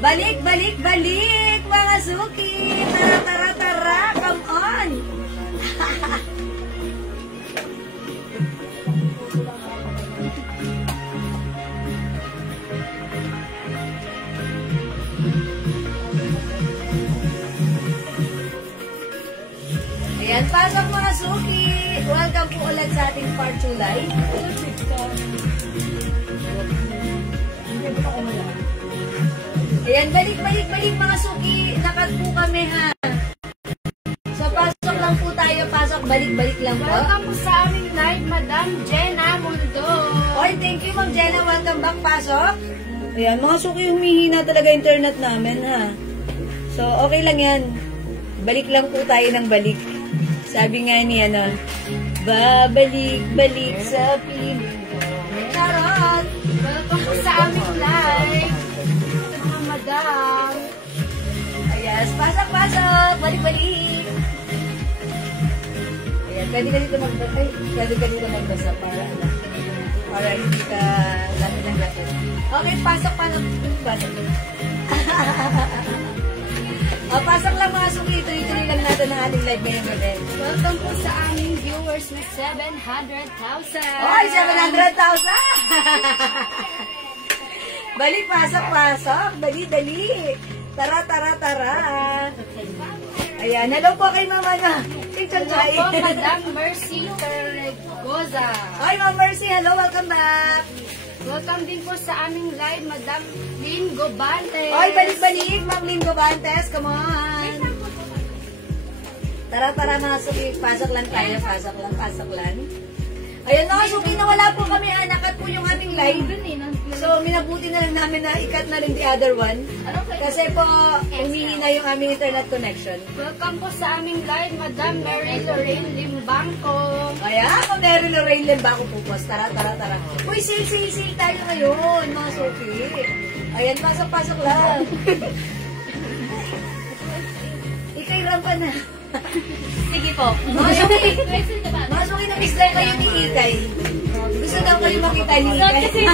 Balik, balik, balik, mga suki! Tara, tara, tara! Come on! Ayan, pasok mga suki! Welcome po ulit sa ating part 2 live. Ayan, balik, balik, balik mga suki. Nakat po kami ha. So, pasok lang po tayo. Pasok, balik, balik lang po. Welcome po sa aming live, Madam Jenna Mundo. Oy, thank you, Ma'am Jenna. Welcome back. Pasok. Ayan, mga suki, humihina talaga internet namin ha. So, okay lang yan. Balik lang po tayo ng balik. Sabi nga ni ano, babalik, balik sa piling ko. Charot! Welcome po sa aming live, mga madam. Ayan, pasok, pasok! Balik, balik! Ayan, pwede ka dito magbasa. Ay, pwede ka dito magbasa para hindi ka laki ng laki. Okay, pasok, pasok. Pasok. O, pasok lang mga suki. Tuloy-tuloy lang natin ang ating live ngayong gabi. Welcome po sa aming viewers na 700,000. Oy, 700,000! Balik, pasok, pasok. Dali, dali. Tara, tara, tara. Ayan, hello po kay mama na. Hello po, Madam Mercy Tergoza. Oy, Ma'am Mercy, hello, welcome back. Welcome din po sa aming live, Madam Lynn Gobantes. Oy, balik-balik, Ma'am Lynn Gobantes, come on. Tara, tara mga suki, pasok lang tayo, pasok lang, pasok lang. Ayun mga suki, nawala po kami, nakat po yung aming live. So, minabuti na lang namin na ikat na rin the other one. Kasi po, humihina yung aming internet connection. Welcome po sa aming live, Madam Mary Lorraine Limbanco. Kaya, kung Mary Lorraine Limbanco po po, tara, tara, tara. Uy, sale tayo ngayon, mga suki. Ayan, pasok-pasok lang. Ikay rampa na. Sige po. Mga suki na miss lang kayo ni Ikay. Gusto daw kayo makita ni Ikay.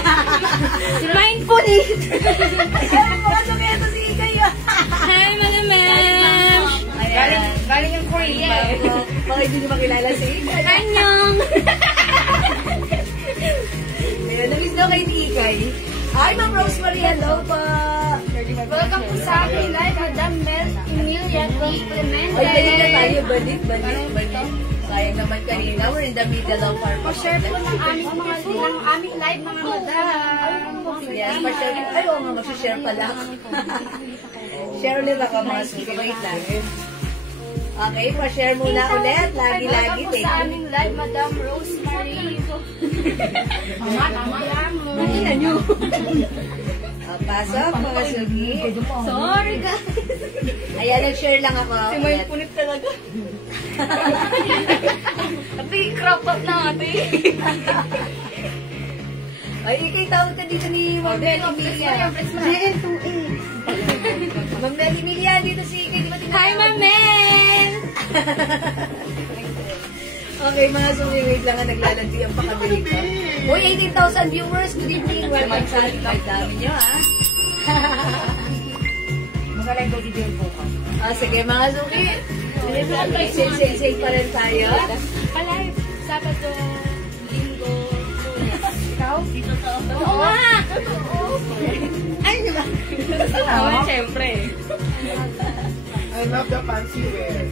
Mindful eh. Ayan, mga suki, ito si Ikay. Hi, Madam Ma'am. Galing yung Korea. Baka hindi nyo makilala si Ikay. Annyeong. Ayan, na-miss daw kayo ni Ikay. Hi, Ma'am Rosemary, hello po. Welcome po sa aking live, Madam Mel Emilia T. Clemente. Ay, dali na tayo, balik. Sayang naman kanina, we're in the middle of our Pa-share po ng aming live, mga madam. Yes, pa-share. Ay, oo nga, mag-share pala ako. Share ulit ako, mga suki. Wait lang. Okay, pa-share muna ulit. Lagi-lagi. Welcome po sa aming live, Madam Rosemary. Tama lang. Makina nyo. Pasok, mga suki. Sorry, guys. Ayan, nag-share lang ako. Si May punit talaga. Ate, crop up na ate. Ay, ikay tawag ka dito ni Ma'am Mel Emilia. Ma'am Mel Emilia, dito si ikay. Di ba tinatawag? Hi, Ma'am Mel! Okay, mga suki, wait lang nga, naglalandi ang pakabili ko. Uy, 18,000 viewers, good evening. Welcome sa ating live. Dami nyo, ha? Magalang daw video po ka. Sige, mga suki. Safe pa rin tayo. Alive, Sabado, Linggo, ikaw? Dito to. Oo nga! Ay, di ba? Oo, siyempre. I love the fancy wear.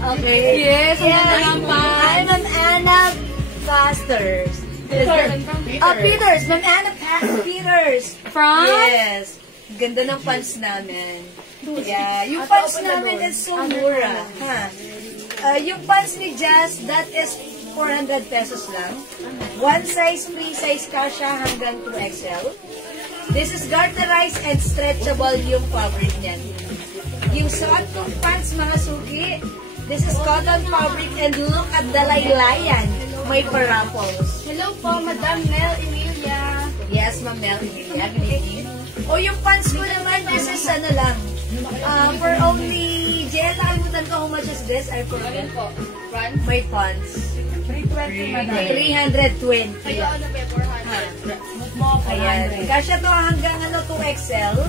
Okay. Yes, I'm Ma'am Anna Pastors. Peters. Ma'am Anna Peters. From? Yes. Ganda ng pants namin. Yeah. Yung pants namin is so mura. Yung pants ni Jazz, that is 400 pesos lang. One size, free size kasha hanggang 2XL. This is garterized and stretchable yung fabric niyan. Yung suot kong pants, mga suki, this is cotton fabric and look at the laylayan. May paraffles. Hello po, Madam Mel Emilia. Yes, Ma'am Mel Emilia. Good evening. O yung pants ko naman, this is ano lang. For only, Jen, nakalimutan ko how much is this? I forgot. My pants. 320. Kayo ano ba, 400? Ayan. Kasya to hanggang 2XL.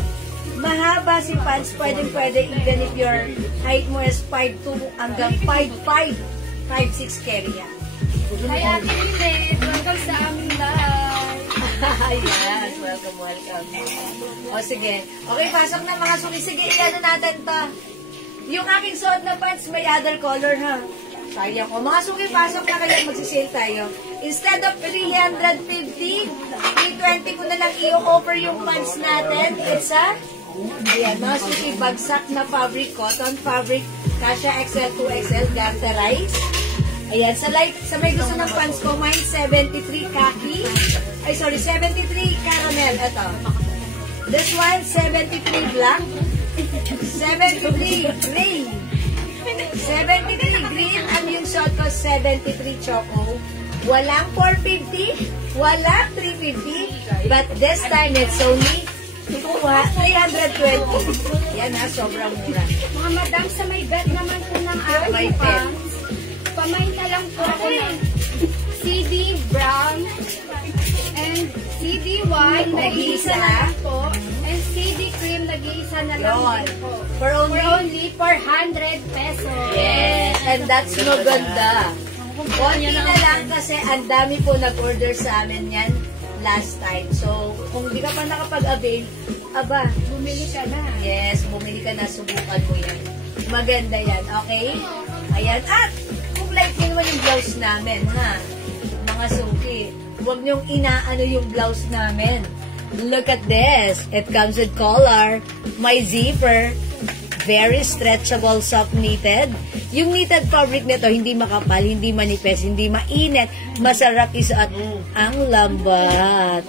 mahaba si pants, pwede even if your height mo is 5'2 hanggang 5'5", 5'6 carry yan. Hi, Ate Lynette. Welcome sa aming live. Yes, welcome. O sige. Okay, pasok na mga suki. Sige, iyan na natin to. Yung aking suot na pants, may other color ha. Sayang ko. Mga suki, pasok na kayo. Magsisale tayo. Instead of 350, 320 ko na lang i-offer yung pants natin. It's a, ayan, mga suki, bagsak na fabric, cotton fabric, Kasha XL, 2XL, garterize. Ayan, sa may gusto ng pants ko, mine 73 khaki. Ay, sorry, 73 caramel. Ito. This one, 73 black. 73 green. 73 green. Ang yung shot ko, 73 choco. Walang 450. Walang 350. But this time, it's only 320. Yan ha, sobrang mura. Mga madam, sa may bet naman po ng aking May bet. pants. Pamainta lang po ako ng CD brown and CD white, nag-iisa na lang po. And CD cream, nag-iisa na lang Yun. din po. For only 400 pesos. Yes, and that's maganda. Konti na lang kasi ang dami po nag-order sa amin yan last time. So, kung di ka pa nakapag-avail, aba, Bumili ka na. yes, bumili ka na, subukan mo yan. Maganda yan, okay? Ayan, at like din naman yung blouse namin, ha? Mga suki, huwag niyong inaano yung blouse namin. Look at this. It comes with collar, may zipper, very stretchable, soft knitted. Yung knitted fabric nito, hindi makapal, hindi manipis, hindi mainit, masarap isuot. Ang lambat.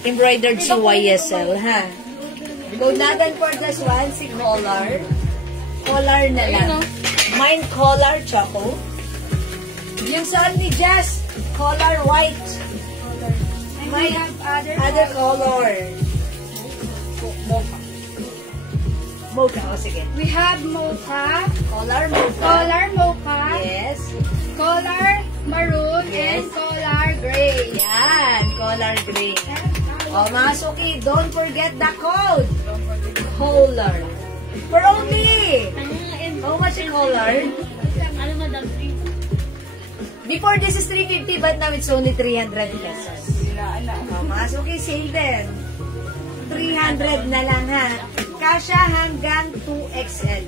Embroidered sa YSL, ha? Code natin for this one, si collar. Collar na lang. Mine collar, choco. Yung suot ni Jess, color white. And May we have other color. Mocha. Mocha, o sige. We have mocha, Color mocha. color mocha, Yes. color maroon, Yes. and color gray. Yan, color green. O mga suki, don't forget the code. Color. For only. How much in color? Before this is 350 but now it's only 300 pesos. O mga suki, sale din. 300 na lang ha. Kasha hanggang 2XL.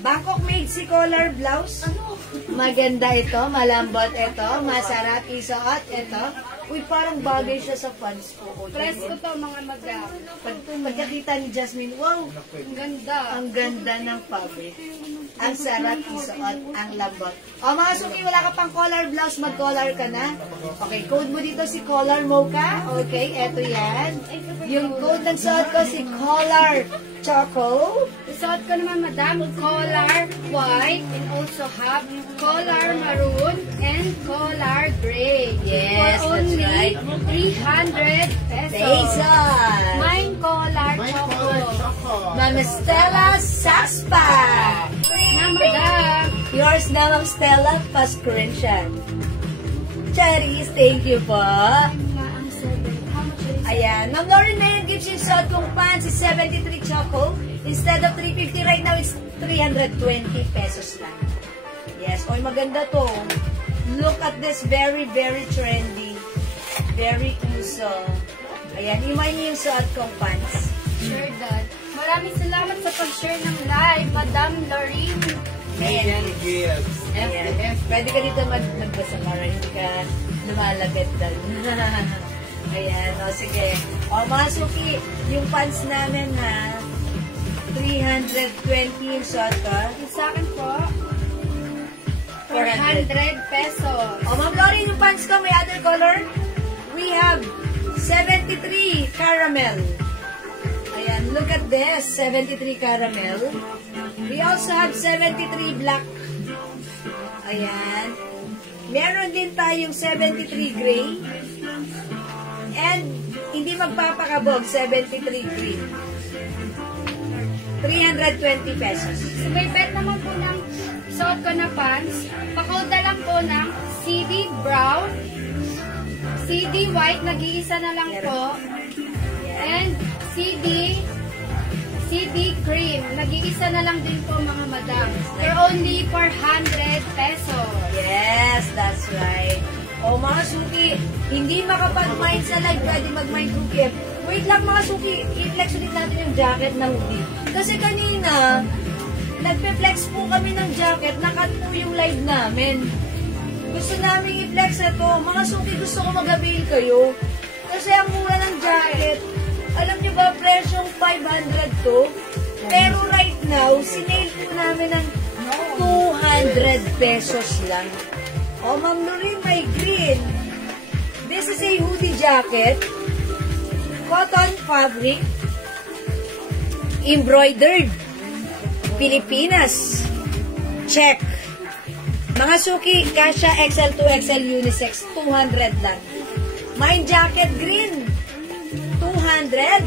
Bangkok made si collar blouse. Maganda ito, malambot ito, masarap isuot ito. Uy, parang bagay siya sa pants ko. Presko to mga madam. Pagkakita ni Jasmine, wow, Ang ganda. ang ganda ng fabric. Ang sarap isuot, ang lambot. O mga suki, wala ka pang collar blouse, mag-collar ka na. Okay, code mo dito si collar mocha. Okay, eto yan. Yung code ng suot ko si collar choco. Isuot ko naman madam, color white and also have color maroon and color gray. Yes, For that's only right. 300 pesos. Pesos. Mine color choco. Ma'am Stella Saspa. Na madam. Yours na, Ma'am Stella Pascurentian. Charis, thank you po. Ang 7. How much is it? Ayan. Ma'am Lauren Mayan gives you suot kong pants is 73 choco. Instead of 350 right now, it's 320 pesos lang. Yes. Oy, maganda to. Look at this. Very, very trendy. Very uso. Ayan. Imay niyo yung suot kong pants. Sure that. Maraming salamat sa pag-share ng live, Madam Lorraine. Ayan. Gifts. Ayan. Pwede ka dito magbasa para hindi ka lumalagad dal. Ayan. O, sige. O, mga suki, yung pants namin ha, 320 yung suot ko. Yung sa akin po, 400. 400 pesos. O, Ma'am Lauren, yung pants ko, may other color. We have 73 caramel. Ayan, look at this. 73 caramel. We also have 73 black. Ayan. Meron din tayong 73 gray. And, hindi magpapakabog, 73 green. 320 pesos. So, may bet naman po ng suot ko na pants. Pakoda lang po ng CD brown, CD white, nag-iisa na lang po. And CD CD Cream. Nag-iisa na lang din po mga madam. For only 400 pesos. Yes, that's right. O mga suki, hindi makapag-mind sa live, pwede mag-mind through PM. Wait lang mga suki, i-flex ulit natin yung jacket na hoodie. Kasi kanina, nagpe-flex po kami ng jacket, nakat po yung live namin. Gusto namin i-flex na to. Mga suki, gusto ko mag-avail kayo. Kasi ang mura ng jacket. Alam nyo ba, presyong 500 to? Pero right now, sinail po namin ng 200 pesos lang. O, Ma'am Lorraine, may green. This is a hoodie jacket. Cotton fabric. Embroidered. Pilipinas. Check. Mga suki, kasha XL to XL unisex, 200 lang. Mine jacket green, 200.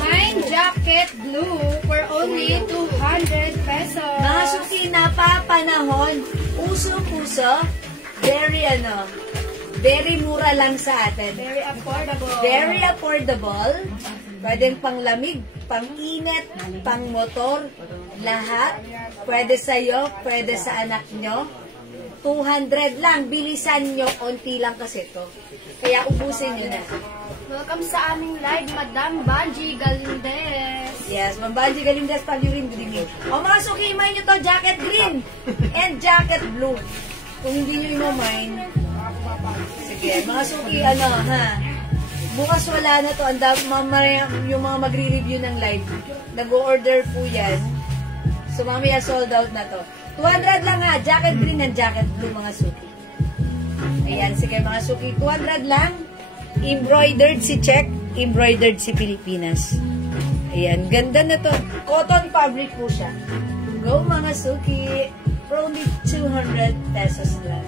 Mine jacket blue for only 200 pesos. Mga suki, napapanahon, uso-puso, very mura lang sa atin. Very affordable. Very affordable. Pwedeng panglamig, pang-init, pang-motor, lahat. Pwede sa'yo, pwede sa anak nyo. 200 lang. Bilisan nyo, onti lang kasi to. Kaya ubusin nyo na. Welcome sa aming live, Madam Banji Galindez. Yes, Ma'am Banji Galindas, Palurin, good evening. O mga suki, imahin nyo to, jacket green and jacket blue. Kung hindi nyo imo-mine, sige, mga suki, bukas wala na to. Mamaya, yung mga magre-review ng live, nag-order po yan. So, mamaya sold out na to. 200 lang ha, jacket green and jacket blue, mga suki. Ayan, sige mga suki, 200 lang. Embroidered si Czech, embroidered si Pilipinas. Ayan, ganda na to. Cotton fabric po siya. Go mga suki, for only 200 pesos lang.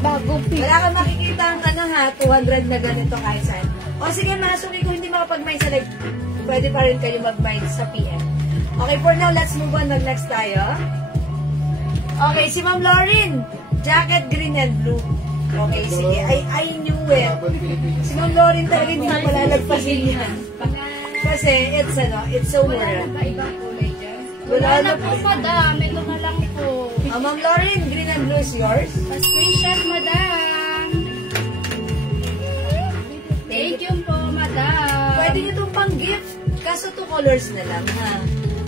Bago Wala kang makikita ang 200 na ganito kahit saan. O sige mga suki, kung hindi makapag-mine sa live, pwede pa rin kayo mag-mine sa PM. Okay, for now, let's move on. Next tayo. Okay, si Ma'am Lauren. Jacket green and blue. Okay, sige. I knew it. Si Ma'am Lauren talaga hindi ko palalagpasin yan. Kasi it's so mura. Wala na po, madam. Ito na lang po. Ma'am Lauren, green and blue is yours. Pa-screenshot, madam. Thank you po, madam. Pwede nyo itong pang-gift. Kaso 2 colors na lang, ha?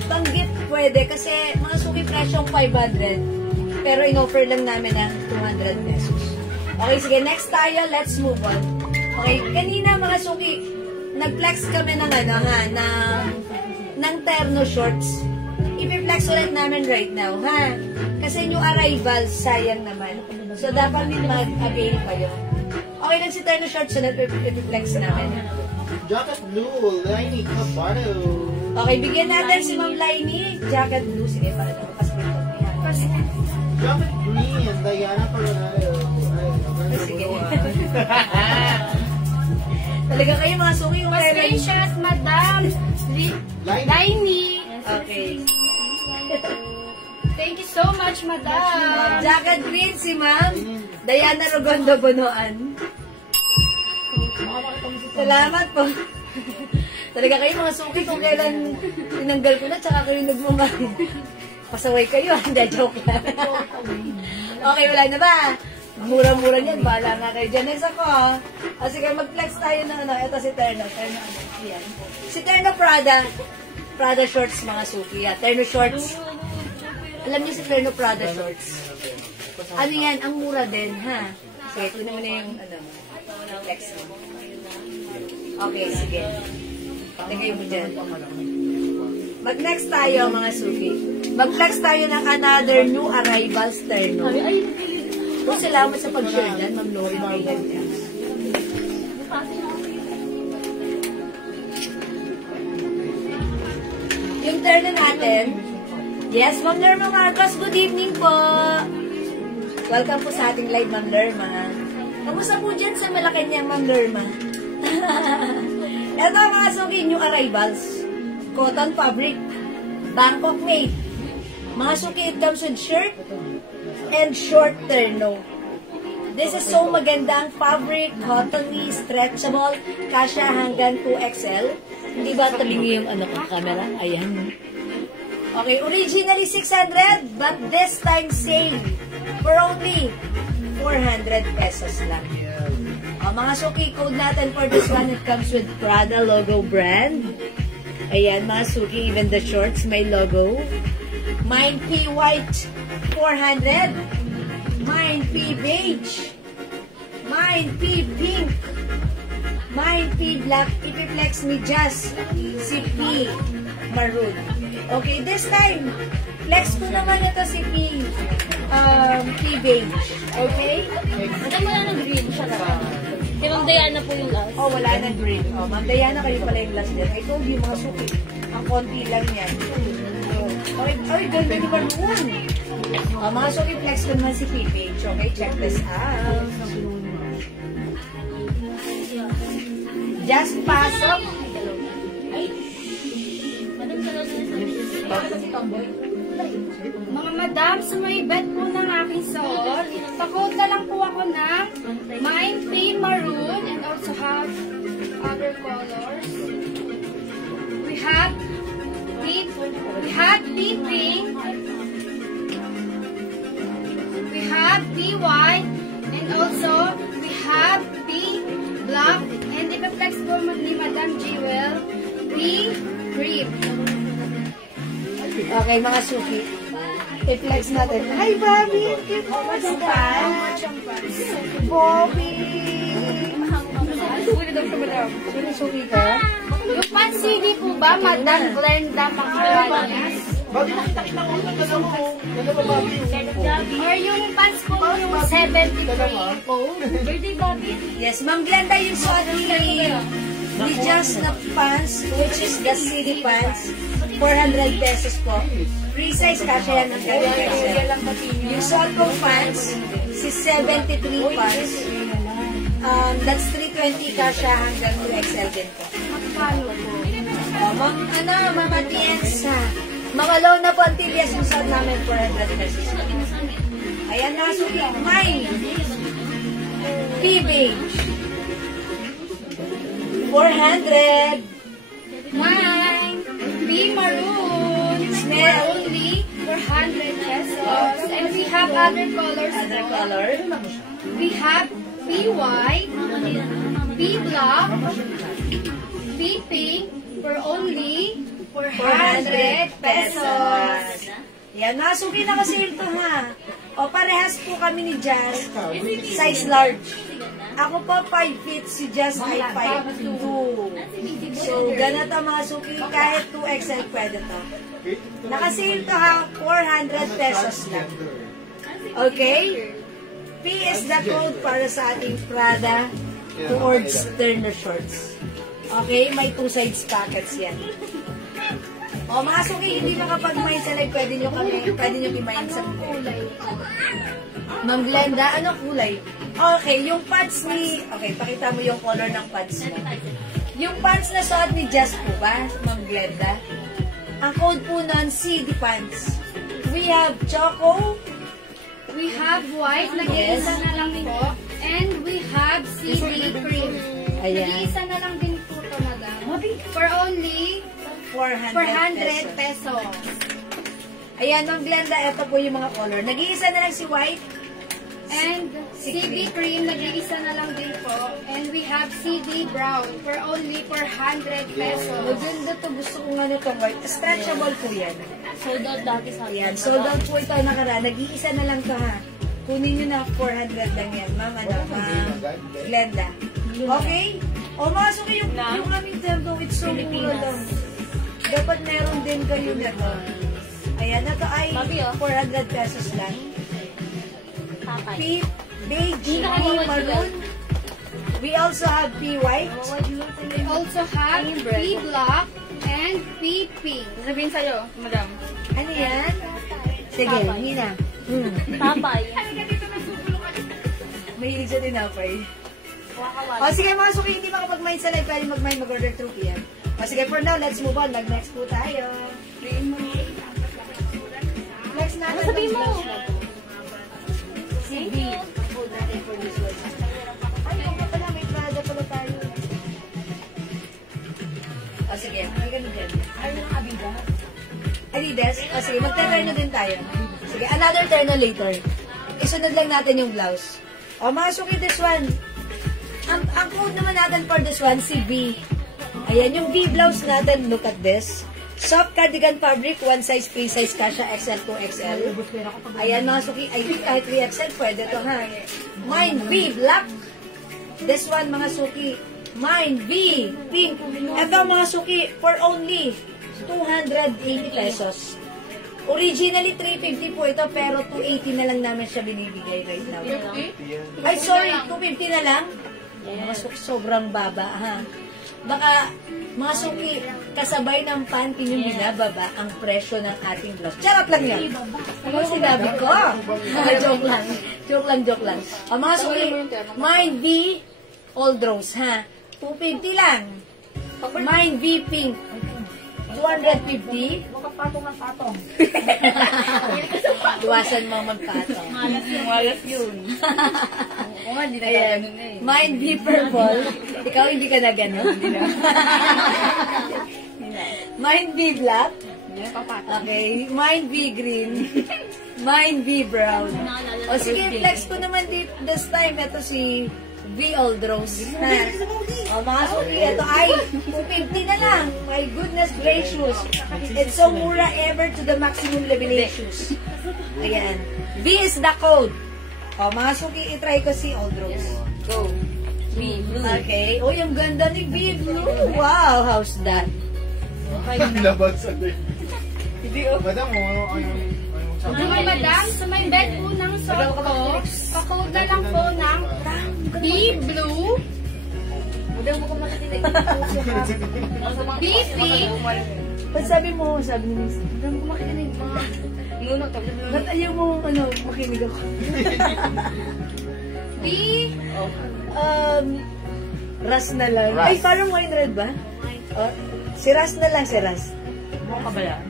Pang-gift pwede kasi mga suki presyong 500. Pero in-offer lang namin ng 200 pesos. Okay, sige. Next tayo. Let's move on. Okay, kanina mga suki, nag-flex kami ng ng terno shorts. I-flex ulit namin right now, ha? Kasi yung arrival, sayang naman. So, dapat mag-avail kayo. Okay lang si terno shorts, so i-flex namin. Jacket blue, Lainey Cabardo. Okay, bigyan natin si Ma'am Lainey. Jacket blue. Sige, para ito. Jacket green, Diana Coronado. Sige. Talaga kayo mga suki yung Pa-screenshot, madam. Lainey. Okay. Thank you so much, madam. Jacket green si Ma'am Diana Rogondo Bonoan. Salamat po. Talaga kayo mga suki kung kailan tinanggal ko na tsaka kayo nagmamahal. Pasaway kayo, hindi, joke lang. Okay, wala na ba? Mura-mura niyan, bahala nga kayo dyan. Next ako, sige, mag-flex tayo ng ito si Terno. Yan. Si Terno Prada shorts mga suki. Terno shorts. Alam niyo si Terno Prada shorts. Ano yan, ang mura din, ha? Sige, kunin mo na yung, flex mo. Okay, sige. Lagay mo dyan. Mag-next tayo, mga suki. Mag-flex tayo ng another new arrivals terno. Salamat sa pag-share dyan, Ma'am Lori. Yung terno natin. Yes, Ma'am Lerma Marcos, good evening po. Welcome po sa ating live, Ma'am Lerma. Kamusta po dyan sa Malacanang, Ma'am Lerma? Ito mga suki, new arrivals. Cotton fabric. Bangkok made. Mga suki, it comes with shirt and short terno. This is so magandang fabric, cottony, stretchable, kasya hanggang 2XL. Hindi ba tabingi yung ano ko, camera? Ayan. Okay, originally 600, but this time sale for only 400 pesos lang. Mga suki, code natin for this one, it comes with Prada logo brand. Ayan, mga suki, even the shorts may logo. Mine P white, 400. Mine P beige. Mine P pink. Mine P black. Ipiplex ni Jazz si P maroon. Okay, this time, flex ko naman ito si P beige. Okay? Madam, wala ng green siya lang. Si Ma'am Diana po yung last. Oh, wala na green. Oh, Ma'am Diana, kayo pala yung last din. I told you, mga suki. Ang konti lang yan. Ay, ganda ni maroon. Oh, mga suki, flex ko naman si P beige. Okay, check this out. Just pasok. Mga madam, sumibet po ng aking suot. Pakod na lang po ako ng Mine P maroon and also have other colors. We have P pink. We have P white and also we have P black and ipiplex po ni Madam Jewel P cream. Okay, mga suki. I-flex natin. Hi, Bobby! Kumusta? Bobby! Sino suki ka? Yung pansidi po ba, Madam Glenda Macalanas? Bakit nakita-kita ko ang dalawa mo? Dalawa Bobby. Or yung pants po yung 73 po? Birthday Bobby? Yes, Ma'am Glenda, yung suot ni Just na pants, which is the city pants, 400 pesos po. Free size kasi yan ng yung suot kong pants, si 73 pants. That's 320 kasha hanggang 2XL din po. Oh, Mama Tienza. Mga low na po ang tibias yung suot namin, 400 pesos. Ayan na, suki. Mine. P-Beige. 400. Mine. P maroon. For only 400 pesos. And we have other colors. Other color. We have P white, P black, P pink for only 400 pesos. Yan, nasuki na kasi ito ha. O, parehas po kami ni Jazz. Size large. Ako po 5 feet, si Jazz ay 5'2". So, ganito mga suki, kahit 2XL pwede to. Nakasale to ha, 400 pesos lang. Okay? P is the code para sa ating Prada towards Turner shorts. Okay? May 2 sides packets yan. O, mga suki, hindi makapag-mine sa live, pwede nyo i-mine sa kulay. Ma'am Glenda, ano kulay? Okay, yung pants ni... Okay, pakita mo yung color ng pants mo. Yung pants na suot ni Jazz po ba, Ma'am Glenda? Ang code po nun, CD pants. We have choco. We have white, nag-iisa na lang po. And we have CD cream. Ayan. Nag-iisa na lang din po ito, madam. For only 400 pesos. Ayan, Ma'am Glenda, ito po yung mga color. Nag-iisa na lang si white. And CD cream, nag-iisa na lang din po. And we have CD brown for only 400 pesos. Maganda to. Gusto ko nga nito white. Stretchable po yan. Sold out dati sa Ayan. Sold out po ito nakaraan. Nag-iisa na lang to ha. Kunin nyo na 400 lang yan. Ma'am, Ma'am Glenda. Okay? O mga suki, yung aming termo, it's so mura lang. Dapat meron din kayo na to. Ayan, na to ay 400 pesos lang. P beige, P maroon. We also have P white. We also have P black and P pink. Sabihin sa'yo, madam. Ano yan? Sige, Nina. Papay. Mahilig sa tinapay. O sige mga suki, hindi makapag-mine sa live, pwede mag-mine, mag-order through PM. O sige, for now, let's move on. Mag-next po tayo. Next na. Ano sabihin mo? Thank you. Ay, kung pala, may Prada pala tayo. O sige. Adidas? O, sige, magte-terno din tayo. Sige, another terno later. Isunod lang natin yung blouse. O, mga suki, this one. Ang code naman natin for this one, si V. Ayan, yung V blouse natin, look at this. Soft cardigan fabric, one size, free size, kasha, XL to XL. Ayan, mga suki, I think kahit 3XL, pwede to, ha? Mine V, black. This one, mga suki, mine V, pink. Ito, mga suki, for only 280 pesos. Originally, 350 po ito, pero 280 na lang namin siya binibigay right now. Ay, sorry, 250 na lang? Mga suki, sobrang baba, ha? Baka, mga suki, kasabay ng panty yung binababa ang presyo ng ating blouse. Charot lang yan. Ano sinabi ko? Joke lang. Joke lang. Mga suki, mine V, old rose, ha? 250 lang. Mine V, pink. 250. Makapatong ang patong. Iwasan mo magpatong. Malas yun. Oo nga, hindi na gano'n na eh. Mine V, purple. Ikaw hindi ka na gano'n? Mine V, black. Okay. Mine V, green. Mine V, brown. O sige, flex ko naman this time. Ito si V, old rose. O mga suki, ito ay 250 na lang. My goodness gracious. It's so mura ever to the maximum limitations. Ayan. V is the code. O mga suki, itry ko si old rose. Go. V, blue. Okay. Oh, yung ganda ni V blue. Wow, how's that? Labag sa din. Hindi oh. Madam, Mga madam, sa may bed po ng suot ko, pakode na lang po ng B blue, B pink, Ba't sabi mo, sabi ni Miss, hindi mo makinig. Ba't ayaw mo, makinig ako? B, Ras na lang. Ras. Ay, parang wine red ba? Oh, si Ras na lang, si Ras. Mo ka ba yan?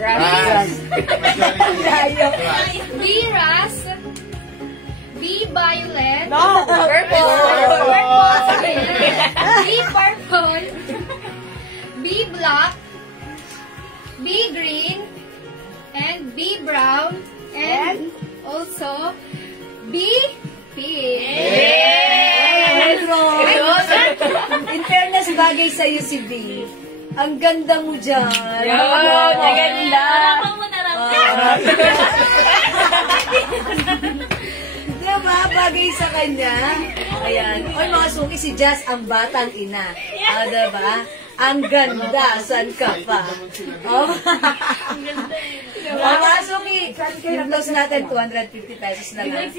Ras. Layo. B ras, B violet, No! Purple! B purple, B black, B green, and B brown, and also B pink. In fairness, bagay sa'yo si B. Ang ganda mo dyan. Yun! Maganda! Diba? Bagay sa kanya. Ayan. Oy, mga suki, si Jazz ang batang ina. Diba? Ang ganda. San ka pa? Oh. Mga suki, yung blouse natin, 250 pesos na lang.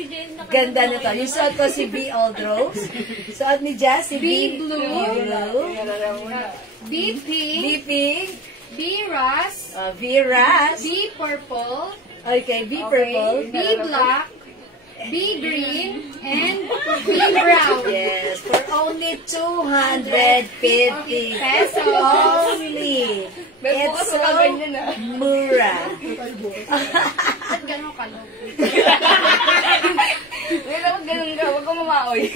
Ganda nito. Yung suot ko si B. Old Rose. Suot ni Jazz, si B. Blue. B B. pink, Pink. B ras, V. Ras. B purple, Okay, B. Purple. B black, B green, and B brown. Yes, for only 250 Pesos. Only. It's so mura. Ba't gano'n kalog? Wait lang, ganun ka. Huwag kang mamaoy.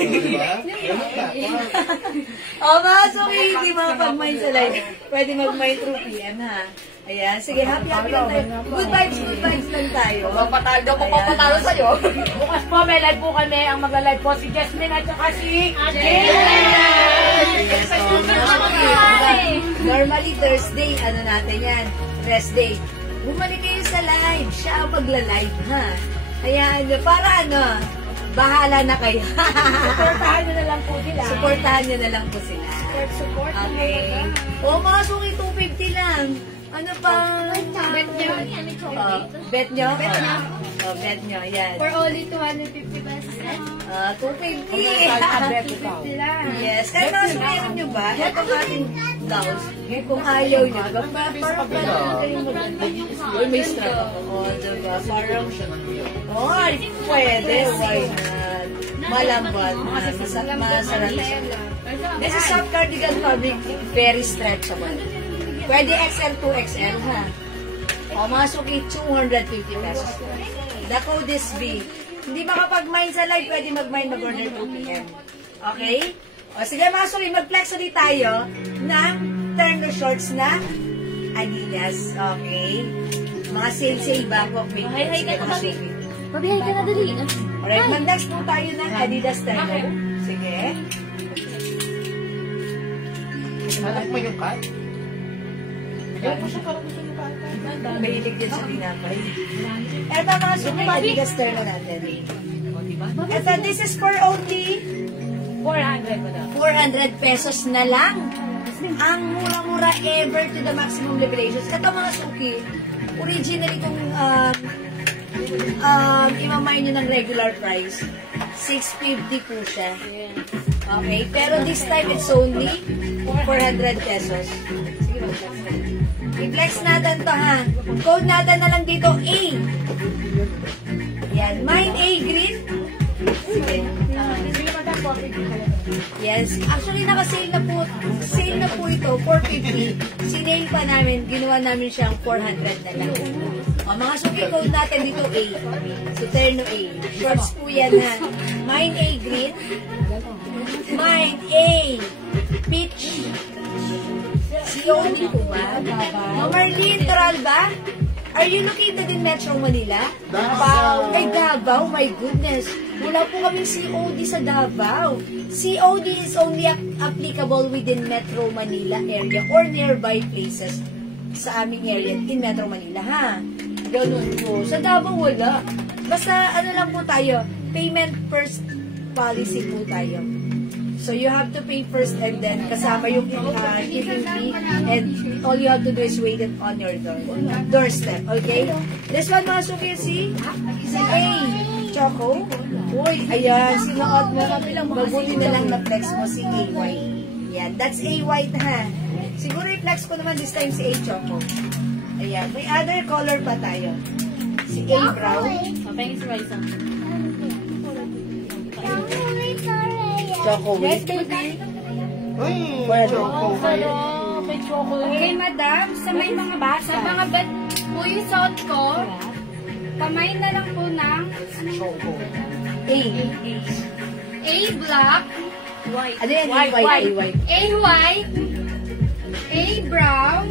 Mga suki, hindi makapag-mind sa live. Pwede mag-mind through PM, ha? Ayan, sige, happy lang tayo. Good vibes lang tayo. Papatalo ko papatalo sa'yo. Bukas po, may live po kami. Ang magla-live po si Jasmine at saka si Yes, normally Thursday, natin yan, rest day. Bumalik kayo sa live, siya ang magla-live, ha? Ayan, para bahala na kayo. Supportahan nyo na lang po sila. Supportahan nyo na lang po sila. Support mo Okay. O, mga suki, 250 lang. Ano pa? Bet nyo. Bet nyo? Bet nyo, yan. For only 250 pesos lang. 250. Sila. Yes. Kaya mga meron nyo ba? Ito ang ating gauze. Kung ayaw nyo, parang kayong maganda. Uy, may strap ako. O, diba? Parang, pwede. Why not? Malambat. Masarap siya. This is soft cardigan fabric. Very stretchable. Pwede XL to XL, ha? O, mga suki, 250 pesos. The code is B. Hindi makapag-mine sa live, pwede mag-mine mag-order 2 PM. Okay? O, sige mga suki, mag-flex ulit tayo ng turn shorts na Adidas. Okay. Mga sale bago. Hi ka na, Bobby. Bobby, hi ka na, dali. Alright, mag-next po tayo ng Adidas tayo. Sige. Alam mo yung cut? Alam mo siya parang gusto niyo cut? Mahilig din sa tinapay. Eto mga suki, Adidas tayo natin. Eto, this is for only 400 pesos na lang. Ang mura-mura ever to the maximum liberations. Ito mga suki, originally kung imamay nyo ng regular price, 650 po siya. Okay, pero this time it's only 400 pesos. Sige ba? I-flex natin to ha. Code natin na lang dito A. Yan, mine A green. Sige. Yes. Actually, naka-sale na po. Sale na po ito, 450. Sinail pa namin, ginawa namin siyang 400 na lang. O, mga suki code natin dito A. So, terno A. Shorts po yan ha. Mine A green. Mine A peach. COD po ba? Marlene Toralba? Are you located in Metro Manila? Davao. Ay, Davao. My goodness. Wala po kaming COD sa Davao. COD is only applicable within Metro Manila area or nearby places sa aming area in Metro Manila, ha? Ganun po. Sa Davao, wala. Basta, ano lang po tayo, payment first policy po tayo. So, you have to pay first and then kasama yung shipping fee and all you have to do is wait it on your doorstep. Okay? This one, mga suki, si A. Choco. Uy, ayan, sinuot mo. Mabuti na lang na-flex mo si A-White. Yan, that's A-White, ha? Siguro i-flex ko naman this time si A. Choco. Ayan, may other color pa tayo. Si A. Brown. Pahingin si Raisa. Choco. Yes, baby. Uy, choco. May chocolate. Okay, madam. Sa mga bed po yung suot ko, kamay na lang po ng Choco. A. A black, Ano yan? A-White. A white, A brown,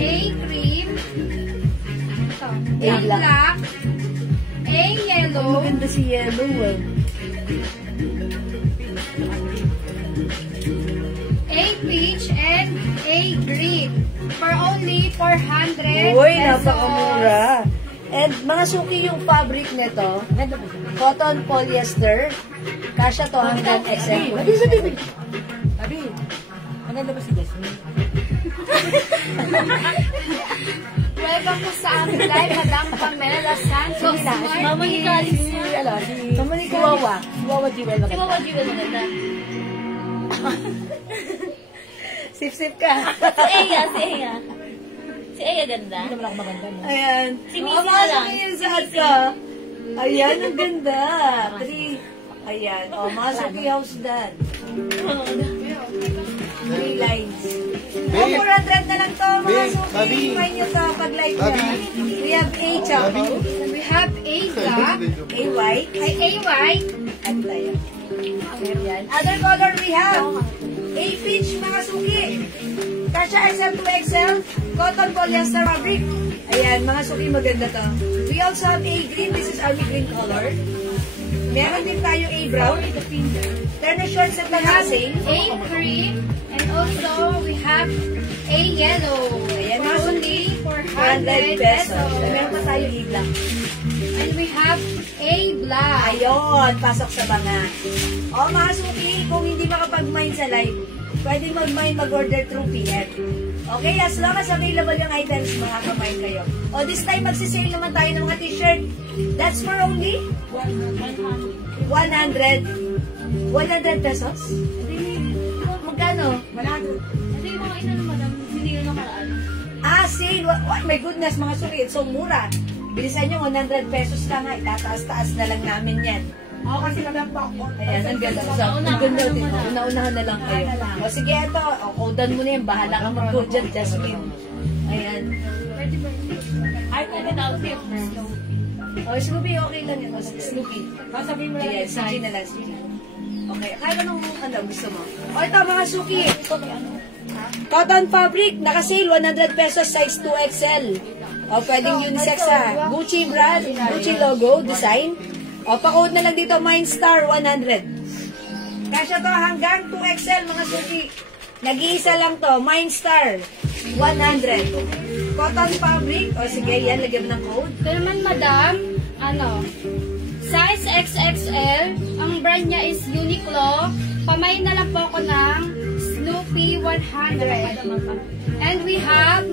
A cream, A A black. black, A yellow, Maganda si yellow, eh. A peach, and A green. For only 400 Uy, pesos. napakamura. And mga suki yung fabric nito, cotton polyester, kasya to hanggang XL. Sabi sa baby. Abi, maganda ba si Jasmine? Welcome po sa aming live, Madam Pamela Santos. Mama ni Kalis. Mama ni Chihuahua. Chihuahua Jewel. Si Mama Jewel maganda. Sip-sip ka. Si Eya. Si Eya ganda. Hindi naman ako maganda, no? Ayan. Si Missy na Mga lang. suki yung saad ka. Ayan, ang ganda. 3. Ayan. O, mga suki house dad. 3 lines. O, 400 na lang to, mga Bing, suki. Babi. Try nyo sa pag-like Babi. niya. We have A choco, We have A black, A white, ay A white, at tayo. Ayan. Other color we have A peach, mga suki. Kasha XL to XL, cotton polyester fabric. Ayan, mga suki, maganda to. We also have A green. This is army green color. Meron din tayo A brown. Turner shorts at lang A cream, and also we have A yellow. Ayan, For mga only suki, 400 100 pesos. pesos. Meron pa tayo A black. And we have A black. Ayun, pasok sa banga. O, mga suki, kung hindi makapag-mine sa live, pwede mag-mine, mag-order through PM. Okay, as long as available yung items, makaka-mine kayo. O, this time, magsisale naman tayo ng mga t-shirt. That's for only 100 pesos? Magkano? 100. Ito yung mga ina na madam. Hindi yun nakaraan. Ah, sale. Oh my goodness, mga suki, it's so mura. Bilisan nyo, 100 pesos lang ha. Itataas-taas na lang namin yan. Ako kasi naman pa ako. Ayan, ang ganda. So, ang ganda din. Una-unahan na lang kayo. O sige, eto. O, kodan mo na yan. Bahala kang mag-code dyan, Jasmine. Ayan. Ay, pwede na out here. O, Snoopy, okay lang yan. O, Snoopy. Sasabihin mo lang Ayan, yung sige na lang. Sige. Okay, kahit anong gusto mo. O, ito, mga suki. Cotton fabric, naka-sale, 100 pesos, size 2XL. O, pwedeng unisex ha. Gucci brand, Gucci logo, design. O, pa-code na lang dito, Mindstar 100. Kasya to hanggang 2XL, mga suki. Nag-iisa lang to, Mindstar 100. Cotton fabric, o sige, yan, lagyan mo ng code. Ito naman, madam, size XXL. Ang brand niya is Uniqlo. Pamay na lang po ako ng Snoopy 100. And we have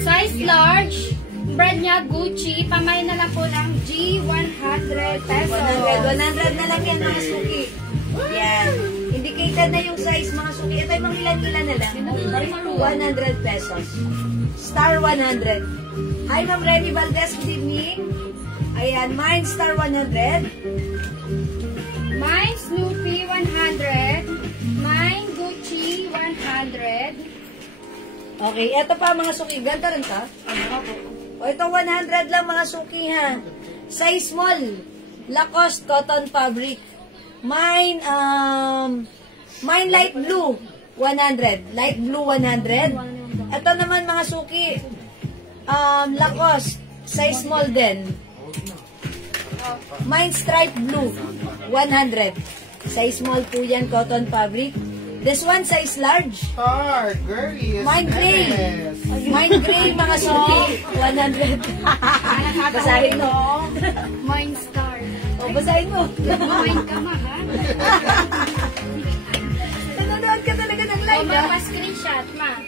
size large. Brand niya Gucci. Pamay na lang po ng G100 pesos. 100 na lang yan, mga suki. Yan. Indicated na yung size, mga suki. Ito yung mga ilan-ilan na lang. 100 pesos. Star 100. Hi, Ma'am Renny Valdez. Good evening. Ayan, Mindstar 100. Mine Snoopy 100. Mine Gucci 100. Okay, eto pa mga suki. Ganda rin ka? O, ito 100 lang mga suki ha. Size small. Lacoste cotton fabric. Mine light blue 100. Light blue 100. Ito naman mga suki. Lacoste. Size small din. Mine stripe blue 100. Size small po yan, cotton fabric. This one, size large. Girly. Mine gray. Mine gray, mga suki. 100. Basahin mo. Mine Star. O, basahin mo. Mine ka ma, ha? Nanonood ka talaga ng O, live, ha? screenshot, ma.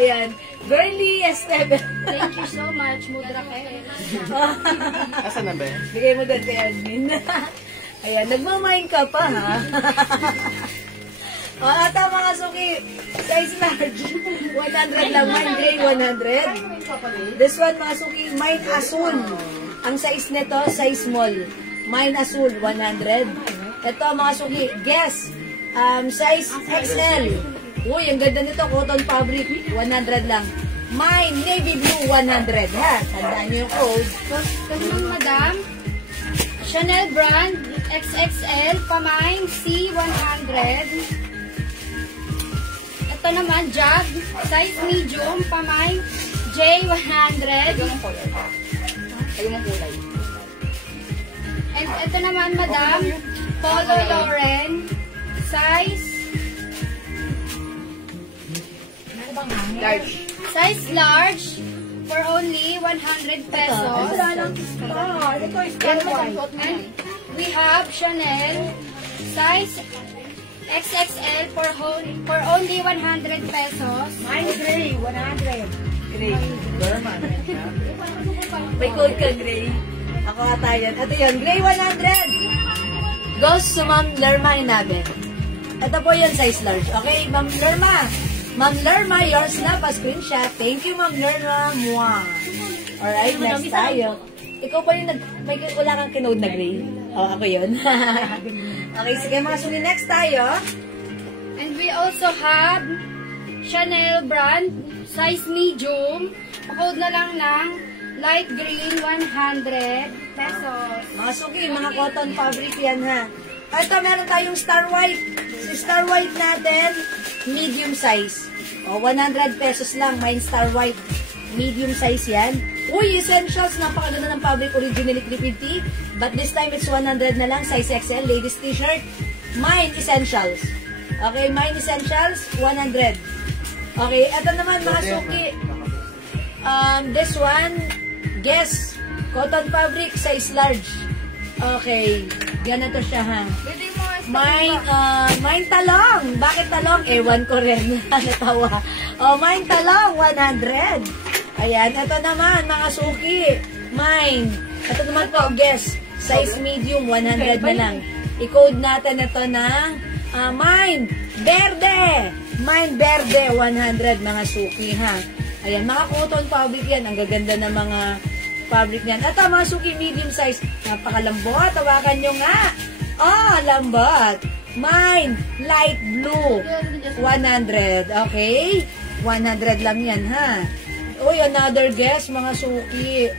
Ayan. Girly Esteban. Thank you so much, Mudra Kay. Asan na ba? Bigay mo doon kay admin. Ayan, nagmamain ka pa, ha? O, ata mga suki, size large, 100 lang, mine gray, 100. This one, mga suki, mine asul. Ang size nito, size small. Mine asul, 100. Ito, mga suki, guess, size XL. Uy, ang ganda nito, cotton fabric, 100 lang. Mine, navy blue, 100, ha? Tandaan niyo yung code. Ito madam, Chanel brand, XXL, pamine C100. Ito naman, Jag, size medium, pamine J100. And ito naman, madam, Polo Lauren, size Large. size large for only 100 pesos. And we have Chanel size XXL for only 100 pesos. Mine gray, 100. Gray. May code ka, gray. Ako ata yan. Ito yun, gray 100. Goes to Ma'am Lerma Inabe. Ito po yung size large. Okay, Ma'am Lerma. Ma'am Lerma, yours na pa screenshot. Thank you, Ma'am Lerma. Mwah. Alright, next tayo. Ikaw pa yung wala kang kinode na gray. Oh, ako yun. Okay, sige mga suni. Next tayo. And we also have Chanel brand, size medium. Pakode na lang ng light green, 100 pesos. Mga suki, mga cotton fabric yan ha. Ito, meron tayong Star White. Si Star White natin, medium size. O, 100 pesos lang. Mine Star White. Medium size yan. Uy, essentials. Napakaganda ng fabric. Originally 350. But this time, it's 100 na lang. Size XL. Ladies t-shirt. Mine essentials. Okay, mine essentials, 100. Okay, ito naman mga suki. This one, guess. Cotton fabric, size large. Okay. Ganito siya ha. Mine talong. Bakit talong? Ewan ko rin. Natawa. Oh, mine talong, 100. Ayan. Ito naman, mga suki. Mine. Ito naman po, guess. Size medium, 100 na lang. I-code natin ito ng mine verde. Mine verde, 100 mga suki ha. Ayan, mga cotton fabric yan. Ang gaganda ng mga fabric niyan. Ito, mga suki, medium size. Napakalambot. Tawakan nyo nga. Oh, lambot. Mine, light blue. 100. Okay? 100 lang yan, ha? Uy, another guess, mga suki.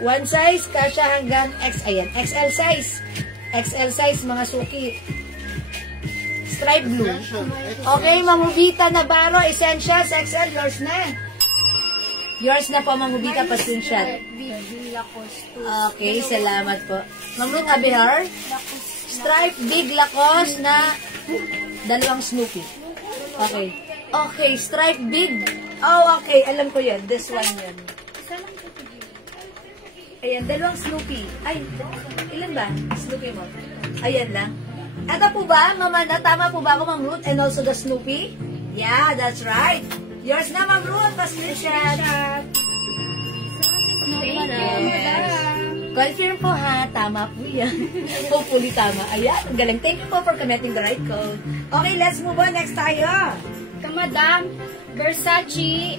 One size, kasya hanggang X. Ayan, XL size. XL size, mga suki. stripe blue. Okay, Mamubita Navarro, Essentials XL, yours na. Yours na po, Mamubita, pa-screenshot. Big Lacoste. Okay, salamat po. Ma'am Ruth Abihar, stripe big Lacoste na dalawang Snoopy. Okay. Okay, stripe big. Oh, okay. Alam ko yun. This one yun. Ayan, dalawang Snoopy. Ay, ilan ba? Snoopy mo. Ayan lang. Ito po ba, Mama, tama po ba ako, Ma'am Ruth? And also the Snoopy? Yeah, that's right. Yours na, Ma'am Ruth. Pa-screenshot. Thank you. Confirm po ha, tama po yan. Hopefully tama. Ayan, ang galing. Thank you po for commenting the right code. Okay, let's move on. Next tayo. Kamadam, Versace,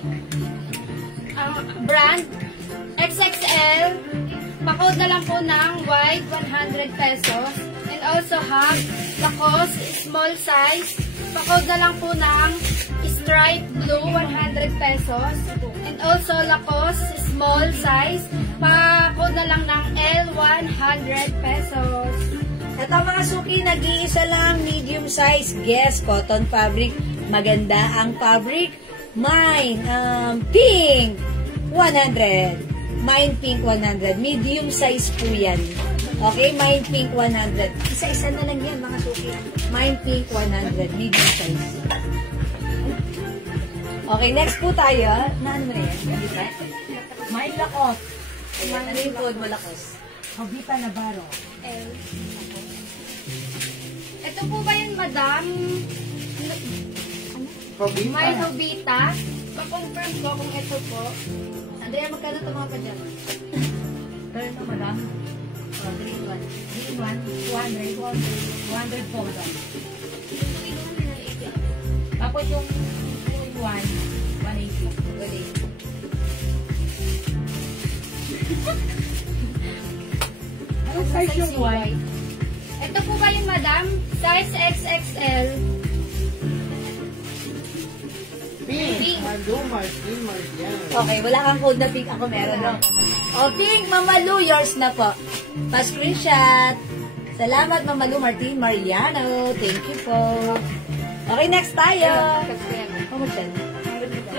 brand, XXL, pa-code na lang po ng white, 100 pesos. And also have Lacoste, small size, pa-code na lang po ng stripe blue, 100 pesos. And also Lacoste, small size, pa-code na lang ng L, 100 pesos. Ito mga suki, nag-iisa lang, medium size, guess, cotton fabric. Maganda ang fabric. Mine, pink, 100. Mine pink, 100. Medium size po yan. Okay, mine pink, 100. Isa-isa na lang yan, mga suki. Mine pink, 100. Medium size. Okay, next po tayo. Ano mo na yan? Kabita? Mine Lacoste. Ayan, ano yung code mo, Lacoste? Kabita Navarro. L. Ito po ba yun, madam? May Hobita. Pa-confirm ko kung ito po. Andrea, magkano ito mga padyan? Pero ito, madam. Green one. Green one, 200, 200 po, madam. Tapos yung green one, 180. Anong size yung white? Ito po ba yun, madam? Size XXL. Pink. Okay, wala kang code na pink. Ako meron, no? O, pink, Mamalu, yours na po. Pa-screenshot. Salamat, Mamalu Martin Mariano. Thank you po. Okay, next tayo. Pamagtan.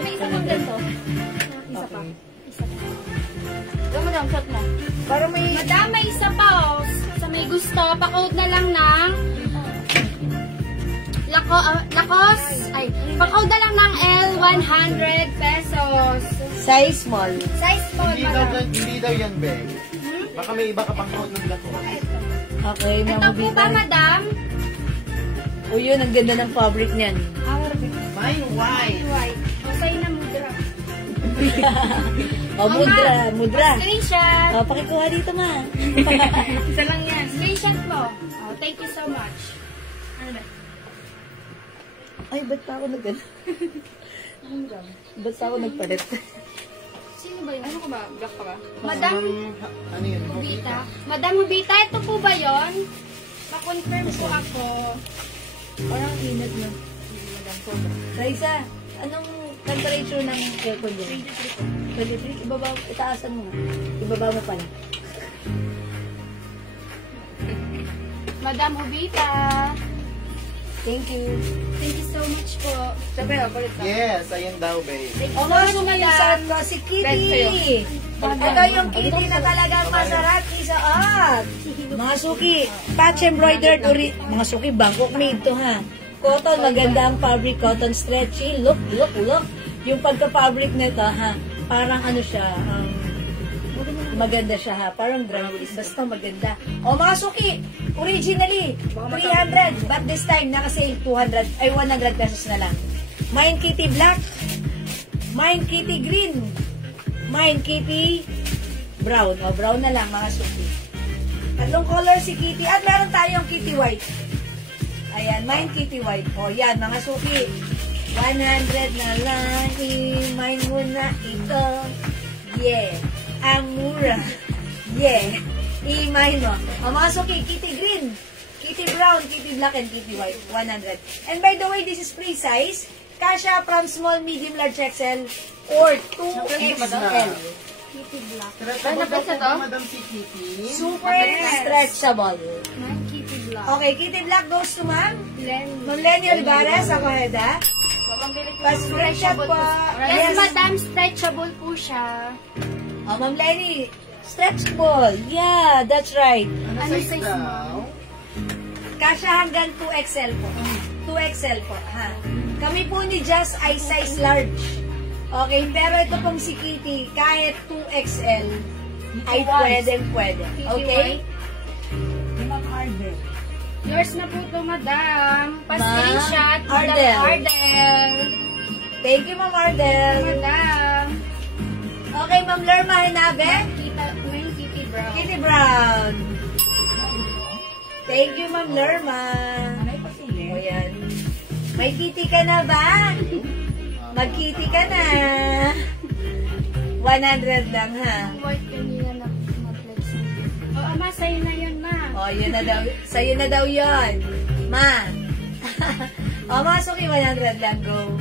May isa pang ganito. Isa pa. Isa pa. Gawin mo lang, shot mo. Para may... Madam, may isa pa, oh. Sa may gusto, pa-code na lang ng Lacoste. Ay, pa-code na lang ng L, 100 pesos. Size small. Size small, madam. Hindi daw yan, Beg. Baka may iba ka pang code ng Lacoste. Okay, Ito po ba, Mamubita. madam? O yun, ang ganda ng fabric niyan. Mine white. White. Okay na, mudra. O, mudra. Screenshot. O, pakikuha dito, ma. Isa lang yan. Screenshot mo. Oh, thank you so much. Ano ba? Ay, ba't pa ako ba't pa ako nagpalit? Sino ba yun? Ano ka ba? Black ka ba? Madam Ano yun? Hubita. Madam Hubita, ito po ba yun? Pa-confirm po ako. Parang init na. Raisa, anong temperature ng aircon dyan? 23. Ibaba, itaasan mo. Ibaba mo pala. Madam Hubita. Thank you. Thank you so much po. Sabi ako, ulit ka. Yes, ayun daw, Beg. O mga sumayusan ko, si Kitty. Ito yung Kitty na talagang masarap isuot. Mga suki, patch embroidered, mga suki, Bangkok made to ha. Cotton, maganda ang fabric, cotton stretchy. Look. Yung pagka-fabric nito ha, parang ano siya, maganda siya ha, parang drawings, basta maganda. O mga suki, originally, 300, but this time, naka-sale 200, ay 100 pesos na lang. Mine Kitty Black, Mine Kitty Green, Mine Kitty Brown. O, brown na lang mga suki. Tatlong color si Kitty, at meron tayong Kitty White. Ayan, Mine Kitty White. O, yan, mga suki. 100 na lang, i-mine mo na ito. Yeah. Ang mura. Yeah. I-mine mo. O mga suki, Kitty Green, Kitty Brown, Kitty Black, and Kitty White. 100. And by the way, this is free size. Kasha from small, medium, large XL or 2XL. Kitty Black. Stretchable daw po ba, Madam si Kitty? Super stretchable. Mine Kitty Black. Okay, Kitty Black goes to Ma'am. Lenny. Ma'am Lenny Olivares, ako Heda. Pa-screenshot po. Yes, madam, stretchable po siya. Oh, Ma'am Lenny, stretchable. Yeah, that's right. Ano size mo? Kasya hanggang 2XL po. 2XL po, ha. Kami po ni Just ay size large. Okay, pero ito pong si Kitty, kahit 2XL, ay pwede. Okay? Yours na po to, madam. Pa-screenshot, Ma'am madam Ardel. Ardel. Thank you, Ma'am Ardel. Madam. Okay, Ma'am Lerma Hinabe. May Kitty Brown. Kitty Brown. Thank you, Ma'am Lerma. O yan. May kitty ka na ba? Mag-kitty ka na. 100 lang, ha? White kanina na ma-flex. O, ama, sa'yo na yun, ma. O, yun na daw. Sa'yo na daw yun. Ma. O, mga suki, 100 lang. Go.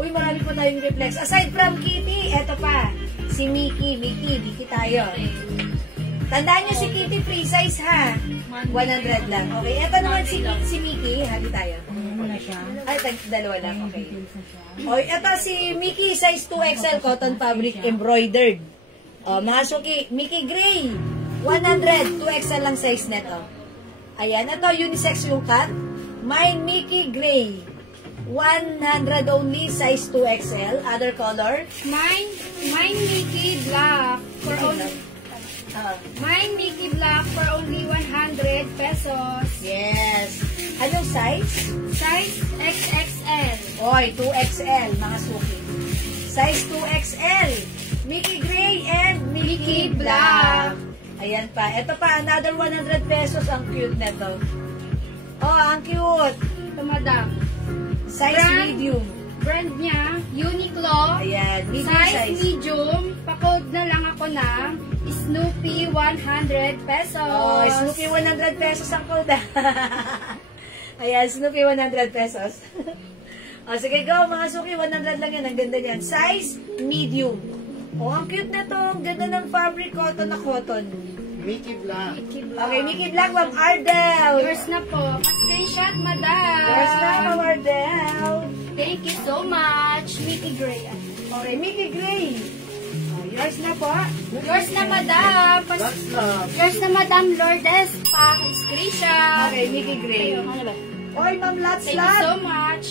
Uy, marami po tayong reflex. Aside from Kitty, eto pa. Si Mickey. Mickey tayo. Tandaan nyo si Kitty free size, ha? 100 lang. Okay, eto naman si Mickey. Hali tayo. Ay, dalawa lang. Okay. O, eto si Mickey, size 2XL, cotton fabric, embroidered. O, mga suki, Mickey Gray. 100, 2XL lang size neto. Ayan, ito, unisex yung cut. Mine, Mickey Gray. 100 only, size 2XL. Other color? Mine Mickey Black for only... Mine Mickey Black for only 100 pesos. Yes. Anong size? Size XXL. Oy, 2XL, mga suki. Size 2XL. Mickey Gray and Mickey Black. Ayan pa. Ito pa, another 100 pesos. Ang cute nito. Oh, ang cute. Ito, madam. Size medium. Brand niya, Uniqlo. Ayan, medium Size size. medium. Pa-code na lang ako ng Snoopy 100 pesos. Oh, Snoopy 100 pesos ang code. Ayan, Snoopy 100 pesos. O, sige, go, mga suki, 100 lang yan. Ang ganda niyan. Size medium. Oh, ang cute na to. Ang ganda ng fabric, cotton na cotton. Mickey Black. Okay, Mickey Black, Ma'am Ardel. Yours na po. Pa-screenshot, madam. Yours na, Ma'am Ardel. Thank you so much. Mickey Gray. Okay, Mickey Gray. Oh, yours na po. Yours na, madam. That's love. Yours na, madam Lourdes. Pa-screenshot. Okay, Mickey Gray. Ano ba? Oy, Ma'am Lats Thank you so Lab. much.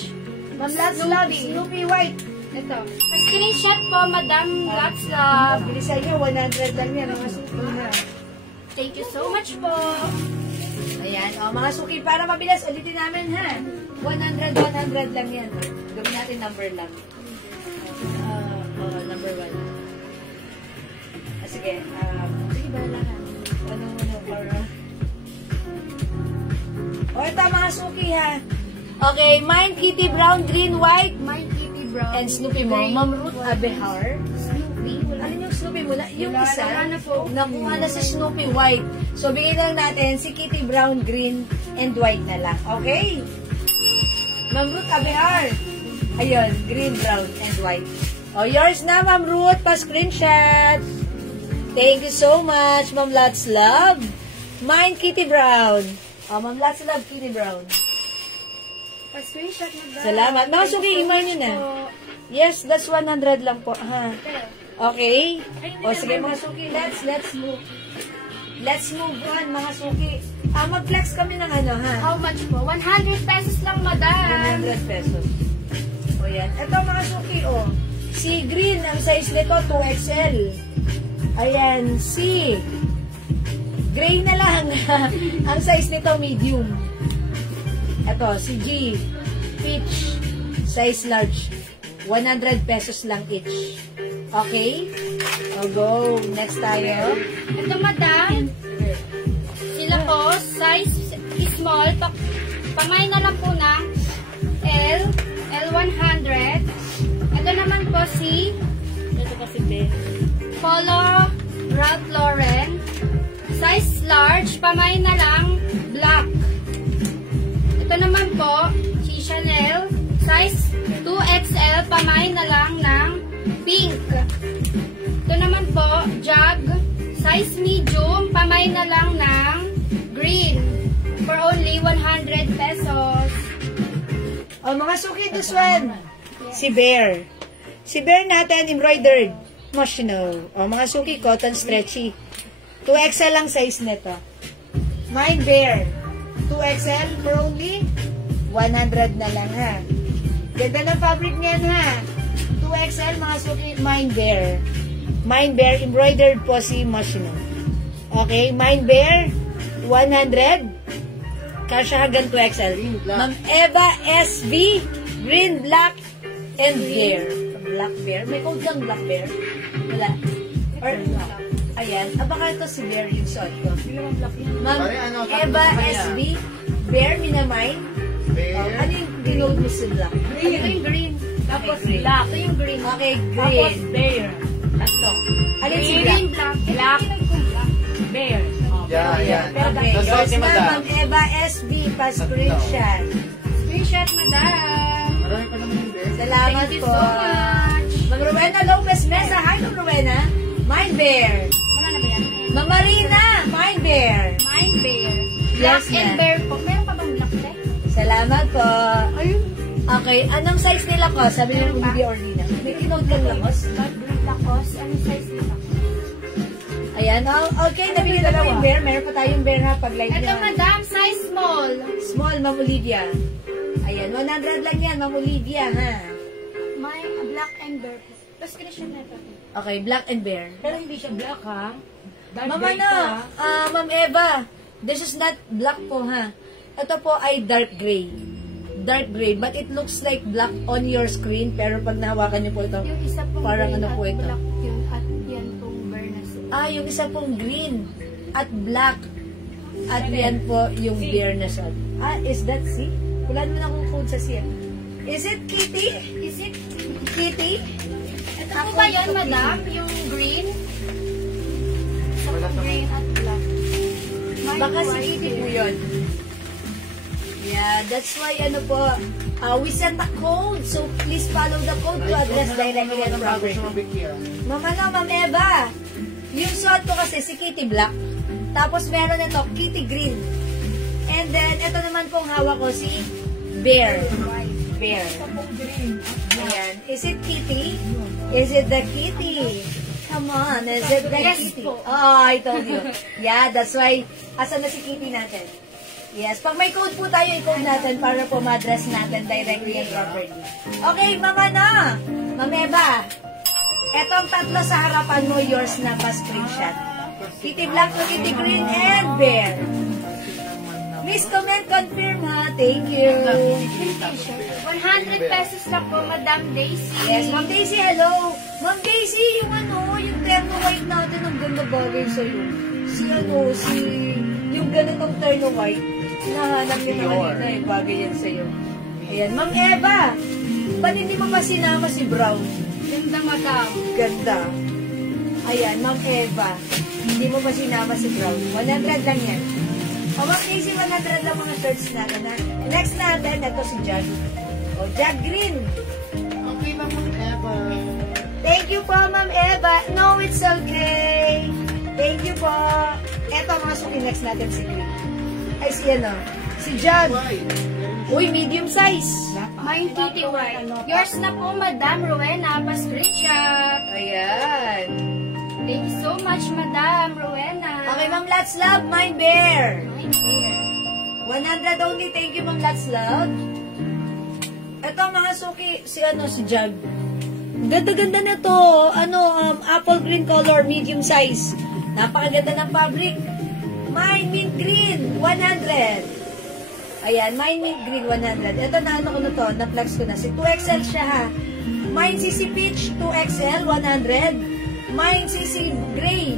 Ma'am Lats Lab, Snoopy White. Ito. Pa-screenshot po, madam Lots Love. Bilisan nyo, 100 lang yan. Mga suki na. Thank you so much po. Ayan, o mga suki, para mabilis, ulitin namin ha. 100 lang yan. Gawin natin number lang. Number 1. Sige, sige ba lang ha? Ano, para... O, ito mga suki ha. Okay, mine, Kitty Brown, green, white, My Kitty Brown. and Snoopy mo. Ma'am Ruth Abehar. Snoopy. Ano yung Snoopy mo? Yung Wala, isa, wala na po. nakuha na si Snoopy White. So, bigyan lang natin si Kitty Brown, green, and white na lang. Okay? Ma'am Ruth Abehar. Ayun, green, brown, and white. Oh, yours na, Ma'am Ruth. Pa-screenshot. Thank you so much, Ma'am Lots Love. Mine, Kitty Brown. Oh, Ma'am Lots Love, Kitty Brown. Pa-screenshot, madam. Salamat. Mga suki, email nyo na. Yes, that's 100 lang po. Ha. Okay? O sige mga suki, let's move. Let's move on mga suki. Mag-flex kami ng ano ha. How much po? 100 pesos lang, madam. 100 pesos. O yan. Ito mga suki o. Si green, ang size nito 2XL. Ayan, si gray na lang. Ang size nito medium. Ito, si G, peach, size large. 100 pesos lang each. Okay? O go. Next tayo. Ito, madam. Sila po, size small. Pamay na lang po ng L100. Ito naman po si Polo Ralph Lauren. Size large. Pamay na lang black. Ito naman po, si Chanel. Size 2XL, pamay na lang ng pink. Ito naman po, Jag. Size medium, pamay na lang ng green. For only 100 O, mga suki, this one. Si Bear. Si Bear natin, embroidered. Motional. O, mga suki, cotton stretchy. 2XL lang size nito. Mine Bear. 2XL for only 100 na lang, ha. Ganda ng fabric niyan, ha. 2XL, mga suki, Mine Bear. Mine Bear, embroidered po si Moshino. Okay, Mine Bear, 100. Kasha hanggang 2XL. Ma'am Eva SB, green, black, and bear. Black bear. May code kang black bear? Wala. Or, ayan. Baka ito si Bear yung suot ko. Ma'am Eva SB, bear, minamine. Ano yung dinode mo si black? Ito yung green. Tapos black. Ito yung green. Okay, Tapos green. bear. Tatlo. Alin si Green, black? black. Black. Bear. Yan. Okay, Tapos yours si na, Madam. Ma'am Eva SB, pa-screenshot. Screenshot, madam. Marami pa naman yung bear. Salamat Thank you po. so much. Ma'am Rowena Lopez Mesa. Hi, Ma'am Rowena. Mine Bear. Wala na ba yan? Ma'am Marina, Mine Bear. Mine bear. Yes, Black and ma'am. bear po. Meron pa bang black bear? Salamat po. Ayun. Okay, anong size nila ko? Sabi ng Meron pa? Ubi Orlina. May kinode kang lakos? Lakos. Anong size nila? Ayan. Oh, okay, nabili na lang yung bear. Meron pa tayong bear ha, pag live Ito, na. madam. Size small. Small, Ma'am Olivia. Ayan, 100 lang yan, Ma'am Olivia, ha? May black and bear po. Tapos screenshot na ito. Okay, black and bear. Pero hindi siya black, ha? Dark Ma'am, gray ano, to, ha? Ma'am Eva, this is not black po, ha? Ito po ay dark gray. Dark gray, but it looks like black on your screen, pero pag nahawakan niyo po ito, Yung isa pong parang green ano po at ito? black yun. At yan pong bear na sila. Yung isa pong green at black. At yan po yung bear na shot. Is that C? Wala naman akong code sa C. Is it Kitty? Is it? Kitty? Ito po ba yan, madam? Yung green? Isa pong green at black. Mine Baka si white Kitty bear. po yun. Yeah, that's why ano po, we sent a code. So please follow the code to address directly and properly. Mama no, Ma'am Eva. Yung suot ko kasi si Kitty Black. Tapos meron ito, Kitty Green. And then, ito naman pong hawak ko, si Bear. Bear. Ayan. Is it Kitty? Is it the Kitty? Come on, is it the Yes Kitty? po. Oh, I told you. Yeah, that's why, asan na si Kitty natin? Yes, pag may code po tayo, i-code natin para po ma-address natin directly and properly. Okay, Mama na. Ma'am Eva. Etong tatlo sa harapan mo, yours na pa-screenshot. Kitty Black to Kitty Green and Bear. Please comment, confirm ha. Thank you. 100 pesos lang po, Madam Daisy. Yes, Ma'am Daisy, hello. Ma'am Daisy, yung yung terno white natin, ang ganda bagay sa'yo. Yung ganitong terno white, hinahanap niyo na kanina eh, bagay yan sa'yo. Ayan, Ma'am Eva, ba't hindi mo pa sinama si Brown? Ganda, Madam. Ganda. Ayan, Ma'am Eva. Hindi mo ba sinama si Brown? 100 lang yan. O, Ma'am Daisy, 100 lang mga shirts natin. Ha? Next natin, ito si Jag. O, Jag Green. Okay na mo, Eva. Thank you po, Ma'am Eva. No, it's okay. Thank you po. Ito, mga suki, next natin si Green. Ay, si si Jag. Uy, medium size. Mine Kitty White. Yours na po, Madam Rowena. Pa-screenshot. Ayan. Thank you so much, Madam Rowena. Okay, Ma'am Lots Love, Mine Bear. Mine bear. 100 only. Thank you, Ma'am Lots Love. Ito, mga suki, si Jag. Ganda-ganda na to. Apple green color, medium size. Napakaganda ng fabric. Mine mint green, 100. Ayan, mine mint green, 100. Ito na ko na to, na-flex ko na. Si 2XL siya ha. Mine CC Peach, 2XL, 100. Mine CC Gray,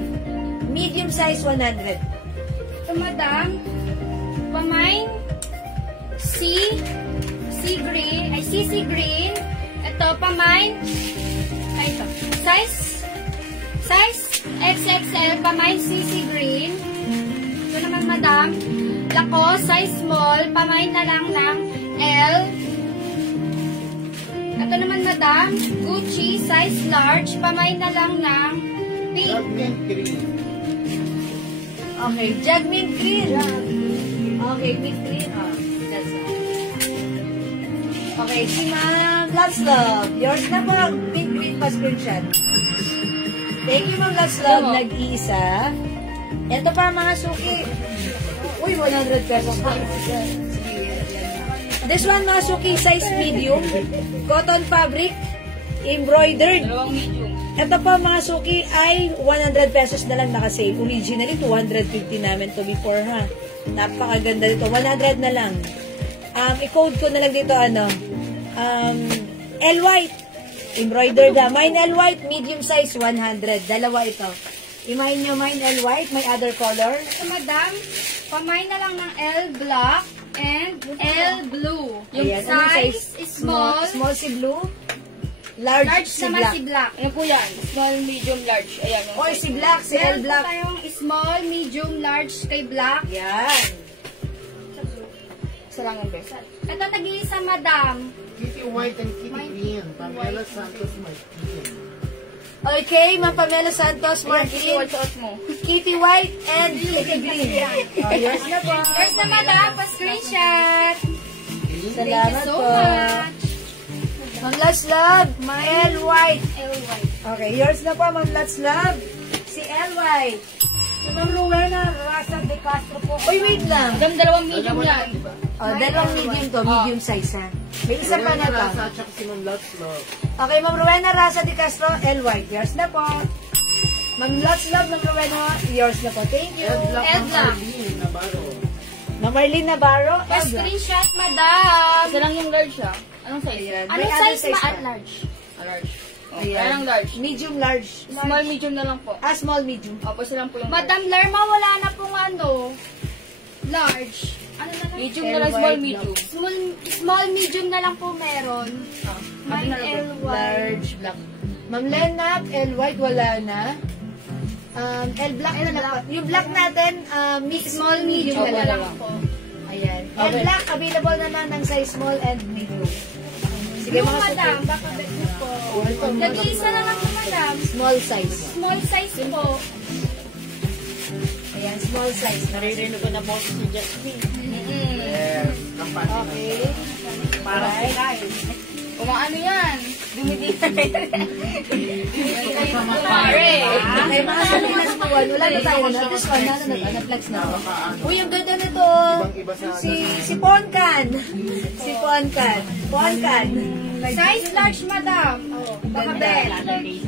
medium size, 100. Ito, Madam. Pamine CC Green. Ito, pamine. Ito. Size XXL, pamine CC Green. Ito naman, Madam. Laco, size small, pamine na lang ng L. Ito naman, Madam. Gucci, size large, pamine na lang ng P. Okay, Jag mint green. Okay, mint green. That's all. Okay, si Ma'am Lots Love. Yours na po, pink green pa screenshot. Thank you, Ma'am Lots Love. Nag-iisa. Ito pa mga suki. Uy, 100 pesos pa. This one, mga suki, size medium. Cotton fabric. Embroidered. Ito po, mga suki, ay 100 pesos na lang nakasale. Originally, 250 namin to before, ha. Napakaganda dito. 100 na lang. I-code ko na lang dito, L white. Embroidered na. Mine L white, medium size, 100. Dalawa ito. I-mine nyo, mine L white, may other color. So, madam, pamay na lang ng L black and L blue. Yung Ayan, anong size is small. Small si blue. Large, Large si naman black. si black. Ano po yan? Small, medium, large. Ayan. yung Oy, size. si black, si L Meron po black. tayong small, medium, large kay black. Yan. Isa lang yung best. Ito nag-iisa, madam. Kitty White and Kitty Green. Pamela Santos Martin. Okay, Ma'am Pamela Santos, Ayan, Martin, suot mo. Kitty White, and Kitty Green. Oh, yours na po. First na, madam, pa-screenshot. Thank you Salamat so po. much. Ma'am Lots Love, L White. L white. Okay, yours na po, Ma'am Lots Love. Si L White. Si Ma'am Rowena Raza de Castro po. Uy, wait lang. Madam, dalawang medium yan. Oh, dalawang medium to, medium size, ha. May isa pa na to. Rasa at saka si Ma'am Lots Love. Okay, Ma'am Rowena Raza de Castro, L White. Yours na po. Ma'am Lots Love, Ma'am Rowena, yours na po. Thank you. Ed Black Ed ng Black. Arlene Navarro. Ma'am Marlene Navarro, L Black. Pa-screenshot, madam. Isa lang yung large ah. Anong size? Ayan. Anong May other size pa. ma? Large. Large. Oh, Ayan. Ayan ang large. Medium, large. Small, medium na lang po. Small, medium. Opo, isa lang po yung Madam Lerma, wala na pong large. Ano na lang? Medium na lang, small, medium. Small, medium na lang po meron. Mine L white. Large, black. Ma'am Lenap, L White, wala na. L Black na lang po. Yung black natin, small, medium Opo, na lang. po. Ayan. L Black, available naman ng size small and medium. Sige, Yung mga madam, suki. baka bet niyo po. Nag-iisa na lang po, madam. Small size. Small size po. Ayan, small size. Naririnig ko na po si Jasmine. Yes. Kampanya. Okay. Para Alright. kung ano yan. Dumidita. Pare. Okay, mga Salinas po. Wala na tayo na. This one, na-flex na. Uy, ang ganda nito. Ibang-iba sa Si Poncan. Si Poncan. Poncan. Size large, madam. Baka bet.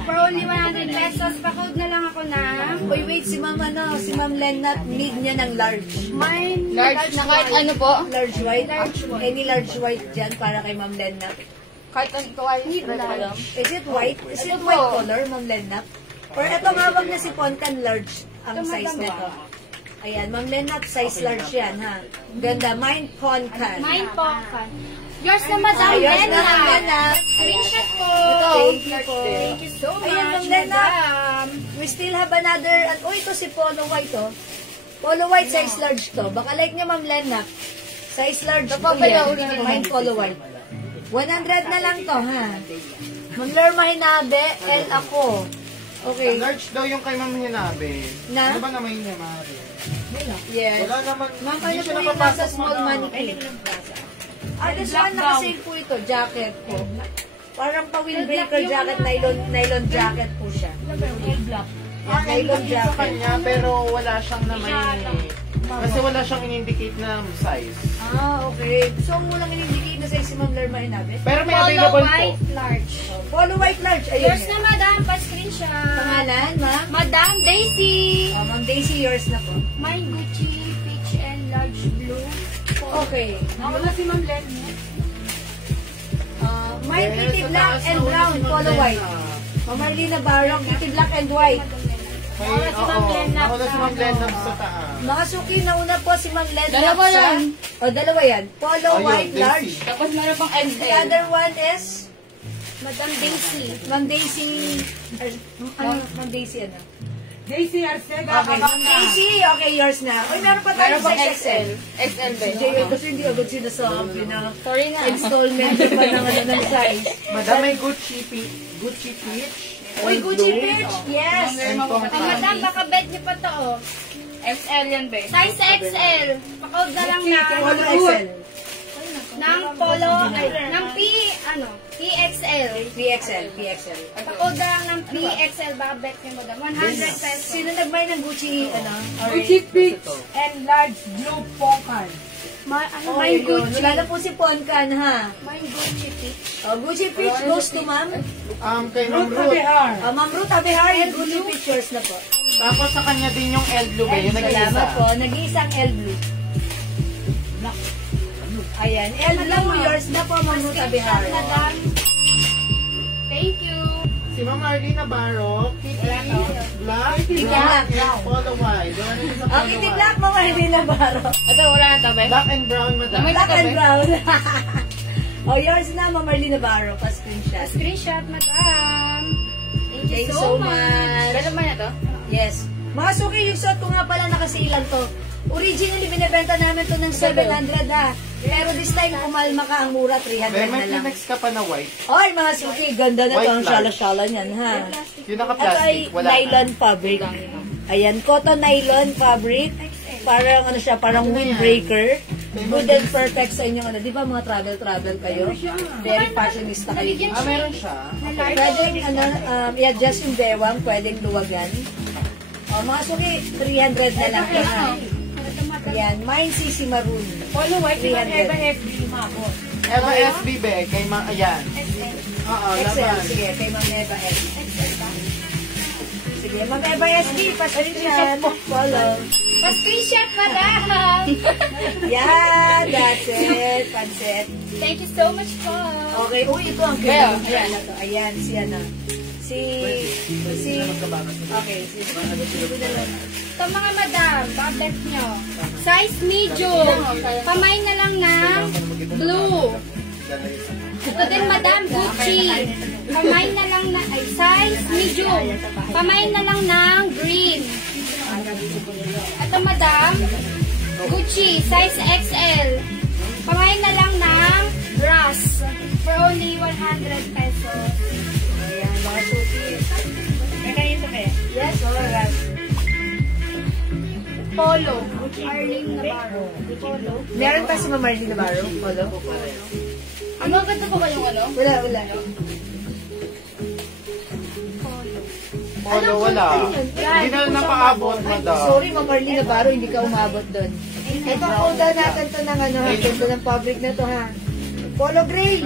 For only 100 pesos, pa-code na lang ako na. Uy, wait, si Ma'am Lennat, need niya ng large. Mine, Large na kahit ano po. Large white? Any large white dyan para kay Ma'am Lennat. Kahit ano ito ay madam. Is it white? Is it white color, Ma'am Lennat? Or etong hawag na si Poncan, large ang size nito. Ayan, Ma'am Lennat, size large yan, ha? Ganda, mine Poncan. Mine po. Yours na, madam. Yours na, Ma'am Lenna. Lennat. Screenshot po. Thank you po. Thank you so Ayan, much, Ma'am Lennat. madam. We still have another, oh, ito si Polo White, oh. Polo White, size large to. Baka like niya, Ma'am Lennat. Size large po yan. Mine Polo White. 100 na lang to, ha? Ma'am Lerma Hinabe, L ako. Okay. Large daw yung kay Ma'am Hinabe. Na? Ano ba naman yun, Mari? Yes. Wala naman. Ma'am, Hindi kayo siya po yung napapasok nasa small mo, money. This one, nakasale po ito, jacket po. Parang pa-windbreaker jacket, nylon jacket po siya. Yes, nylon Sa jacket. kanya, pero wala siyang naman. Kasi wala siyang in-indicate na size. Okay. So, mo lang in-indicate na size si Ma'am Lerma Hinabe. Pero may Polo available po. white, large. Polo White large, ayun. Yours na, madam. Pa-screenshot. Pangalan, Ma'am? Madam Daisy. Ma'am Daisy, yours na po. Mine Gucci, peach and large blue. Okay. Ako na si Ma'am Len. Mine kitty black and brown, polo white. Ma'am Marlene Navarro, kitty black and white. May, oo. Ako na si Ma'am Lenap sa taas. Mga suki, nauna po si Ma'am Len. Dalawa yan. Dalawa yan. Polo Ayun, white Daisy. large. Tapos meron pang The XL. other one is Madam Daisy. Ma'am Daisy. Ma'am Daisy ano? Daisy Arcega. Okay, Ma'am Daisy. Okay, yours na. Uy, meron pa tayo Meron pang size XL. XL ba? Jay, kasi hindi agad sinasabi na Sorry na. installment pa ng ano ng size. Madam, may Gucci Peach. Uy, Gucci Peach. Yes. And Oh, madam, baka bet niyo pa to, oh. XL yan ba? Size XL. Pa-code na lang na. Polo XL. ng polo, ng PXL. PXL. Pakod lang ng PXL, babet niyo mo 100 pesos. Sino nag-buy ng Gucci, Gucci Peach and large blue poker. May Gucci. Wala na po si Poncan, ha? May Gucci Peach. Gucci Peach goes to Ma'am. Kay Ma'am Ruth Ruth. Abihar. Ma'am Ruth Abihar, Gucci Pictures na po. Tapos sa kanya din yung L Blue, yung nag-iisa. Salamat po. Nag-iisang L Blue. Ayan. L Blue, yours na po, Ma'am Ruth Abihar. Madam. Thank you. Si Ma'am Arlene Navarro, Kitty Black, Black. and Polo White. Doon natin sa Ang Polo Kitty White. Black, mga hindi na baro. Ito, wala na tabi. Black and brown, madam. Black and brown. Yours na, Ma'am Marlene Navarro. Pa-screenshot. Screenshot, madam. Thank you so much. Kailan ba na to? Yes. Mga suki, yung suot ko nga pala nakasilan to. Originally, binibenta namin to ng 700 ha. Pero this time, umalma ka ang mura, 300 May na lang. next ka pa na white. Oy, mga suki, ganda na to. White Ang large. shala-shala niyan, ha. Yung Ito ay naka-plastic, wala nylon fabric. Ayan, cotton nylon fabric. Parang ano siya, parang windbreaker. Good and perfect sa inyong ano. Di ba mga travel kayo? Very fashionista kayo. Meron siya. Pwedeng, i-adjust yung bewang, pwedeng luwagan. Mga suki, 300 na lang. Ayan, mine CC Maroon. Polo white, di ba 300. Eva FB umabot? Eva SB bag, kay ayan. Oo, XL, laban. sige, kay Ma'am Eva S. Sige, Ma'am Eva SB, pa-screenshot. Follow. Pa-screenshot, madam. Yan, that's it. Pansit. Thank you so much po. Okay, uy, ito ang Kaya, ganda. Ayan, ito. Ayan, si ano. Okay, Ito mga madam, babet nyo. Size medium. Pamay na lang ng blue. Ito din madam, Gucci. Pamay na lang na, size medium. Pamay na lang ng green. Ito madam, Gucci, size XL. Pamay na lang ng brass. For only 100 pesos. ayan, mga suki. Yes, alright. Polo. Arlene Navarro. Polo. Meron pa si Ma'am Marlene Navarro? Follow? Ano, ganda pa ba yung ano? Wala. Polo, wala. Hindi na napaabot, madam. Sorry, Ma'am Marlene Navarro, hindi ka umabot doon. Ito, order natin to ng ano, ha? Ito ng fabric na to, ha? Polo gray.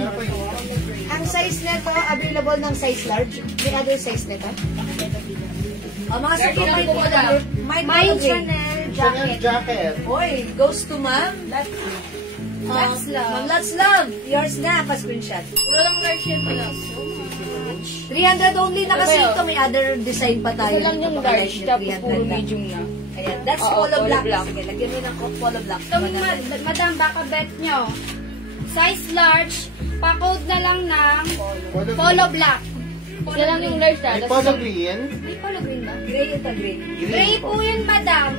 Ang size nito, available ng size large. May other size nito. Mga suki, may May polo gray. Chanel Chanel jacket. jacket. Oy, goes to Ma'am. Let's love. Ma'am, let's love. Yours na, pa-screenshot. Puro lang large yan pala. 300 only na kasi ito. May other design pa tayo. Ito lang yung Napaka-large large, na tapos 300 puro lang. medium na. Ayan, that's Oo, polo polo black. black. Sige, lagyan mo ng polo black. Ito madam, baka bet nyo. Size large, pa-code na lang ng polo black. Yan lang yung large na. May polo green. May polo green ba? Gray ito, gray. Gray po yun madam.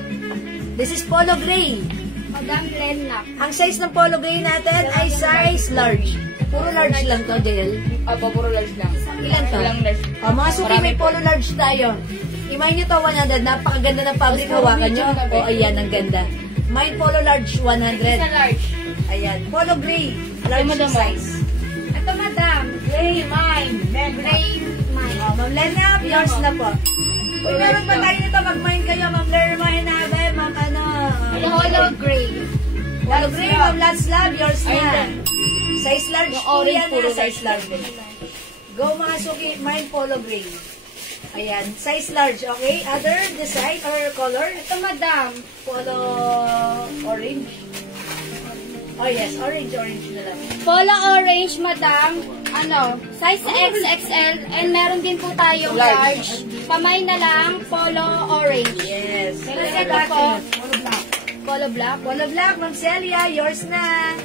This is polo gray. Madam Glenna. Ang size ng polo gray natin ay size large. Puro large lang to, JL. Apo, puro large lang. Ilan to? Ilang large. Mga suki, may polo large tayo. Imagine nyo to, 100. Napakaganda ng fabric. Hawakan nyo. O, ayan, ang ganda. Mine polo large, 100. Sa large. Ayan, polo gray. Large madam, size. Ito madam, gray mine. Gray mine. Ma'am Lena, yours na po. Uy, meron pa tayo nito. Mag-mine kayo, Ma'am Lena, Mahinabe, Ma'am ano. Polo gray. Polo gray, Ma'am Let's Love, yours na. Size large Yung po orange, yan puro na, size large. Go mga suki, mine polo gray. Ayan, size large, okay? Other design or color? Ito madam, Polo orange. Oh yes, orange na lang. polo orange madam. Ano, size XXL and meron din po tayong large. Pamay na lang, polo orange. Yes. Kasi ito po, polo black. Polo black, Ma'am Celia, yours na.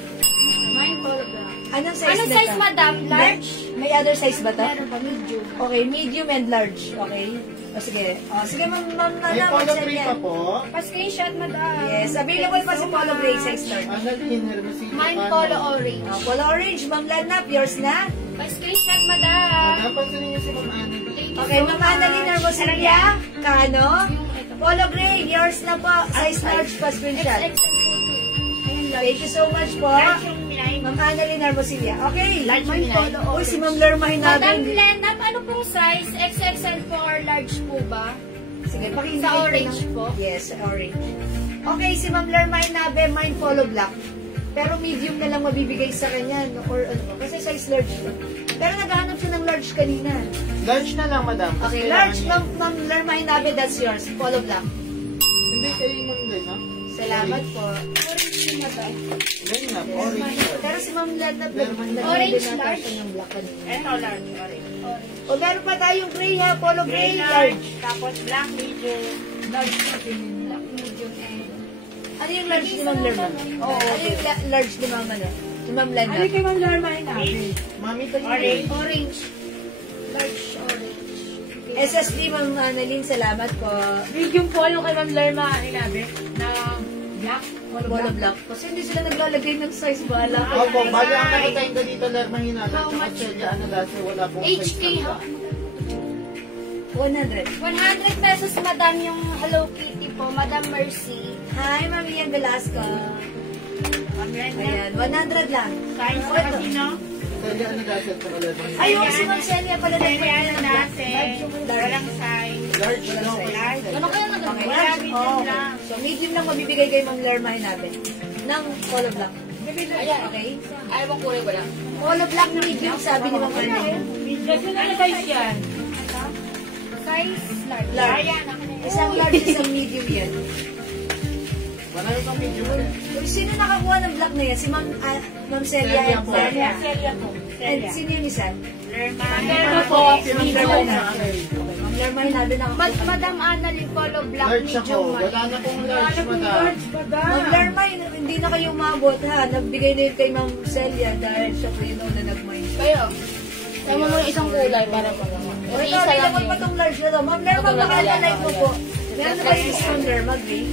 Mine polo black. Anong size Ano nito? size madam? Large? May other size ba to? Meron ba? Medium. Okay, medium and large. Okay. O sige. O sige, Ma'am May Ma'am polo green Celia. pa po. Pa-screenshot madam. Yes, available pa si polo gray size large. Annalyn Hermosito. Mine polo orange. Polo orange, Ma'am Lanap, yours na. Pa-screenshot madam. Napansin niyo si Ma'am Annalyn. Okay, Ma'am Annalyn Hermosilya, Kano. Polo gray, yours na po. Size large pa screenshot. XXL po to. Ayun lang. Thank you so much po. Ma'am Annalyn Hermosilla. Okay. Large May minay. polo Uy, si orange. Ma'am Lerma Madam Hinabi. Lena, ano pong size? XXL po or large po ba? Sige, pakinggan Sa ko orange lang. po? Yes, sa orange. Okay, si Ma'am Lerma Hinabi, mine polo black. Pero medium na lang mabibigay sa kanya. No? Or ano ba? Kasi size large po. Pero naghahanap siya ng large kanina. Large na lang, madam. Okay, Kasi large. kailangan niya- Ma'am Lerma Hinabi, that's yours. Polo black. Hindi kayo ma'am din, ha? Salamat po. Orange po, madam. Ganyan na, orange. Pero si Ma'am Lerma, Orange, din nata large. siya ng black kanina. Ito, large. Orange. O meron pa tayong gray ha, polo gray, Gray, large. large. Tapos black, medium. Large po din. Black, medium, and... Ano yung large ni Ma'am Lerma? Oo, ano yung large ni Ma'am ano? Ni Ma'am Lenda? Mami, ito orange. Orange. Large orange. SSD Ma'am Annalyn, salamat po. Medium po yung kay Ma'am Lerma, hinabi, na black. Polo black. Kasi hindi sila naglalagay ng size bala. Opo, bali ang nakatayin ko dito, Lerma Hinala. How Tsaka much? Celia, ano dati, wala pong HK, size ha? na. 100. 100 pesos, madam, yung Hello Kitty po. Madam Mercy. Hi, Ma'am Ian Velasco. Ayan. Ayan, 100 lang. Size Oh, ko ito. kasi, no? Celia, ano dati, tsaka Lerma Hinala. Ay, si Ma'am Celia pala Kaya nagpapalala yan ng black. dati. Large. Walang size. Large, no? Large. Ano kaya Okay, nagagawa? Wala, large. medium Oh, lang. so, medium lang mabibigay kay Ma'am Lerma Hinabi. Ng polo black. Ayan. Okay? Ayaw mong kulay, wala. Polo black medium, sabi ni Ma'am Annalyn. Kasi ano size yan? Size large. Large. Ayan, ako na yun. Isang large, isang medium yan. Wala rin pang medium ulit. Uy, sino nakakuha ng black na yan? Si Ma'am Ma'am Celia Celia and po. Celia. Celia po. And Celia. sino yung isa? Lerma. Lerma po. Sino Medium. po na? Okay. Ma'am Lerma Hinabi na Madam Annalyn Polo Black Large ako. medium. Wala na pong large, madam. Ma'am Lerma, hindi na kayo umabot ha. Nagbigay na yun kay Ma'am Celia dahil siya po yun na nag-mind. Kayo. Tama mo yung isang kulay para magawa. O ito, available pa itong large na to. Ma'am Lerma, baka mo po. Meron na kayo sa Ma'am Lerma, gray?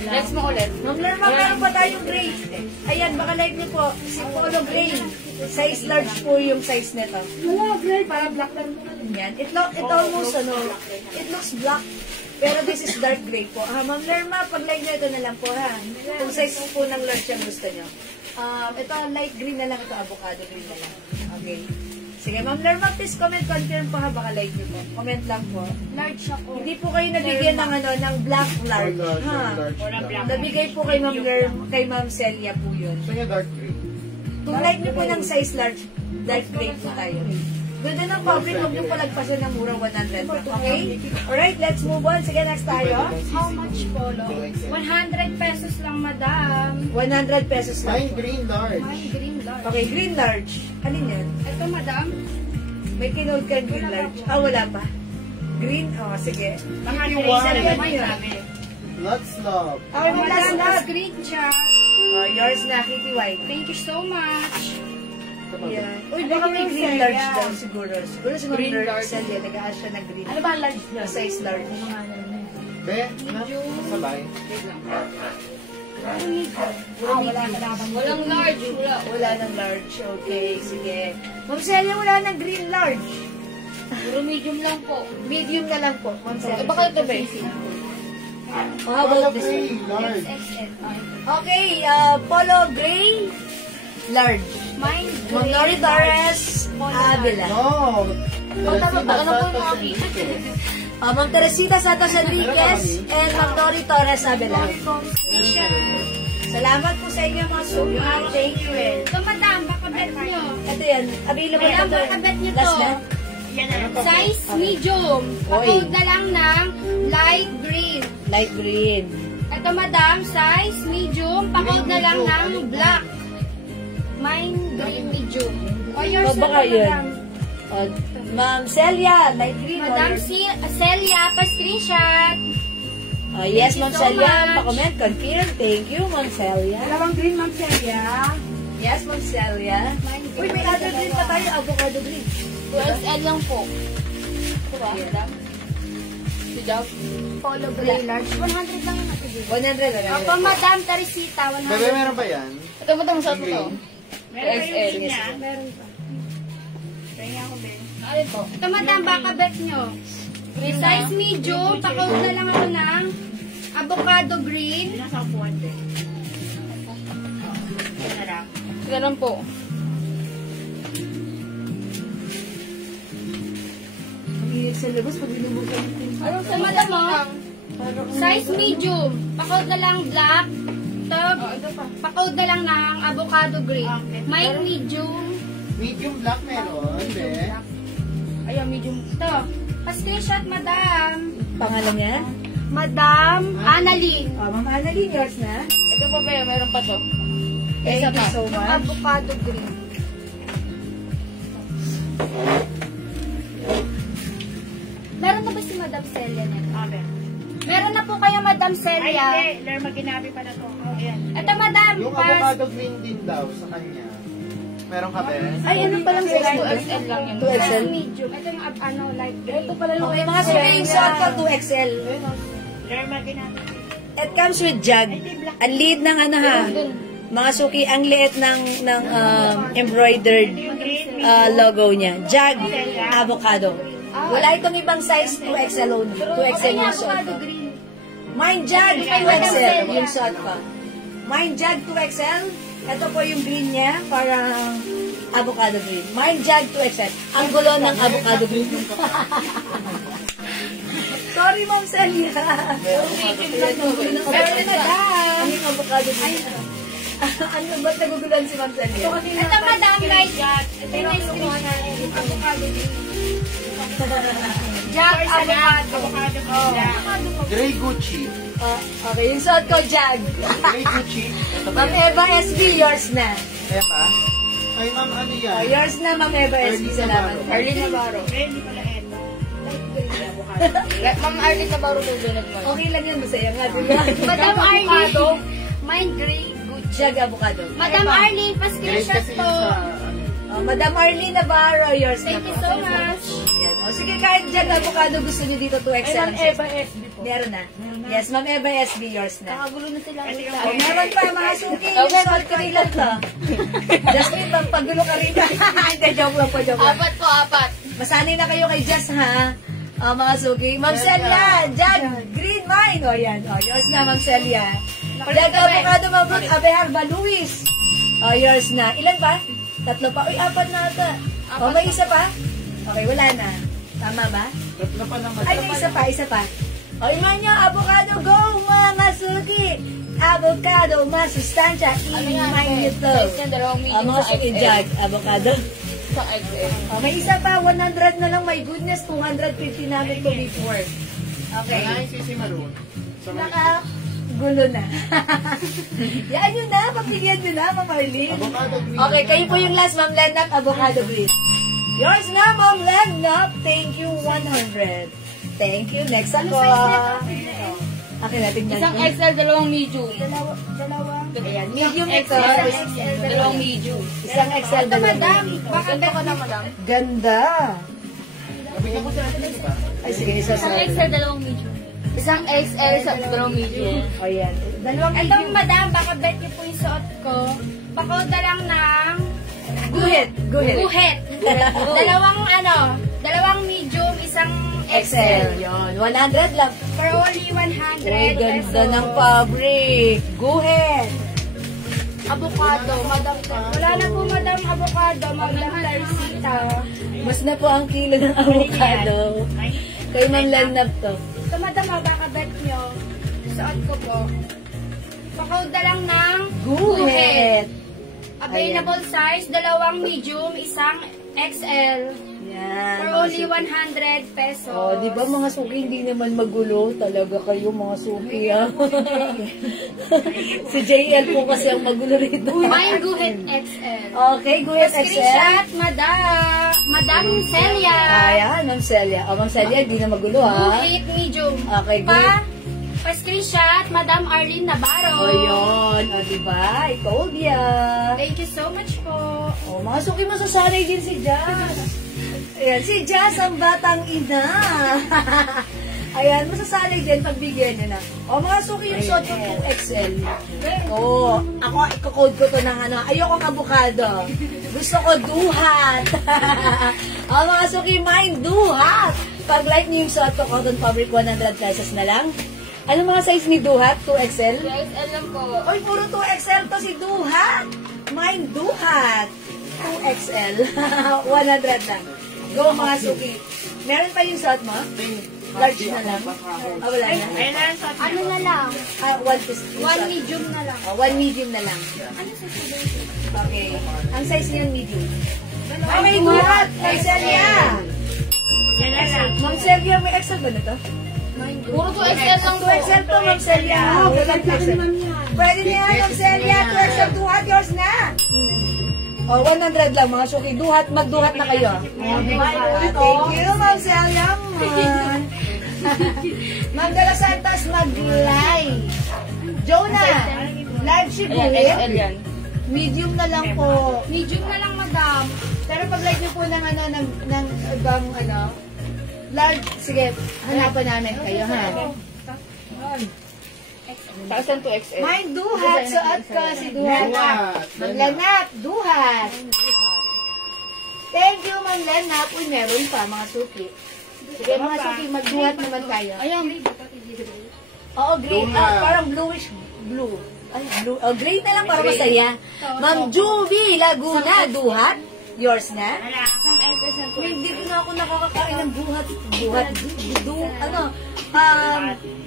Next mo ulit. Ma'am Lerma, meron pa tayong gray. Ayan, baka like niyo po. Si Polo Gray. Size large po yung size nito. Wala, gray. Para black lang po. Yan. It almost, it looks black. Pero this is dark gray po. Ma'am Lerma, pag like niyo, ito na lang po ha. Kung size po ng large yung gusto niyo. Ito, light green na lang. Ito, avocado green na lang. Okay. Sige, Ma'am Lerma, please comment, confirm po ha. Baka like niyo po. Comment lang po. Large ako. Hindi po kayo nabigyan ng ng black large. Large, Ha? large. Wala black. Nabigay po kay Ma'am Lerma, kay Ma'am Celia po yun. Gusto niya dark green. Kung like niyo po ng size large, dark gray po tayo. Ganda ng fabric, huwag niyo palagpasan ng murang 100 lang. Okay? Alright, let's move on. Sige, next tayo. How much polo? 100 pesos lang, madam. 100 pesos lang. Mine green large. Ay, green large. Okay, green large. Alin yan? Ito, madam. May kinold ka green large. Wala pa. Green? Oh, sige. Baka If you gray want sa it. naman sabi. Lots love. Okay, may last Madam, last. screenshot. Oh, yours na, Kitty White. Thank you so much. Yan. Uy, baka may green large daw siguro. Siguro si Ma'am Green Large large. Celia, nag-aas siya ng green. Ano ba ang large niya? Size large. Be, na, sabay. Wala ka naman. Walang large. Wala. Wala ng large. Okay, sige. Ma'am Celia, wala ng green large. Puro medium lang po. Medium na lang po, Ma'am Celia. Baka ito ba? Oh, how about this Gray one? large. XXL. Okay, polo gray, large. Mine, Ma'am Nori Torres, Avila. No. tama ba? Ano po yung mga Ma'am Teresita Santos Enriquez, and Ma'am Nori Torres, Avila. Salamat po sa inyo mga sumat. Thank you. Ito, madam, baka bet nyo. Ito yan, available Madam, ito. baka bet nyo Last to. na? Yan na. Size medium. Pakod na lang ng light green. Light green. Ito, madam, size medium. Pakod na lang ng black. Mine green medium. O, yours na Baka to, yun. madam. Ma'am Celia, light green. Madam Celia, pa-screenshot. Yes, Thank Ma'am you so Celia. much. Pa-comment, confirm. Thank you, Ma'am Celia. Dalawang green, Ma'am Celia. Yes, Ma'am Celia. Uy, may other green pa tayo. Avocado green. 2XL lang po. Ito ba, madam? Si Jav? Polo gray large. 100 lang yung natibig. 100 na lang. Opo, madam, Teresita, 100. Bebe, meron pa yan? Ito, madam, sa ito. Green. Meron pa yung green yes. niya. Meron pa. Kaya ako din. Ano po? Ito, madam, baka bet nyo. Size medium, pakawag na lang ako ng avocado green. Nasa upuan din. Yan na lang. Ganun po. Ang init sa labas pag binubukan. Sa madam mo, size medium. Pakod na lang black. Pakod na lang ng avocado green. May medium. Medium black meron, be. Ayun, medium. Ito. Pa-screenshot, madam. Pangalan niya? Madam Annalyn. Ma'am Annalyn, yours na? Ito po ba, meron pa to. Thank you so much. Avocado green. Meron na ba si Madam Celia nito? Meron na po kayo, Madam Celia. Ay, hindi. Lerma ginabi pa na to. Ayan. Ito, Madam. Yung avocado green din daw sa kanya. Meron ka, be? Ay, ano palang size 2XL lang yun. 2XL? Size medium. Ito yung light green. Ito pala yung Okay, mga screenshot ko, 2XL. Lerma ginabi. It comes with jug. Ang liit ng ano ha. Mga suki, ang liit ng embroidered logo niya. Jug avocado. Wala itong ibang size, 2XL only. 2XL yung suot ko. Mine jug 2XL yung suot ko. Mine jug 2XL. Ito po yung green niya, parang avocado green. Mine jug 2XL. Ang gulo ng avocado green. Sorry, Ma'am Celia. Pero madam. Ang avocado green. Ano ba't nagugulan si Ma'am Celia? Ito, Madam, light jug. Ito yung nice green. Avocado green. Jug avocado. Grey Gucci. Okay, yung suot ko, jag. Grey Gucci. Ito ba Ma'am yan? Eva SB, yours na. Kaya pa? Ay, ma'am, ano yan? Yours na, Ma'am Eva SB. Salamat. Arlene Navarro. Hindi pala ito. Ma'am Arlene Navarro po donate mo. Okay lang yan, masaya nga, di ba? Madam Arlene. Mine green. Jag avocado. Madam Arlene, Grey pa-screenshot kasi po. sa... Madam Arlene Navarro, yours na. Thank you so much. Yan. O sige, kahit jag avocado gusto niyo dito, 2XL. Ma'am Eva SB po. Meron na. Yes, Ma'am Eva SB, yours na. Nakagulo na sila. O, meron pa, mga suki. Yung suot ko rin lang to. Jasmine, magpagulo ka rin. Hindi, joke lang po, joke lang. Apat po, apat. Masanay na kayo kay Jess, ha? Mga suki. Ma'am Celia, jag, green mine. O, yan. O, yours na, Ma'am Celia. Jag avocado, Ma'am Ruth, Abeharba, Luis. O, yours na. Ilan pa? Tatlo pa. Uy, apat na ata. O, may isa pa? Okay, wala na. Tama ba? Tatlo pa naman. Ay, may isa pa, isa pa. O, iman nyo, avocado, go, mga suki. Avocado, masustansya, i-mine nyo to. Size niya, dalawang medium Mga sa suki, XL. jag, avocado. Sa XL. Oh, may isa pa, 100 na lang. My goodness, 250 namin to before. Okay. Ay, Sisi Maroon. Sa may... Gulo na. Yan yun na, pagbigyan nyo na, Ma'am Arlene. Avocado green. Okay, kayo po yung last, Ma'am Lenap, avocado green. Yours na, Ma'am Lenap. Thank you, 100. Thank you. Next ako. Okay na, tignan Isang ko. XL, dalawang medium. Ayan, medium ito. Dalawang medium. Isang XL, Ito, Madam. dalawang. Baka ka na, Madam. Ganda. Nabigyan ko sila din, di ba? Ay, sige, isa Isang sa... XL, dalawang medium. Isang XL sa dalawang medium. O, yan. Dalawang Ito, medium. Madam, baka bet niyo po yung suot ko. Pakod na lang ng Guhit. Guhit. guhit. Dalawang medium, isang XL. Yun. 100 lang. For only 100 Uy, ganda pesos. ng fabric. Guhit. Avocado, Madam. Wala na po, Madam, avocado. Madam Larsita. Mas na po ang kilo ng avocado. Kay Ma'am Lenap to. Ito, Madam, baka bet nyo. Suot ko po. Pakod na lang ng Guhit. Available size, dalawang medium, isang XL. Yan. For only 100 pesos. Oh, di ba mga suki, hindi naman magulo. Talaga kayo mga suki, ha? Si JL po kasi ang magulo rito. Mine Guhit XL. Okay, Guhit XL. Screenshot, Madam Celia. Ayan, Ma'am Celia. Oh, Ma'am Celia, hindi na magulo, ha? Guhit medium. Okay, Pa-screenshot, Madam Arlene Navarro. Oh, yun. O, diba? I told ya. Thank you so much po. Oh, mga suki, masasanay din si Jazz. Ayan, si Jazz ang batang ina. Ayan, masasanay din pagbigyan niya na. O, mga suki, yung suot ko 2XL. Oh, ako, i-code ko to ng ano, ayokong avocado. Gusto ko duhat. O, mga suki, mine duhat. Pag like niyo yung suot ko, cotton fabric, 100 pesos na lang. Ano mga size ni Duhat? 2XL? XL lang po. Oy, puro 2XL to si Duhat. Mine Duhat. 2XL. 100 lang. Go mga suki. Meron pa yung suot mo? Large na lang. Wala na. Ano na lang? One piece. One medium na lang. One medium na lang. Ano sa Okay. Ang size niyan medium. May Duhat. Kay Celia. Ma'am Celia, may XL ba na to? Puro 2XL lang 2XL to, Ma'am Celia. Pwede niya, Ma'am Celia. 2XL Duhat. Yours na. 100 lang mga suki. Duhat, magduhat na kayo. Thank you, Ma'am Celia. Ma'am De Los Santos, mag-live. Jonah, live si XL yan. Medium na lang po. Medium na lang, madam. Pero pag like niyo po ng ibang large, sige, hanapan namin kayo, ha? Taas ng 2XL. Mine Duhat, suot ko si Duhat. Ma'am Lenap, Duhat. Thank you, Ma'am Lenap. Uy, meron pa, mga suki. Sige, mga suki, magduhat naman tayo. Ayan. Oo, gray. Parang bluish blue. Ay, blue. Oh, gray na lang para masaya. Ma'am Juby, Laguna, Duhat. Yours na? Hindi ko na ako nakakakain ng buhat.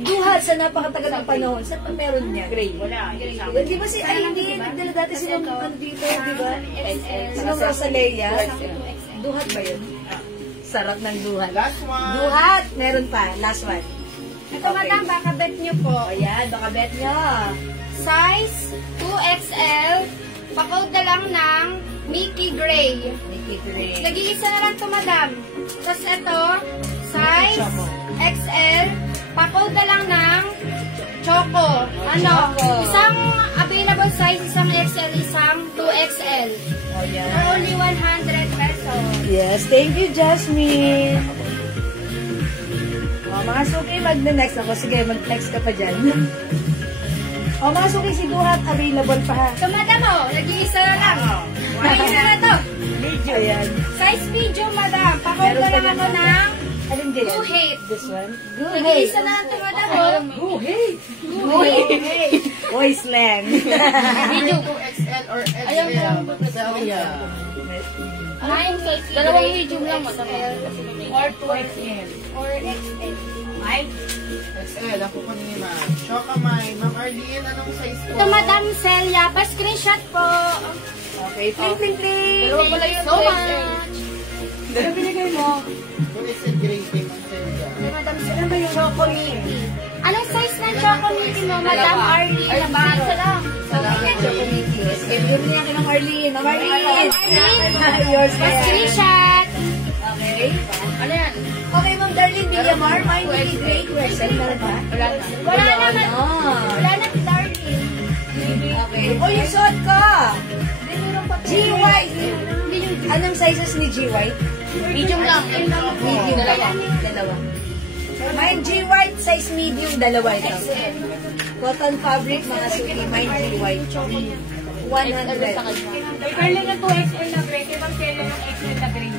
Duhat sa napakatagal ng panahon. Saan pa meron niya? Gray. Di ba hindi nagdala dati silang dito, di ba? Silang Rosalea. Duhat ba yun? Sarap ng duhat. Last one. Duhat, meron pa. Last one. Ito, madam, baka bet nyo po. Ayan, baka bet nyo. Size 2XL. Pakod na lang ng Mickey Gray. Mickey Gray. Nag-iisa na lang ito, madam. Tapos ito, size XL. Pakod na lang ng Choco. Isang available size, isang XL, isang 2XL. Oh, yan. For only 100 pesos. Yes, thank you, Jasmine. Mga suki, mag-next ako. Sige, mag-next ka pa dyan. Mga suki, si Duhat, available pa ha. So, madam, nag-iisa na lang. Nag-iisa na to. Medium. Ayan. Size medium, madam. Pakod na lang ako ng Alin din yan? Go hate. This one? Go Nag-iisa na lang ito, madam. Go hate. Go hate. Boy slang. Medium 2XL or XL. Celia. Dalawang medium lang, madam. Or 2XL. Or XL. XL, ako po ni Ma'am. Chokamay. Ma'am Arlene, anong size po? Ito, madam Celia. Pa-screenshot po. Okay, pling, pling, pling. Dalawa pala yung So 2XL. much. Ano binigay mo? 2XL gray kay Ma'am Celia. Madam Celia ba yung Choco Mickey? Anong size ng Choco Mickey mo, madam Arlene? Isa lang. Choco Mickey. Sige, bigyan mo niya ng Arlene. Ma'am Arlene. Arlene. Yours na yan. Pa-screenshot. Okay. Ano yan? Okay, Ma'am Darlene Villamar, mine Mickey Gray. Meron ba? Wala na. Wala naman. na. Wala na, darling. Okay. O, yung suot ko. G-White. Anong sizes ni G-White? Medium lang. Medium. Dalawa. Mine G-White, size medium, dalawa ito. Cotton fabric, mga suki. Mine G-White. 100. Darling ng 2XL na gray. Kaya Ma'am Celia ng XL na gray.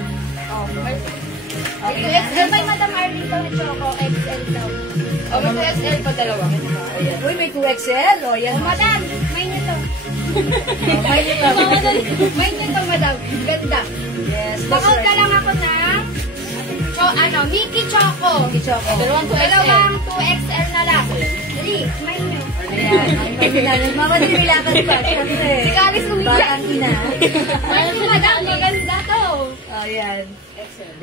Okay. XL by Madam Arlene daw na Choco. XL daw. O, may 2XL pa dalawa. Uy, may 2XL. O, yan. Madam, may nito. Mine ito. May nito, madam. Ganda. Yes. Pakot na lang ako ng Mickey Choco. Choco. Dalawang 2XL. Dalawang 2XL na lang. Dali, may nyo. Ayan. Mama, nililakan pa. Siyempre. Kalis umiyak. Bakang ina. May nyo, madam. Maganda to. Ayan.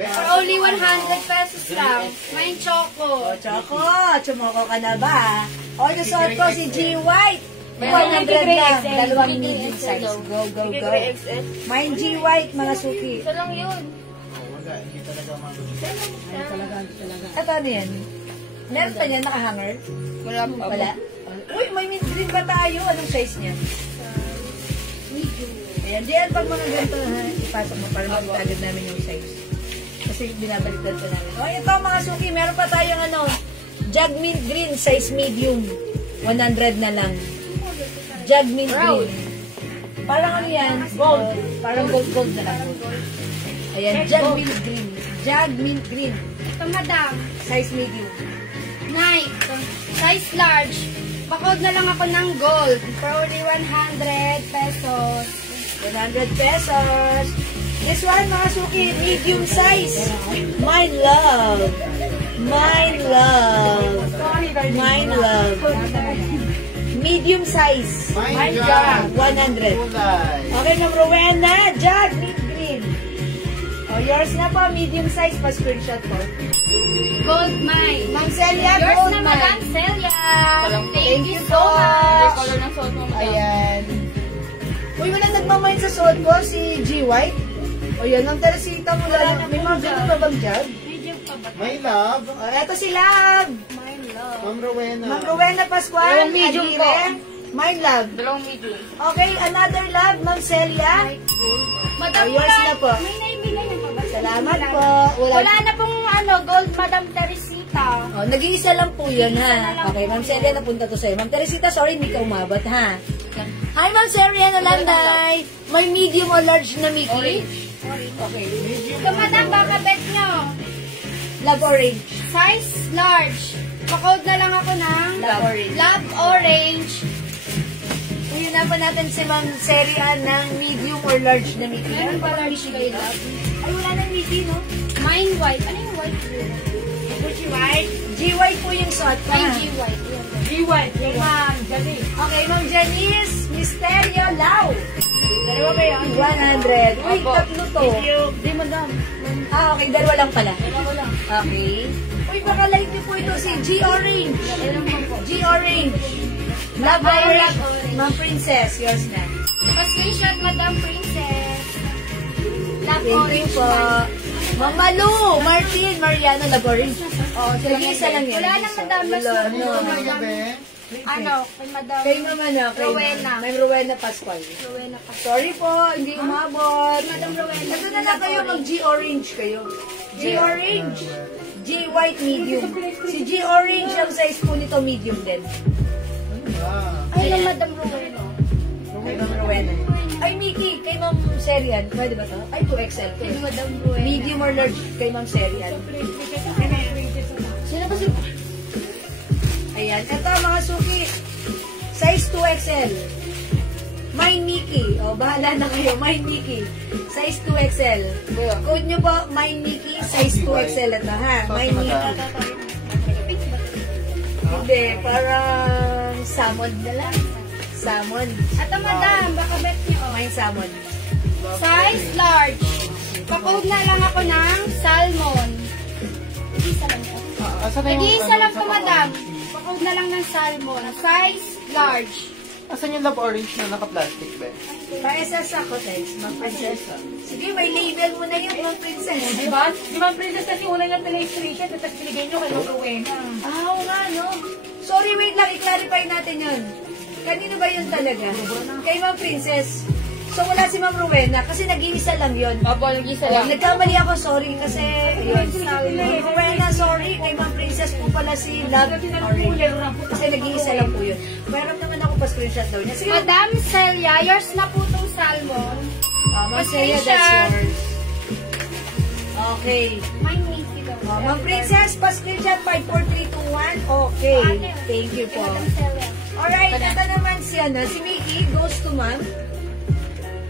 For only 100 pesos lang. May Choco. O, Choco, chumoko ka na ba? O, yung suot ko si G White. 100 lang. Dalawang medium size. Go, go, go. Mine G White, mga suki. Ito lang yun. Wala, hindi talaga mabalik. Ito ano yan? Meron pa niyan, nakahanger? Wala pa. Wala. Uy, may green ba tayo? Anong size niya? Ayan, diyan pag mga ganito, ha, ipasok mo para magtagad namin yung size. Kasi binabaliktad pa namin. O, ito mga suki, meron pa tayong Jagmint Green, size medium. 100 na lang. Jagmint Green. Parang ano yan? Gold. Parang gold na lang. Ayan, Jagmint Green. Jagmint Green. Ito, madam. Size medium. Nike. Size large. Pakod na lang ako ng gold. For only 100 pesos. 100 pesos. This one, mga suki, medium size. Mine love. Mine love. Mine love. Medium size. My God. 100. Kulay. Okay, Ma'am Rowena, Jag, mint green. Oh, yours na po, medium size, pa-screenshot po. Gold mine. Ma'am Celia, Yours gold na, mine. Madam Celia. Thank you so much. Ayan. Uy, wala nagmamine sa suot ko, si G. White. O yan, ang Teresita mo lang. May mga ganun na bang Jag? My love. O, eto si Love. Ma'am Rowena. Ma'am Rowena Pascual. Dalawang medium po. Aguirre. Mine Love. Dalawang medium. Okay, another Love, Ma'am Celia. Madam, Oh, yours na po. May naibigay na pa ba? Salamat po. Wala na pong gold, Madam Teresita. Oh, nag-iisa lang po yun, ha? Okay, Ma'am Celia, napunta to sa'yo. Ma'am Teresita, sorry, hindi ka umabot, ha? Hi, Ma'am Celia, nalanday. May medium o large na Mickey? Okay. Ito, Madam, baka bet nyo. Love orange. Size large. Pa-code na lang ako ng Love orange. Love Orange. Ngayon na pa natin si Ma'am Celia ng medium or large na Mickey. Meron pa large kayo, Love? Ay, wala nang Mickey, no? Mine white. Ano yung white? Gucci white. G-white po yung suot ko. Mine ha? G-white. G1. Yung ma'am, dali. Okay, Ma'am Janice, Misterio, Lau. Dalawa ba yun? 100. Uy, tatlo to. Di, madam. Ah, okay, dalawa lang pala. Dalawa lang. Okay. Uy, baka like niyo po ito si G-Orange. G-Orange. Love Orange. Ma'am Princess, yours na. Pa-screenshot, Madam Princess. Love Thank you Orange. po. Ma'am Malu, Martin, Mariano, Love Orange. Oh, sila isa lang yan. Wala nang madam. Mas Wala, Ano yung Maria, be? kay Madam Kayo naman na. Rowena. May Rowena Pascual. Rowena pa. Sorry po, hindi umabot. Madam Rowena. Ito na lang kayo, mag-G-Orange kayo. G-Orange. G-White medium. Si G-Orange, ang size po nito medium din. Ah. Ay, yung Madam Rowena. Kay Ma'am Rowena. Ay, Mickey, kay Ma'am Serian. Pwede ba to? Ay, 2XL. Kay Madam Rowena. Medium or large kay Ma'am Serian. Sino ba si... Ayan. Ito, mga suki. Size 2XL. Mine Mickey. O, bahala na kayo. Mine Mickey. Size 2XL. Code nyo po, Mine Mickey. Size 2XL ito, ha? Mine Mickey. Hindi, parang salmon na lang. Salmon. Ito, Madam, baka bet nyo. Mine salmon. Size large. Pa-code na lang ako ng salmon. Nag-iisa lang po. Asan na yung... Nag-iisa lang po, Madam. Pa-code na lang ng salmon. Size large. Asan yung Love Orange na naka-plastic, be? Pa-SS ako, thanks. Ma'am Princess. Sige, may label mo na yun, Ma'am Princess. Diba? Di ba, princess, kasi una lang pala yung screenshot, tapos binigay nyo kay Ma'am Rowena. Ah, oo nga, no? Sorry, wait lang. I-clarify natin yun. Kanino ba yun talaga? Kay Ma'am Princess. So, wala si Ma'am Rowena kasi nag-iisa lang yun. Opo, nag-isa lang. Nagkamali ako, sorry, kasi yun. Ma'am Rowena, sorry. Kay Ma'am Princess po pala si Love Orange. Kasi nag-iisa lang po yun. Meron naman ako pa screenshot daw niya. Sige, Madam Celia, yours na po itong salmon. Ma'am Celia, that's yours. Okay. May Mickey daw. Ma'am Princess, pa-screenshot 54321. Okay. Thank you po. Madam Celia. Alright, ito naman si, si Mickey, goes to Ma'am.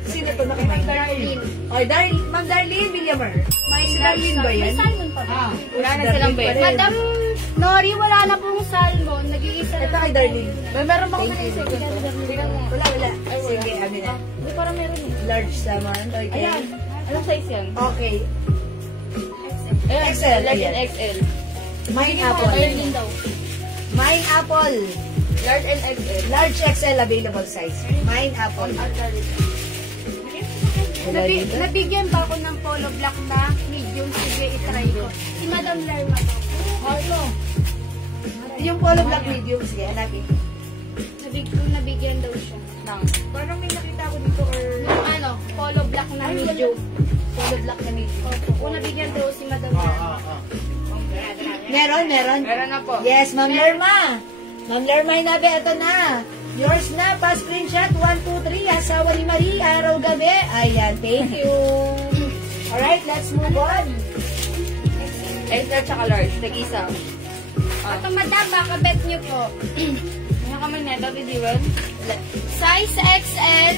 Sino to? Darlene. Okay, Ma'am Darlene Villamar. May Si Darlene ba yan? May salmon pa ba? Wala na silang bet. Madam Nori, wala na pong salmon. Nag-iisa Ito lang. kay Darlene. Meron ba Thank you. Wala, wala. Sige, amin na. Hindi, parang meron eh. Large naman. Okay. Ayan. Anong size yan? Okay. Ayan, XL, large ayan. and XL. Mine Ayun apple. din daw. Mine apple. Large and XL. Large XL available size. Mine apple. Wala dito. Nabigyan ba ako ng polo black na medium? Sige, itry ko. Si Madam Lerma daw. Ano? Yung polo black medium. Sige, hanapin. Nabigyan daw siya. Parang may nakita ko dito or... Yung polo black na medium. Polo black na medium. Opo, nabigyan daw si Madam Lerma. Meron. Meron na po. Yes, Ma'am Lerma. Ma'am Lerma, hinabi, ito na. Yours na, pa-screenshot, 1, 2, 3, asawa ni Marie, araw-gabi. Ayan, thank you. Alright, let's move on. XL tsaka large. Nag-isa. Ito, Madam, baka bet niyo po. Ano ka man neta, Diwan? Size XL.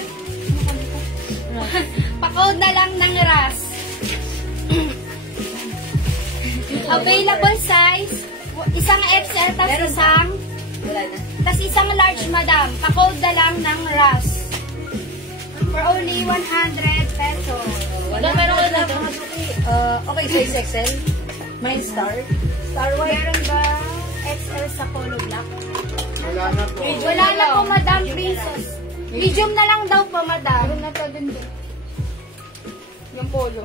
Pa-code na lang ng RAS. Available size, isang XL tas isang Wala na. isang large, madam. Pa-code na lang ng RAS. For only 100 pesos. Wala, meron ko na mga suki. Okay, size XL. Mine star. Star white. Meron ba XL sa polo black? Wala na po. Wala na po, madam, princess. Medium na lang daw po, madam. Meron na to din doon. Yung polo.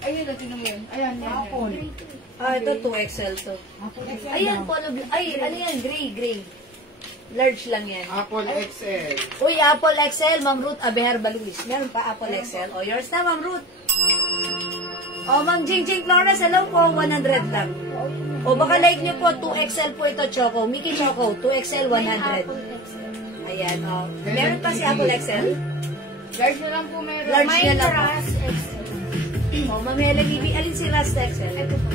Ayun, tingnan mo yun. Ayan, apple. Ito 2XL to. Ayan, polo blue. Ay, ano yan? Gray. Large lang yan. Apple XL. Uy, Apple XL, Ma'am Ruth Abejar Baluis. Meron pa Apple XL. O, yours na, Ma'am Ruth. O, Ma'am Jingjing Flores, hello po, 100 lang. O, baka like nyo po, 2XL po ito, Choco. Mickey Choco, 2XL, 100. Ayan, o. Meron pa si Apple XL? Large na lang po meron. Large Mine yan lang po. RAS XL. O, Ma'am Helen Ibi, alin si Rust XL? Ito po.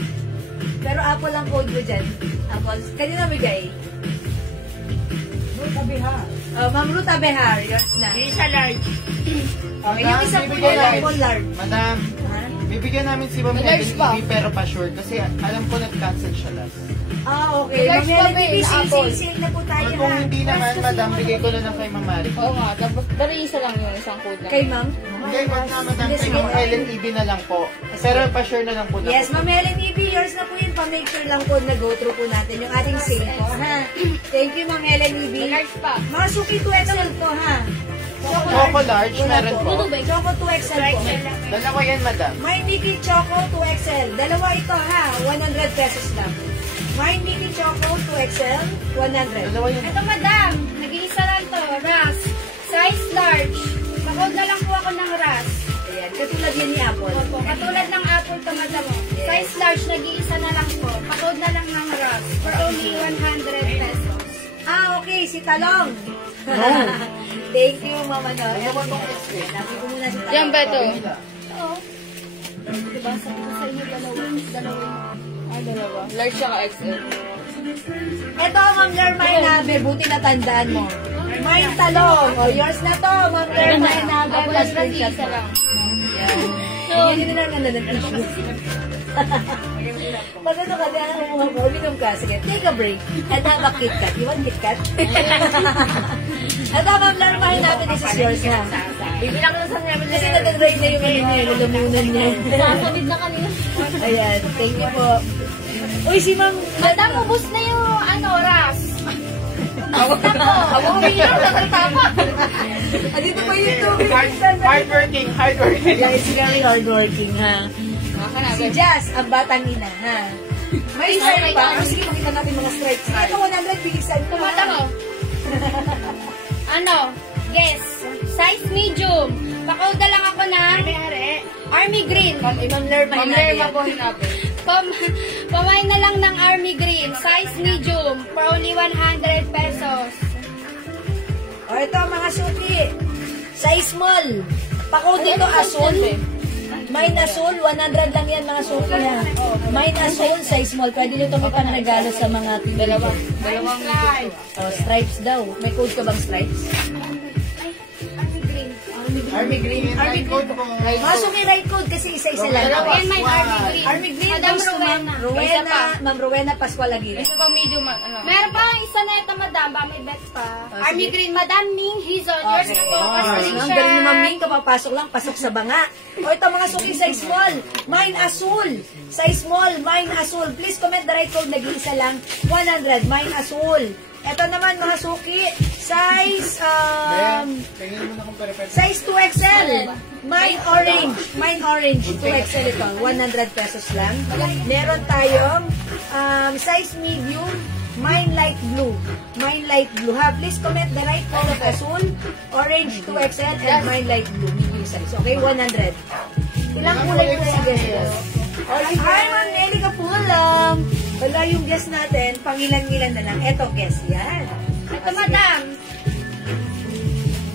Pero Apple lang code mo dyan. Apple. Kanina bigay. Ma'am Ruth Abejar, yours na. Isa large. Okay, yung isa po bibigyan yung namin- Apple large. Madam, Ha? bibigyan namin si Ma'am Helen Ibi pero pa sure kasi alam ko nag-cancel siya last. Okay. Large Ma'am Helen pa ba Ibi, yung Apple? sale na po tayo Kung ha. hindi naman, madam, bigay ko na lang kay Ma'am Mari. Oo nga, tapos pero isa lang yung isang code lang. Kay Ma'am? Hindi, wag na, madam, Hindi, kay sige. Ma'am Helen Ibi na lang po. Pero pa sure na lang po na Yes, po. Ma'am Helen Ibi, yours na po yun. Pa-make sure lang po na go through po natin yung ating sale po, ha? Thank you, Ma'am Helen Ibi. Large pa. Mga suki 2XL po, ha? Choco large, meron po. Choco 2XL po. Dalawa yan, madam. My Mickey Choco 2XL. Dalawa ito, ha? 100 pesos lang. My Mickey Choco 2XL, 100. Dalawa yan. Ito, madam. Nag-iisa lang to. RAS. Size large. Pa-code na lang po ako ng RAS. Ayan, katulad yan ni Apple. Opo, katulad ng Apple to, madam. Size large, nag-iisa na lang po. Pa-code na lang ng RAS. For only 100 pesos. Okay, si Talong. Thank you, Mama No. Nabi ko muna si Talong. Yan ba ito? Oo. Diba, sabi ko sa inyo, dalawa. Dalawa. Large siya ka XL. Ito, Ma'am Lermay Nabe, buti na tandaan mo. May Talong. O, yours na to, Ma'am Lermay Nabe. Ako Plus lang screenshot isa lang. Yan. Yan na lang ang issue. Pag ano ka, di ano mo mo, uminom ka. Sige, take a break. And have a KitKat. You want KitKat? Ito, Ma'am Lermay Nabe, this is yours na. Bibilang na sa namin. Kasi nag-dry na yung ano niya, lalamunan niya. Sasabit na kanina. Ayan, thank you po. Uy, si Ma'am, Madam, ubus na yung RAS. Awag na po. Awag na dito pa yung tubig. Hardworking. Yeah, it's very hardworking, ha? Si Jazz, ang batang ina, ha? May stripe pa. Sige, makita natin mga stripes. Ito, 100, bilisan ko. Madam, ano? Guess. Size medium. Pa-code na lang ako ng Army Green. Ma'am Lerma, Mamlerma po hinapin. Pamain na lang ng Army Green. Size medium. For only 100 pesos. O, ito, mga suki. Size small. Pakod dito, asul. Mine asul, 100 lang yan, mga suki, ha? Mine asul, size small. Pwede nyo ito may panregalo sa mga Dalawang O, stripes daw. May code ka bang stripes? Army Green. Army code po. Mga suki, right code kasi isa-isa lang. Yan may Army Green. Army Green, Madam goes to Ma'am Rowena. Ma'am Rowena Pascual Aguirre. Isa pang medium. Ano? Meron pa isa na ito, madam. Ba, may bet pa. Army Green, Madam Ming Hizon. Yours na po. Ang galing ni Ma'am Ming, kapapasok lang, pasok sa banga. O ito, mga suki, size small. Mine asul. Size small, mine asul. Please comment the right code, nag-iisa lang. 100, mine asul. Ito naman, mga suki, size, Tingnan mo na kung perfect. size 2XL. Mine orange. 2XL ito. 100 pesos lang. Meron tayong size medium. Mine light blue. Ha? Please comment the right code of asul, orange 2XL, and mine light blue. Medium size. Okay, 100. Ilang kulay po si guest? Hi, Ma'am Nelly Kapulam. Wala yung guest natin. Pangilan-ngilan na lang. Eto, guest. Yan. Ito, madam.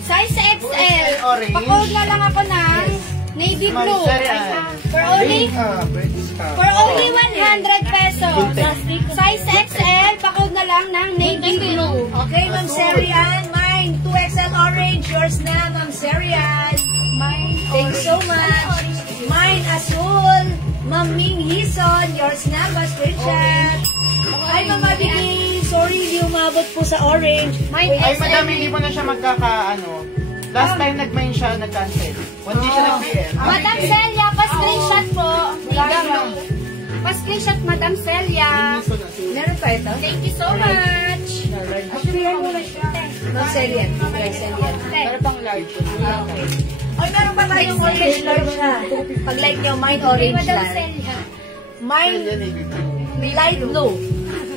Size XL. Orange. Pa-code na lang ako ng navy blue. For only British ka. For only 100 pesos. Size XL, pa-code na lang ng navy blue. Okay, Ma'am Sherry Ann, mine, 2XL orange, yours na, Ma'am Serian. Thanks so much. Mine Azul, Ma'am Ming Hison, yours na, Bas Richard. Ay, Ma'am Abigail, sorry, hindi umabot po sa orange. Mine Ay, XL. madam, hindi mo na siya last time nag-main siya, nag-cancel. Hindi siya nag-PM. Madam Celia, pa-screenshot po. Pa-screenshot, Madam Celia. Meron pa ito? Thank you so much. Ma'am Serian. Meron pang large. Okay. Ay, meron pa tayong orange large ha. Pag like nyo, mine orange Madam large. Celia. Mine light blue.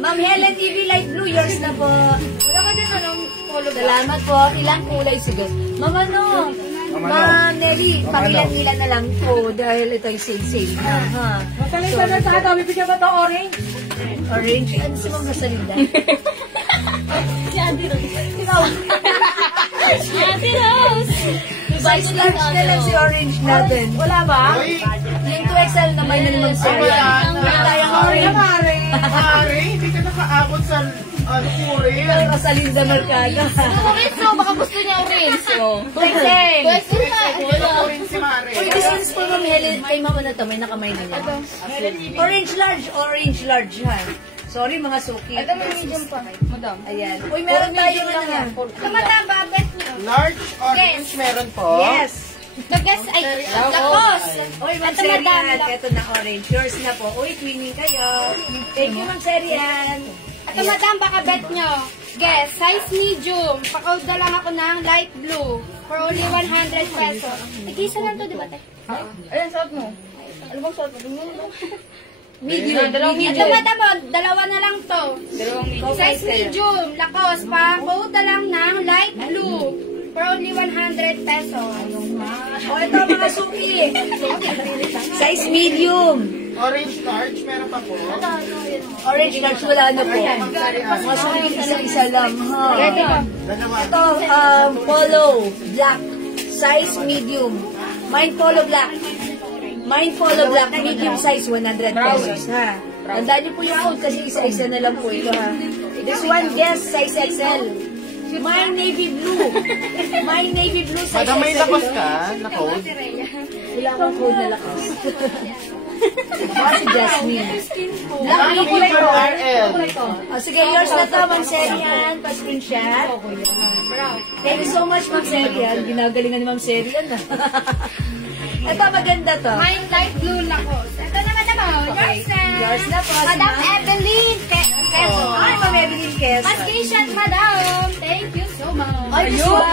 Ma'am Helen TV light blue, yours na po. Wala ka din anong polo ba? Salamat po. Ilang kulay siguro? Ma'am ano? Ma'am Nelly, pangilan-ilan na lang po dahil ito ay sale-sale na. Ha? Magaling ba na sa ato? Bibigyan ba ito orange? Orange. Ano si Ma'am Rosalinda? Si Ate Rose. Ikaw. Si Ate Rose. Size large na lang si orange natin. Wala ba? Uy, Yung 2XL naman na naman sir. wala na. Wala tayong orange. Mare, hindi ka nakaabot sa Korea. Ikaw Rosalinda Mercado. Orange, so baka gusto niya orange. Same. Wala ko rin si Mare. Uy, this is for Ma'am Helen. Kay Mama na to, may nakamay na niya. Orange large ha. Sorry mga suki. Ito may medium pa. Madam. Ayan. Uy, meron tayong ano na. Ito, Madam, babet niyo. Large orange meron po. Yes. Nagas, ay, lakos. Uy, Ma'am Ito, Madam. Serian. Ito na orange. Yours na po. Uy, twinning kayo. Thank you, Ma'am Serian. Ito, Madam, baka bet nyo. Guess, size medium. Pakawd na lang ako ng light blue. For only 100 pesos. Nag-isa lang to, di ba, te? Ayan, suot mo. Ano bang suot mo? Medium. Ito, Madam, dalawa na lang to. Size medium. Lakos, pakawd na lang ng light blue. For only 100 pesos. O, ito mga suki. Size medium. Orange large meron pa po. Orange large, wala na po. Mga suki, isa-isa lang, ha? Dalawa. Ito, polo, black. Size medium. Mine polo black. Mine polo black, medium size, 100 pesos, ha? Tandaan niyo po yung code kasi isa-isa na lang po ito, ha? This one, guess, size XL. Mine navy blue. Mine navy blue, size Madam, may XL. tapos ka na code? Wala akong code na lakas. Baka si Jasmine. Ang medium RL. Sige, yours na to, Ma'am Serian. Pa-screenshot. Thank you so much, Ma'am Serian. Ginagalingan ni Ma'am Serian. Ito, maganda to. Mine light blue lakos. Ito na, Madam. Yours na. Yours na po. Madam Evelyn. Peso. Ay, Ma'am Evelyn Quezon. Pa-screenshot, Madam. Thank you so much. Ay, yun.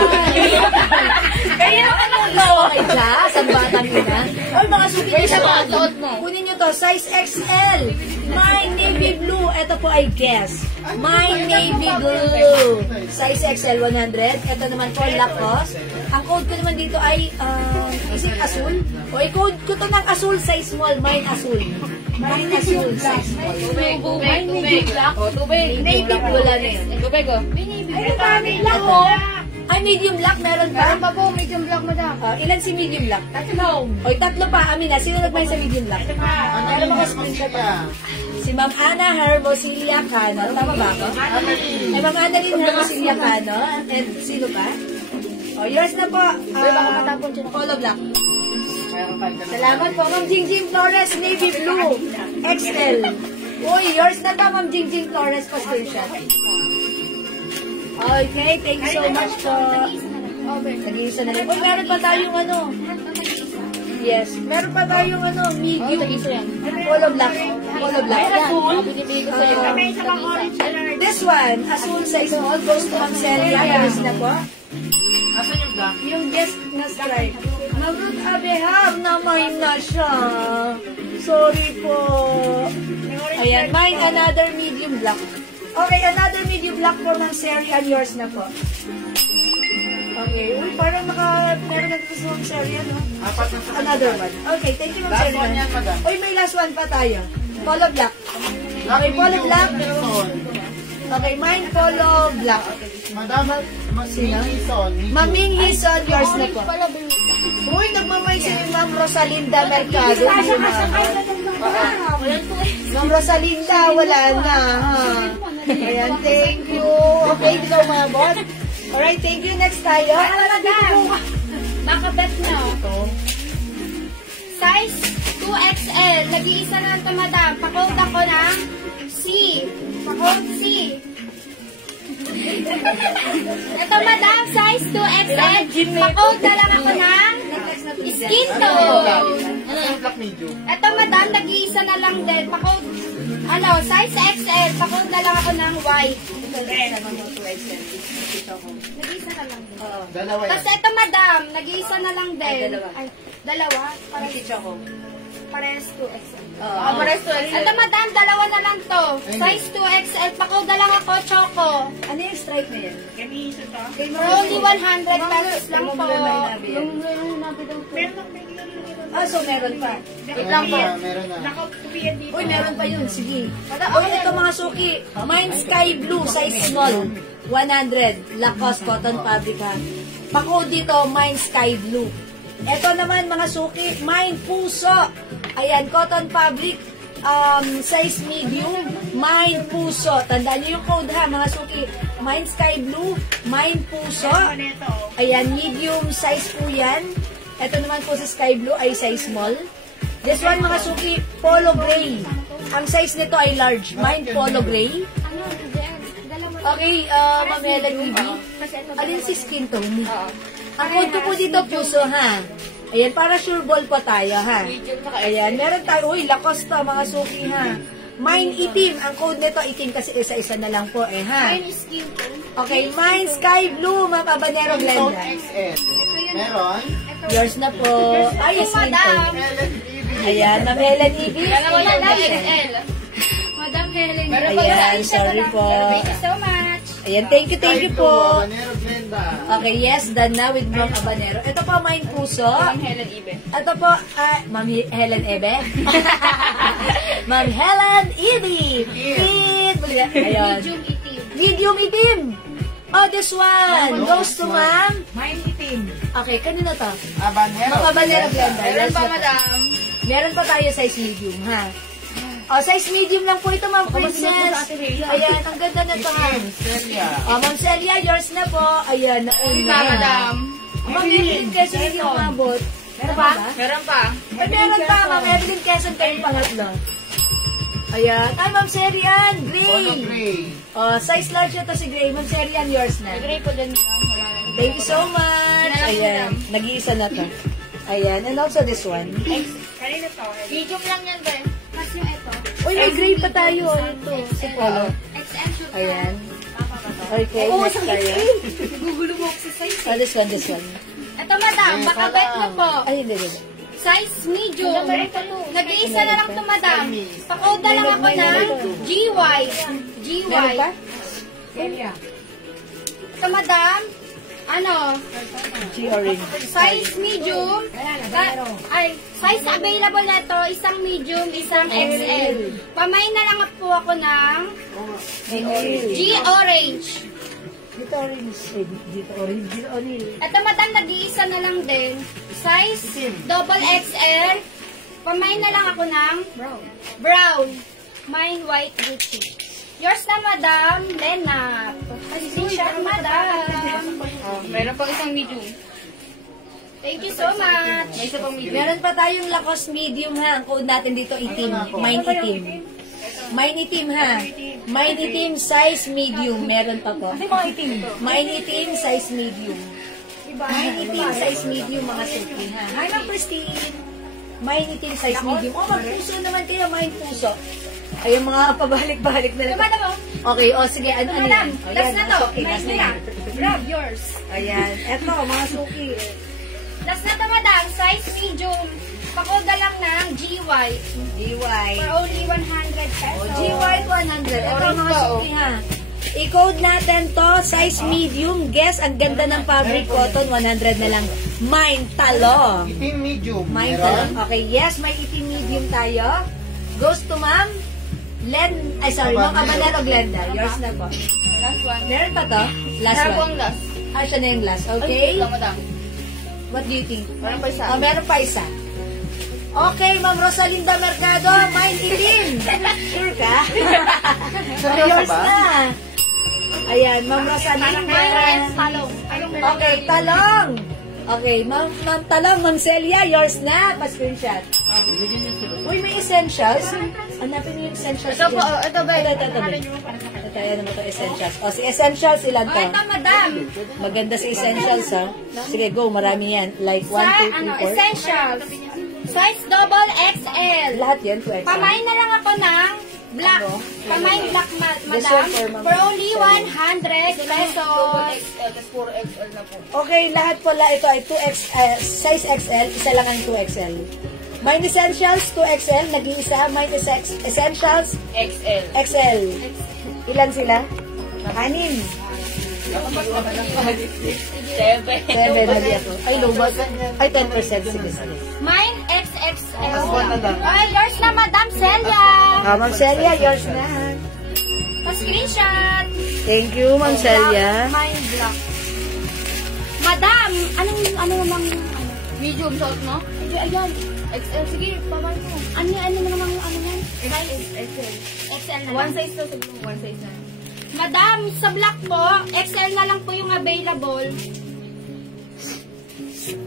Kaya ano to? Ay, Jazz, ang batang ina. Ay, mga suki nyo. Kunin nyo to, size XL. Mine navy blue. Ito po ay guess. Mine navy blue. Size XL 100. Ito naman po, Lacoste. Ang code ko naman dito ay, is it Azul? O, i-code ko to ng Azul, size small. Mine Azul. Mine Azul, size small. Tubig. Navy blue, wala na yun. Tubig, oh. Ay, dami black po. Ay, medium black, meron pa? Meron pa po, medium black, Madam. Ilan si medium black? Tatlo. Oy, tatlo pa. Amina, sino nagmay sa medium black? Ano mga screenshot ka? Si Ma'am Ana Hermosilia Cano. Tama ba ako? Ay, Ma'am Annalyn Hermosilia Cano. And sino pa? Oh, yours na po. Polo black. Salamat po, Ma'am Jingjing Flores, navy blue. XL. Uy, yours na to, Ma'am Jingjing Flores, pa-screenshot. Okay, thank you so much po. Nag-iisa na lang. Uy, meron pa tayong ano. Yes, meron pa tayong ano, medium. Polo black. Polo black. This one, Azul size small, goes to Ma'am Celia. Yours na po. Asan yung black? Yung guest na stripe. Magrut abehab na mine na siya. Sorry po. Ayan, mine another medium black. Okay, another medium black for Ma'am Celia. Yours na po. Okay, uy, parang meron na dito sa Ma'am Celia, no? Apat na sa Another one. Okay, thank you Ma'am Last Celia. one yan, madam. Uy, may last one pa tayo. Polo black. Okay, polo black. Okay, mine polo black. Madam, Ming-Hison. Maming Hison, yours na po. Uy, nagmamay si Ma'am Rosalinda Mercado. Ma'am Rosalinda, wala na. Ha? Ayan, thank you. Okay, hindi ka umabot. Alright, thank you. Next tayo. Makabet na. Size 2XL. Nag-iisa na ito, madam. Pakot ako ng C. Pakot C. Ito, madam. Size 2XL. Pakot na lang ako ng skin tone. Black medium. Ito, madam. Nag-iisa na lang din. Pakot. Size XL. Pakot na lang ako ng white. Nag-iisa na lang din. Dalawa yan. Tapos ito, madam. Nag-iisa na lang din. Dalawa. Ay, dalawa? Choco. Pares 2XL. Pares 2XL. Ito, madam, dalawa na lang to. Size 2XL. Pakuda lang ako, Choco. Ano yung stripe na yan? For only 100 pesos lang po. So meron pa. Meron na. Uy, meron pa yun. Sige. Uy, ito mga suki. Mine Sky Blue, size small. 100. Lacoste Cotton Fabric ha. Pakod dito, Mine Sky Blue. Ito naman mga suki, Mine Puso. Ayan, Cotton Fabric. Size medium, Mine Puso. Tandaan niyo yung code ha, mga suki. Mine Sky Blue, Mine Puso. Ayan, medium size po yan. Ito naman po sa Sky Blue ay size small. This one mga suki, Polo Gray. Ang size nito ay large. Mine Polo Gray. Okay, Ma'am Helen Ibi. Alin si skin tone? Ang code ko po dito, puso ha. Ayan, para sure ball po tayo ha. Ayan, meron tayo. Uy, Lacoste to, mga suki ha. Mine itim. Ang code nito, itim kasi isa-isa na lang po eh ha. Okay, Mine Sky Blue, Ma'am Habanero Glenda. XL. Meron. Yours na po. Ay, skin tone. Helen Ibi. Ayan, Ma'am Helen Ibi. XL. Madam Helen. Ayan, sorry po. Thank you so much. Ayan, thank you po. Habanero Glenda. Okay, yes, done na with Ma'am Habanero. Ito po, Mine Puso. Helen Ibe. Ito po, Ma'am Helen Ebe. Ma'am Helen Ibi. Ayan. Medium itim. Medium itim. Oh, this one. Goes to Ma'am. Mine itim. Okay, kanina to. Habanero. Ma'am Habanero Glenda. Meron Yes, pa, na po. madam. Meron pa tayo size medium, ha? Oh, size medium lang po ito, Ma'am Princess. Ayan, ang ganda na ito, ha? Celia. Oh, Ma'am Celia, yours na po. Ayan, nauna. Madam. Ma'am Evelyn Quezon, hindi umabot. Meron pa? Meron pa. Ay, meron pa, Ma'am Evelyn Quezon, kayong pangatlo. Ayan. Ay, Ma'am Serian, Polo gray. Gray. Oh, size large ito si gray. Ma'am Serian, yours na. Gray po din. Thank you so much. Ayan, nag-iisa na to. Ayan, and also this one. Medium lang yan, Ben. Mas yung ito. Uy, may gray pa tayo. Ito, si Polo. XL shoot. Ayan. Okay, next tayo. Gugulo mo ako sa size. Oh, this one, this one. Ito, madam. Makabet na po. Ay, hindi, hindi. Size medium. Nag-iisa na lang ito, madam. Pakoda lang ako ng GY. Meron pa? Celia. Ito, madam. G-orange. Size medium. Size available na ito. Isang medium, isang XL. Pamay na lang po ako ng G-orange. Dito orange. Dito orange. Dito orange. Ito, madam, nag-iisa na lang din. Size double XL. Pamay na lang ako ng brown. Mine white Gucci. Yours na, madam. Lena. Siya, madam. Meron pang isang medium. Thank you so much. May isa pang medium. Meron pa tayong Lacoste medium ha. Ang code natin dito itim. Mine itim. Mine itim ha. Mine itim size medium. Meron pa po. Mine itim size medium. Mine itim size medium mga suki ha. Hi Ma'am Christine. Mine itim size medium. Oh, magpuso naman kayo. Mine puso. Ayun mga pabalik-balik na lang. Madam, Okay, o sige. Ano madam. yan? Last na to. Okay, last na yan. Grab yours. Ayan. Eto, mga suki. Last na to, madam. Size medium. Pakoda lang ng GY. GY. For only 100 pesos. GY 100. Ito mga suki ha. I-code natin to, size medium. Guess, ang ganda ng fabric cotton, 100 na lang. Mine talo. Itim medium. Mine talo. Meron. Okay, yes, may itim medium tayo. Goes to Ma'am Ma'am Habanero Glenda. Yours na po. Last one. Meron pa to? Last Meron po one. ang last. Siya na yung last. Okay? Ay, madam. What do you think? Meron pa isa. Oh, meron pa isa. Okay, Ma'am Rosalinda Mercado, mine itim. Sure ka? Seryoso Yours ba? na. Ayan, Ma'am Rosalinda. Talong. Okay, talong. Okay, Ma'am Talong, Ma'am Celia, yours na. Pa-screenshot. Uy, may essentials. Hanapin niyo yung essentials. Ito po, ito ba? Ito. Ito, ano mo ito, essentials. O, si essentials, ilan to? Ito, madam. Maganda si essentials, ha? Sige, go, marami yan. Like 1, 2, 3, 4. Essentials. Size double XL. Lahat yan, 2X. Pamain na lang ako ng black. Pamain black, This madam. one for Ma'am For only 100 pesos. Okay, lahat pala ito ay 2X, size XL, isa lang ang 2XL. Mine Essentials, 2XL, nag-iisa. Mine Essentials, XL. Ilan sila? 6. 7 lagi ako. Ay, lowbat. Ay, 10%. Sige. Mine XXL. Ay, yours na, Madam Celia. Ma'am Celia, yours na. Pa-screenshot. Thank you, Ma'am Celia. Mine black. Madam, ano namang medium shot, no? Ayan. XL, sige, babay ko. Ano namang ano yan? XL na. One size to, one size na. Madam, sa black po, XL na lang po yung available.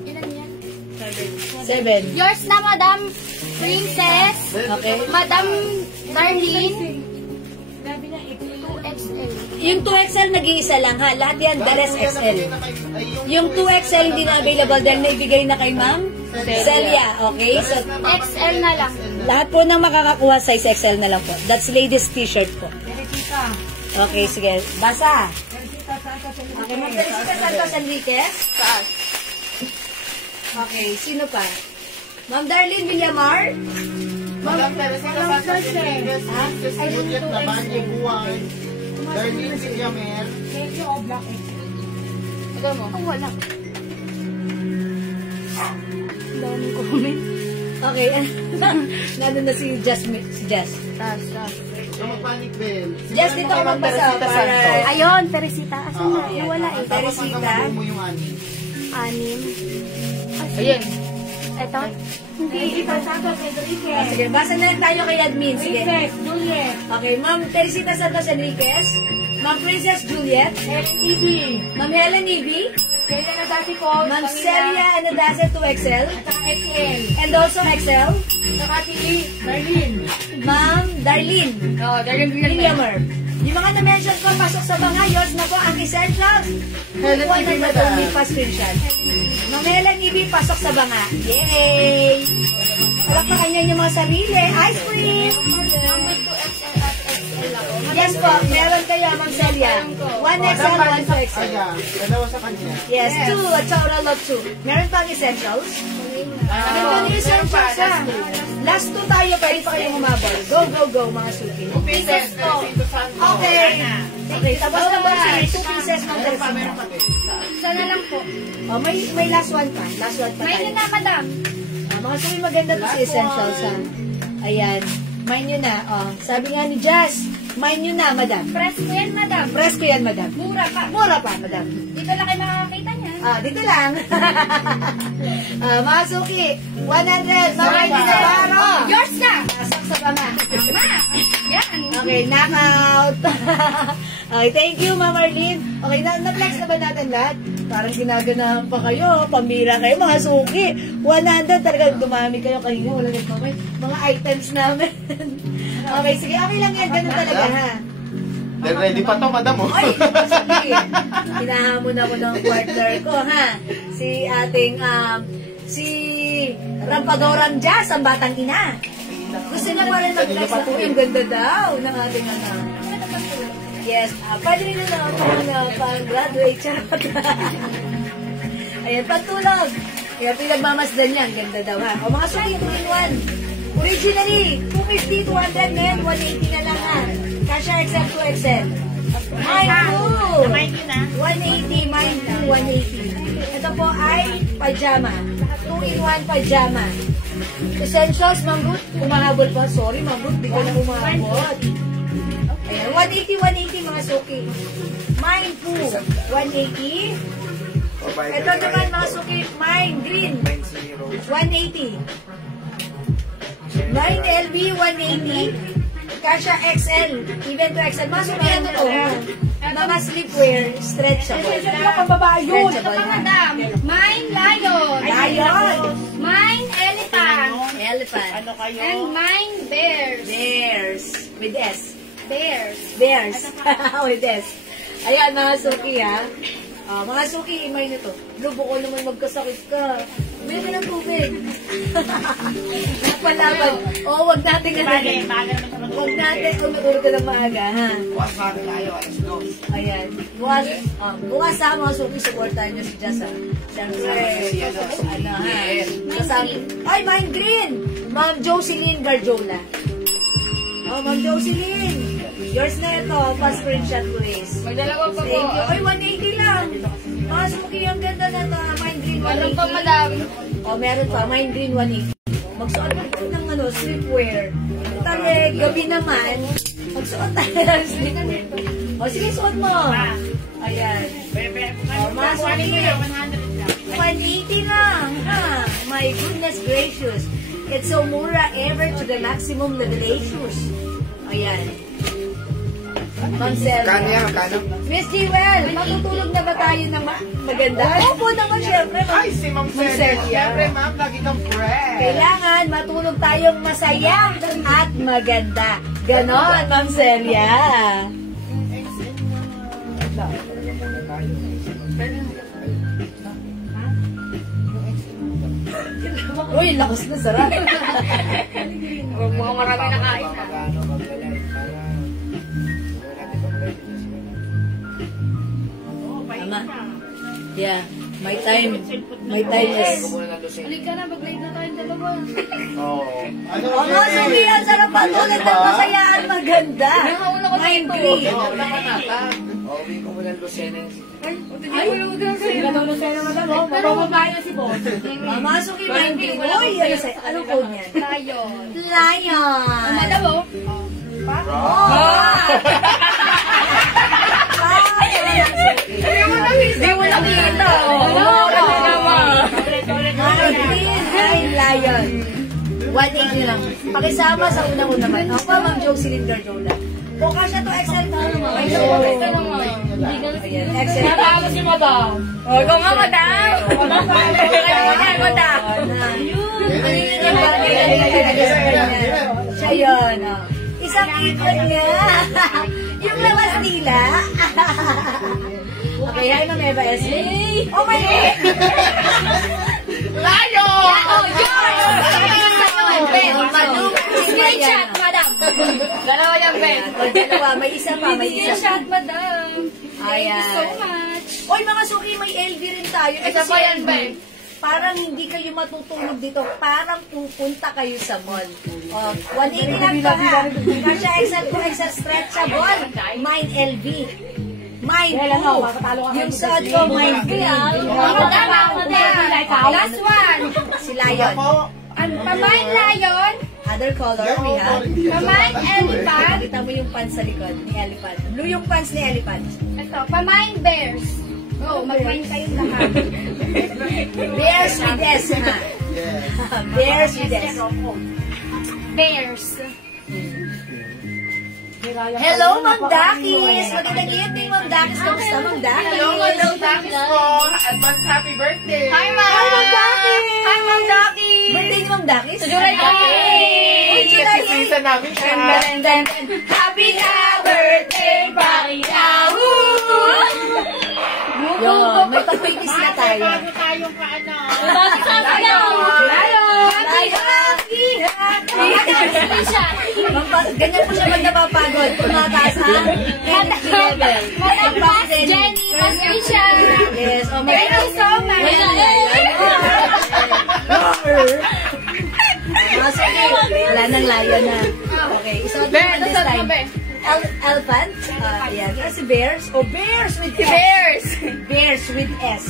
Ilan yan? 7. Yours na, Madam Princess. Okay. Madam Darlene. 2XL. Yung 2XL nag-iisa lang, ha? Lahat yan, the rest XL. Yung 2XL hindi na available dahil naibigay na kay Ma'am Celia. Okay? So, XL na lang. lahat po ng makakakuha size XL na lang po. That's ladies t-shirt po. Okay, sige. Basa. Okay, Ma'am Teresita Santos Enriquez. Taas. Okay, sino pa? Ma'am Darlene Villamar. Madam Teresita Santos Enriquez, Princess Juliet Labanye Buwan, Darlene Villamer. Ikaw mo? Oh, wala. Dami comment. Okay. Nandun na si Jess. Taas. So, mag-panic bell. Jess, dito ako magbasa para... Ayun, Teresita. Asan na? Nawala eh. Tapos Teresita. hanggang mo yung anim. 6. Ayan. Ito? Hindi. Ito, Santos Enriquez. Sige, basa na lang tayo kay admin. Sige. Princess Juliet. Okay, Ma'am Teresita Santos Enriquez. Ma'am Princess Juliet. Helen Ibi. Ma'am Helen Ivy. Kailan na dati ko. Ma'am Celia Anadase 2XL. At saka XL. And also XL. Saka si Darlene. Ma'am Darlene. Oh, Darlene Villamar. Yung mga na-mention ko, pasok sa mga yours na po ang essentials. Helen Kukuha Ivy, na madam. ito, may pa-screenshot. Ma'am Helen Ivy, pasok sa banga. Yay! Palakpakan niya yung mga sarili. Ice cream! Number 2XL at XL ako. Yes po, meron kayo, Ma'am Celia. 1XL, 1XL. Ayan, dalawa sa kanya. Yes, 2 at total of 2. Meron pang essentials? Meron yung essentials ha. Last 2 tayo, pwede pa kayong humabol. Go, mga suki. 2 pieces po. Okay. Okay, tapos na ba si 2 pieces ng Teresita? Sana lang po. Oh, may last one pa. Last one pa May tayo. yun na, Madam. Mga suki, maganda to si essentials ha. Ayan. Mine nyo na. Oh, sabi nga ni Jazz, mine nyo na, madam. Press ko yan, Madam. Press ko yan, madam. Mura pa. Mura pa, madam. Dito lang kayo makakakita niyan. Dito lang. Mga suki, 100. Mga hindi na baro. Yours na. Pasok sa banga. Ma. Yan. Okay, knockout. Okay, thank you, Ma'am Arlene. Okay, na-flex na ba natin lahat? Parang ginaganahan pa kayo. Pambira kayo, mga suki. 100, talagang dumami kayo. Kanina, wala nagpapay. Mga items namin. Okay, sige. Okay lang yan. Ganun talaga, ha? Then ready pa to, madam. Oh. Ay, sige. Hinahamon ako ng partner ko, ha? Si ating, si Rampadoran Jazz, ang batang ina. Gusto niya pa rin mag-flex na po. Yung ganda daw ng ating yes, pwede rin na pang-graduate. Charot. Ayan, pagtulog. Kaya pinagmamasdan yan. Ganda daw, ha? O mga suki, 2-in-1. Originally, 250, 200, ngayon 180 na lang, ha? Kasha XL to XL. Mine 2. 180, mine 2, 180. Ito po ay pajama. 2-in-1 pajama. Essentials, Ma'am Ruth. Umahabol pa. Sorry, Ma'am Ruth. Di ko na umahabol. Ayan, 180, mga suki. Mine 2, 180. Ito naman, mga suki, mine green. 180. Mine LB, 180. Kasha XL. Even to XL. Mga suki, ano to? Mga sleepwear, stretchable. Ito pa, madam. Mine lion. Lion. Mine elephant. Elephant. And mine bears. Bears. With S. Bears. Bears. With S. Ayan, mga suki, ha? Mga suki, imay nito. Lubo ko naman magkasakit ka. May ka ng tubig. Napalaban. Wag natin ganun. Huwag natin, matulog ka ng maaga, ha? Bukas bago tayo, alas 2. Ayan. Bukas ha, mga suki, supportahan nyo si Jess, ha? Siyempre, ano, ha? Kasama. Ay, Mine Green! Ma'am Jocelyn Garjola. Ma'am Jocelyn. Yours na ito. Pa-screenshot, please. Magdalawa pa po. Thank you. Ay, 180 lang. Mga suki, ang ganda na ito. Mine Green 180. Meron pa, madam. Meron pa. Mine Green 180. Magsuot tayo ng sleepwear. Tali, gabi naman. Magsuot tayo ng sleepwear. Sige, suot mo. Ayan. Mga suki. 180 lang. My goodness gracious. It's so mura ever to the maximum levelations. Ayan. Ma'am Selma. Kano yan? Kano? Miss Jewel, matutulog na ba tayo ng maganda? Opo naman, syempre. Ay, si Ma'am Celia. Siyempre, ma'am, lagi kang fresh. Kailangan matulog tayong masaya at maganda. Ganon, Ma'am Celia. Uy, lakas na sarap. Mukhang marami nakain na. Tama? Yeah. My time is... Halika na, mag-live na tayong dalawa. Oo. Ano? Mga suki, ang sarap patulog ng masayaan maganda. Nakauna ko Mind dito. green. Uwi ko muna Lucena. Mabababae na si boss. Mga suki, mind green. Uy, ano sa'yo? Anong code niyan? Lion. Lion. Madam, oh. Hindi mo nakita. Lion. 180 lang. Pakisama sa unang-una naman. Ako, Ma'am Jocelyn Garjola. Kung kasya to XL pa naman. Ayan, XL. Natapos si madam. Ikaw nga, madam. Madam. Siya yun. Isang ikot niya. Yung lawas nila. Okay, hi na Eva S. Oh my God! Layo! Screenshot, madam. Dalawa yung Ben. Dalawa, may isa pa, may isa. Screenshot, madam. Thank you so Ayan. much. Oy, mga suki, may LV rin tayo. Isa pa yan, Ben. Parang hindi kayo matutulog dito. Parang pupunta kayo sa mall. 180 lang to ha. Kasha XL po, XL stretchable. Mine LV. Mine po. Yung suot ko, mine green. Last one. Si Lion. Pamine lion. Other color we have. Pamine elephant. Kita mo yung pants sa likod ni Elephant. Blue yung pants ni Elephant. Ito, pamine bears. Oh, mag-mine kayong lahat. Bears with S ha. Bears with S. Bears. Hello, Ma'am Dakis! Magandang evening, Ma'am Dakis. Kamusta, Ma'am Dakis? Hello, Madam Dakis po. Advance happy birthday. Hi, Ma'am. Hi, Ma'am Dakis! Hi, Ma'am Dakis. Birthday ni Ma'am Dakis? Sa July 8. July Sisa namin siya. Happy birthday, Panginoon! Yun, may pag-witness na tayo. Bago tayong kaano. Ganyan po siya pag napapagod. Tumataas ang energy level. Mas Jenny, Mas Risha. Yes, oh my Thank you so much. Wala nang layo na. Okay, isuot mo naman this time. Elephant. Ayan. Si Bears. Oh, Bears with S. Bears. Bears with S.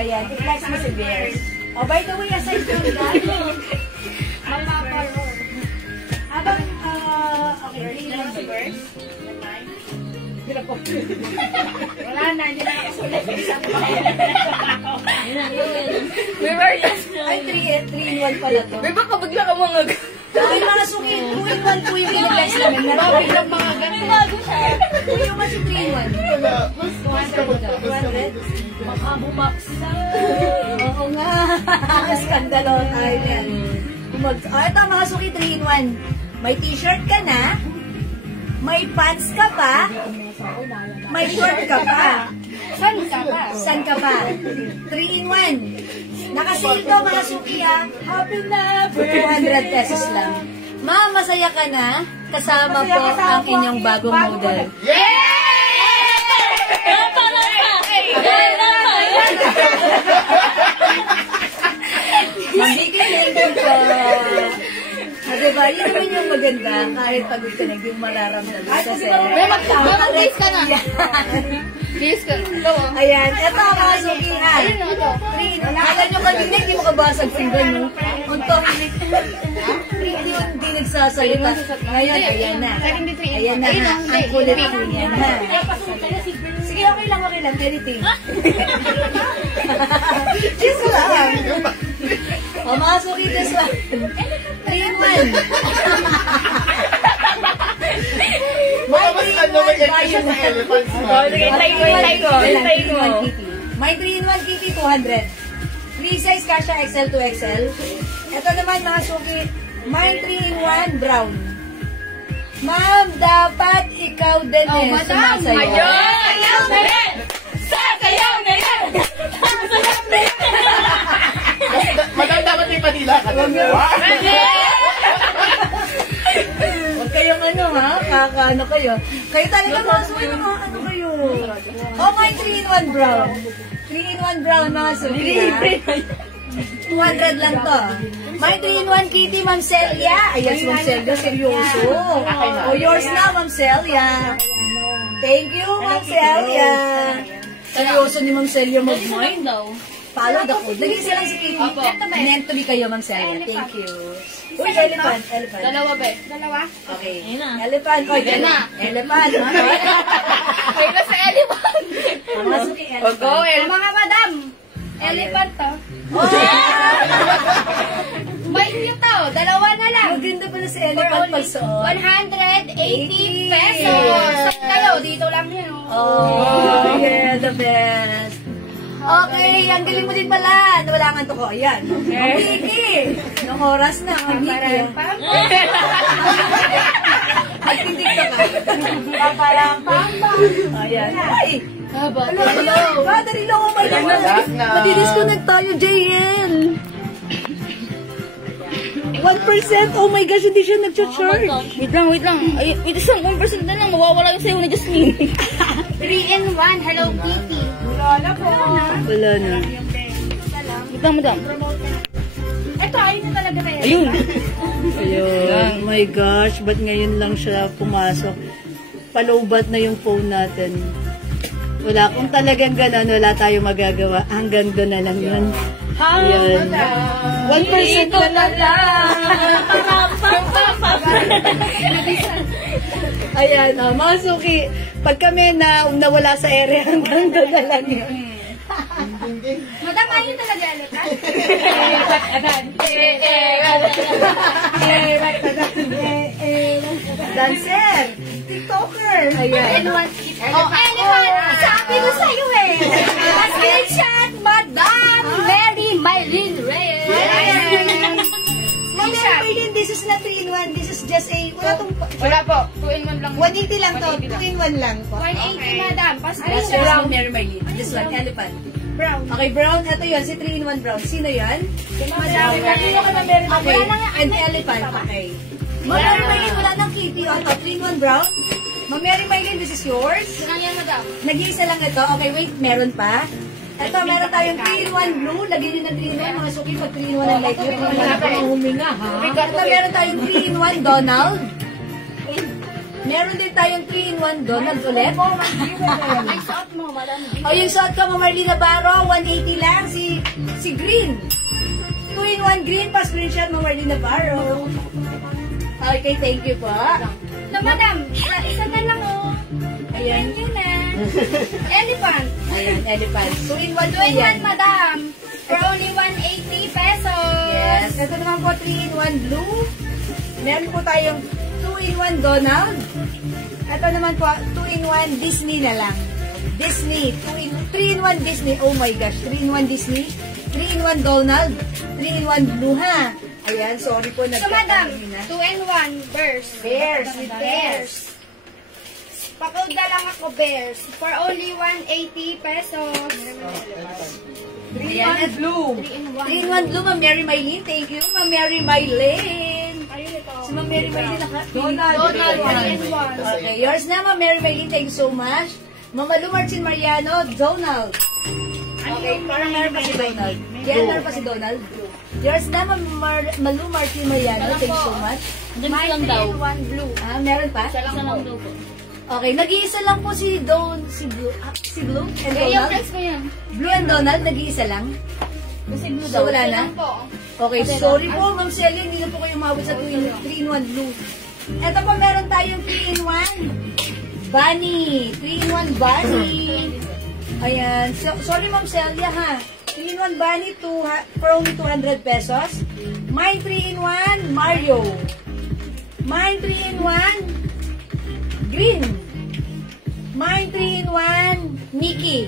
Ayan. I-flex mo si Bears. Oh, by the way, aside from that, habang, okay, ready na si Bears? Wala na, hindi na ako sulit. We were just... Ay, 3 in 1 pala to. May baka bigla ka mga... Yung mga suki, 2-in-1 po yung in-advise namin. Meron lang mga ganun. Yung mga suki 2-in-1. 200? Baka bumaksa. Oo nga. Skandalo tayo yan. Ito mga suki 3-in-1. May t-shirt ka na. May pants ka pa. May short ka pa. San ka pa? 3-in-1. Nakasale to mga suki ha. Happy na. 200 pesos lang. Ma'am, masaya ka na? Kasama po ang inyong bagong model. Magigiling ko. Diba, yun naman yung maganda. Kahit pagod ka na, hindi mo mararamdaman. Kasi, Mag-days ka na. Days ka. ayan, eto mga sukihan. Alam nyo kanina, hindi mo kabasag finger, no? Unto, hindi nagsasalita. Ngayon, ayan na. Ayan na ha. Ang kulit po niyan ha. Sige, okay lang. Anything. Kiss lang. O mga suki, this one. 3-in-1. Mas ano may extra sa elephants mo. Hintay ko. May 3-in-1 kitty, 200. 3 size kasha XL to XL. Ito naman mga suki, may 3-in-1 brown. Ma'am, dapat ikaw din sumasayo. Madam, dapat may padila ka. Huwag kayong kakaano kayo. Kayo talaga mga suki, mga ano kayo. Oh, may 3-in-1 brown. 3-in-1 brown mga suki. 200 lang to. May 3-in-1 kitty, Ma'am Celia. Ayan si Ma'am Celia, seryoso. O, yours na, Ma'am Celia. Thank you, Ma'am Celia. Seryoso ni Ma'am Celia mag-mind daw. Follow the code. Naging silang si Kitty. Meant to be kayo, Ma'am Celia. Thank you. Uy, elephant. Dalawa. Okay. Elephant. Uy, elephant. Ay, nasa elephant. Masuki elephant. Mga madam, elephant to. Bait nyo to, dalawa na lang. Maganda pala si elephant pagsuot. 180 pesos. Kayo, dito lang yun. Oh, yeah, the best. Okay, ang galing mo din pala. Wala nga to ko. Ayan. Ang Kiki. Nung oras na. Ang Kiki. Magtindig ka ka. Ayan. Ay! Battery low. Oh my God. Madi-disconnect tayo, JL. 1%? Oh my gosh, hindi siya nag-charge. Wait lang. Ay, wait isang 1% na lang. Mawawala yung sayo ni Jasmine. 3-in-1, Hello Kitty. Wala na. Wait lang, madam. Ito, ayun na talaga na Ayun. Ayun. Oh my gosh, ba't ngayon lang siya pumasok? Palowbat na yung phone natin. Wala, kung talagang gano'n, wala tayong magagawa. Hanggang doon na lang yun. Ayan. 1% na lang. Ayan, mga suki. Pag kami nawala sa ere, hanggang doon na lang yun. Madam, ayun talaga elephant. Dancer! TikToker! Ayan. Elephant! Sabi ko sa'yo eh! Screenshot, Madam Mary Mylene Reyes! Ma'am Maylin, this is not 3-in-1. This is just a... Wala po. 2-in-1 lang. 180 lang to. 2-in-1 lang po. 180, Madam. That's brown, Mary Maylin. This one, elephant. Brown. Okay, brown. Ito yun, si 3-in-1 brown. Sino yun? Madam. Okay, and elephant. Okay. Ma'am Mary Maylin, wala nang kitty. Ito, 3-in-1 brown. Ma'am Mary Maylin, this is yours. Sinang yan, Madam. Nag-iisa lang ito. Okay, wait, meron pa. Ito, meron tayong 3-in-1 blue. Lagyan nyo ng 3-in-1. Mga suki, pag 3-in-1 ang light blue. Ito, meron tayong 3-in-1 Donald. Meron din tayong 3-in-1 Donald ulit. Ay, suot mo, Madam. O, yung suot ko, Ma'am Marlene Navarro, 180 lang. Si Green. 2-in-1 Green, pa screenshot, Ma'am Marlene Navarro. Okay, thank you po. Na, Madam, isa na lang, oh. Ayan. Thank you, na. Elephant. Ayan, elephant. 2-in-1 po 2-in-1, yan. Madam. For only 180 pesos. Yes. Ito naman po, 3-in-1 blue. Meron po tayong 2-in-1 Donald. Ito naman po, 2-in-1 Disney na lang. Disney. 3-in-1 Disney. Oh my gosh. 3-in-1 Disney. 3-in-1 Donald. 3-in-1 Blue, ha? Ayan, sorry po. So, madam, 2-in-1 bears. Bears with bears. Pakawd na lang ako bears. For only 180 pesos. 3-in-1 Blue. 3-in-1. 3-in-1 Blue, Ma'am Mary Maylene. Thank you, Ma'am Mary Maylene. Ayun ito. Si Ma'am Mary Maylene, Donald, 3-in-1. Okay, yours na, Ma'am Mary Maylene. Thank you so much. Mama Lu Martin Mariano, Donald. Okay, parang meron pa si Donald. Yan, meron pa si Donald. Yours na, Ma'am Malu Martin Mariano. Thank you so much. Ganun lang daw. 3-in-1 blue. Ah, meron pa? Isa lang daw po. Okay, nag-iisa lang po si Blue, si Blue and Eh, yung Donald. friends ko yan. Blue and Donald, nag-iisa lang. Kasi blue So, daw. wala na? Yan po. Okay, sorry po, Ma'am Celia, hindi na po kayo umabot sa 3-in-1 Blue. Ito po, meron tayong 3-in-1 Bunny. 3-in-1 Bunny. Ayan. So, sorry, Ma'am Celia, ha. 3-in-1 Bunny, for only 200 pesos. Mine 3-in-1 Mario. Mine 3-in-1 Green. Mine 3-in-1 Mickey.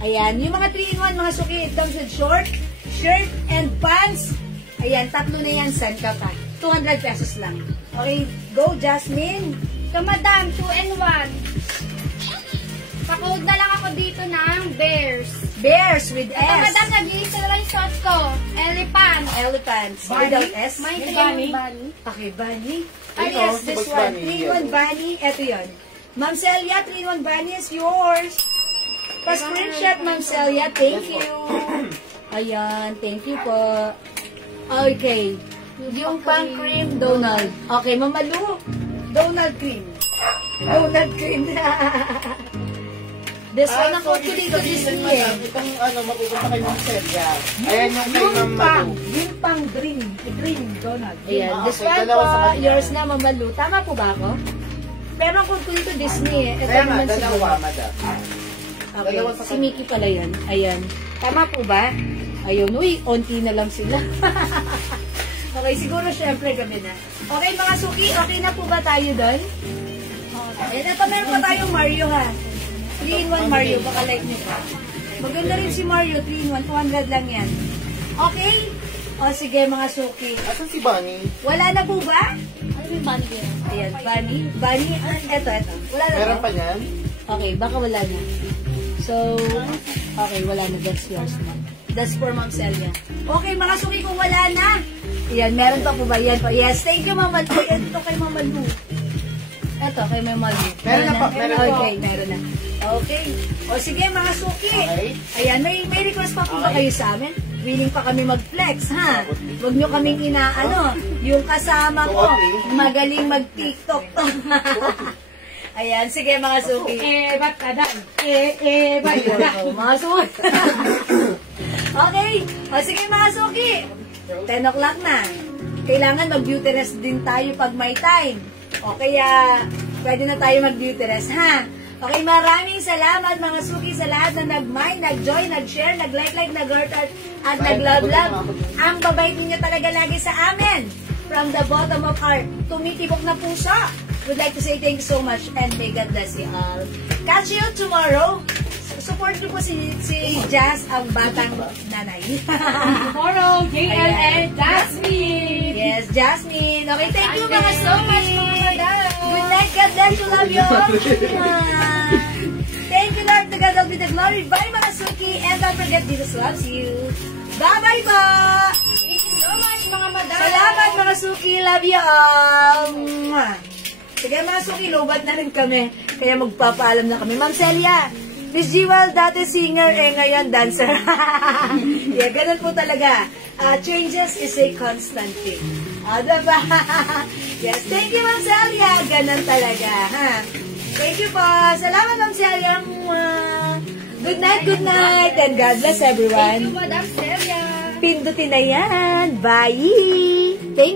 Ayan. Yung mga 3-in-1, mga suki, it comes with short, shirt, and pants. Ayan. Tatlo na yan. Saan ka pa? 200 pesos lang. Okay. Go, Jasmine. So, madam, 2-in-1. Pakawd na lang ako dito ng bears. Bears with Ito, S. madam, nag-iisa na lang yung short ko. Elephant. Elephants. Without S. Mine 3-in-1 bunny. Okay, Bunny. Ah, Ito, yes, si this Bugs one. Bunny, 3-in-1 Bunny. Ito yun. Ma'am Celia, 3-in-1 Bunny is yours. Pa-screenshot, Ma'am Celia. Thank you. Ayan, thank you po. Okay. Yung pang cream, Donald. Okay, Mama Lu. Donald cream. Donald cream. This one ang sorry, dito sabihin, Disney madam, eh. itong mapupunta kay Ma'am Celia. Ayan yung kay Ma'am Malu. Yung pang green. Green, Donald. Ayan, Ah, this okay, one dalawa po, sa kanya. yours na, Mama Lu. Tama po ba ako? Pero kung dito Disney eh. Ito Kaya nga, naman si dalawa, Donald. madam. Okay, Dalawa sa si kanya. Mickey pala yan. Ayan. Tama po ba? Ayun, uy, onti na lang sila. Okay, siguro syempre gabi na. Okay, mga suki, okay na po ba tayo doon? Okay. Ito, meron pa tayong Mario ha. 3-in-1 Mario, baka like nyo pa. Maganda rin si Mario, 3-in-1, 200 lang yan. Okay? O sige, mga suki. Asan si Bunny? Wala na po ba? Ano yung bunny yun? Ayan, Bunny. Bunny, eto. Wala na Meron po? pa niyan? Okay, baka wala na. So, okay, wala na. That's yours. That's for Ma'am Celia. Okay, mga suki, kung wala na. Ayan, meron pa po ba? Yan po. Yes, thank you, Mama Lu. Ito kay Mama Lu. Ito, kay Mama Lu. Meron na po, meron po. Okay, meron na. Okay. O sige, mga suki. Okay. Ayan, may request pa po ba kayo sa amin? Willing pa kami mag-flex, ha? Huwag nyo kaming inaano. Yung kasama ko, magaling mag-TikTok to. Ayan, sige mga suki. Ba't kadan? Ba't kadan? Mga suki. Okay. O sige mga suki. 10 o'clock na. Kailangan mag-beauty rest din tayo pag may time. O kaya, pwede na tayo mag-beauty rest, ha? Okay, maraming salamat mga suki sa lahat na nag-mind, nag-join, nag-share, nag-like, nag-heart, at nag-love. Ang babait ninyo talaga lagi sa amin. From the bottom of our tumitibok na puso, we'd like to say thank you so much and may God bless you all. Catch you tomorrow. Support niyo po si Jazz, ang batang nanay. Tomorrow, JLN, Jasmine. Yes, Jasmine. Okay, thank you mga so much, suki. mga madam. Good night, God bless you, love you all. Thank you, Lord, to God will be the glory. Bye mga suki, and don't forget, Jesus loves you. Bye-bye po. Thank you so much, mga madam. Salamat mga suki, love you all. Sige mga suki, lobat na rin kami. Kaya magpapaalam na kami. Ma'am Celia, Miss Jewel, dati singer, ngayon dancer. Yeah, ganun po talaga. Changes is a constant thing. Diba? Yes, thank you, Ma'am Celia. Ganun talaga. Ha? Thank you po. Salamat, Ma'am Celia. Good night, and God bless everyone. Thank you, Madam Celia. Pindutin na yan. Bye!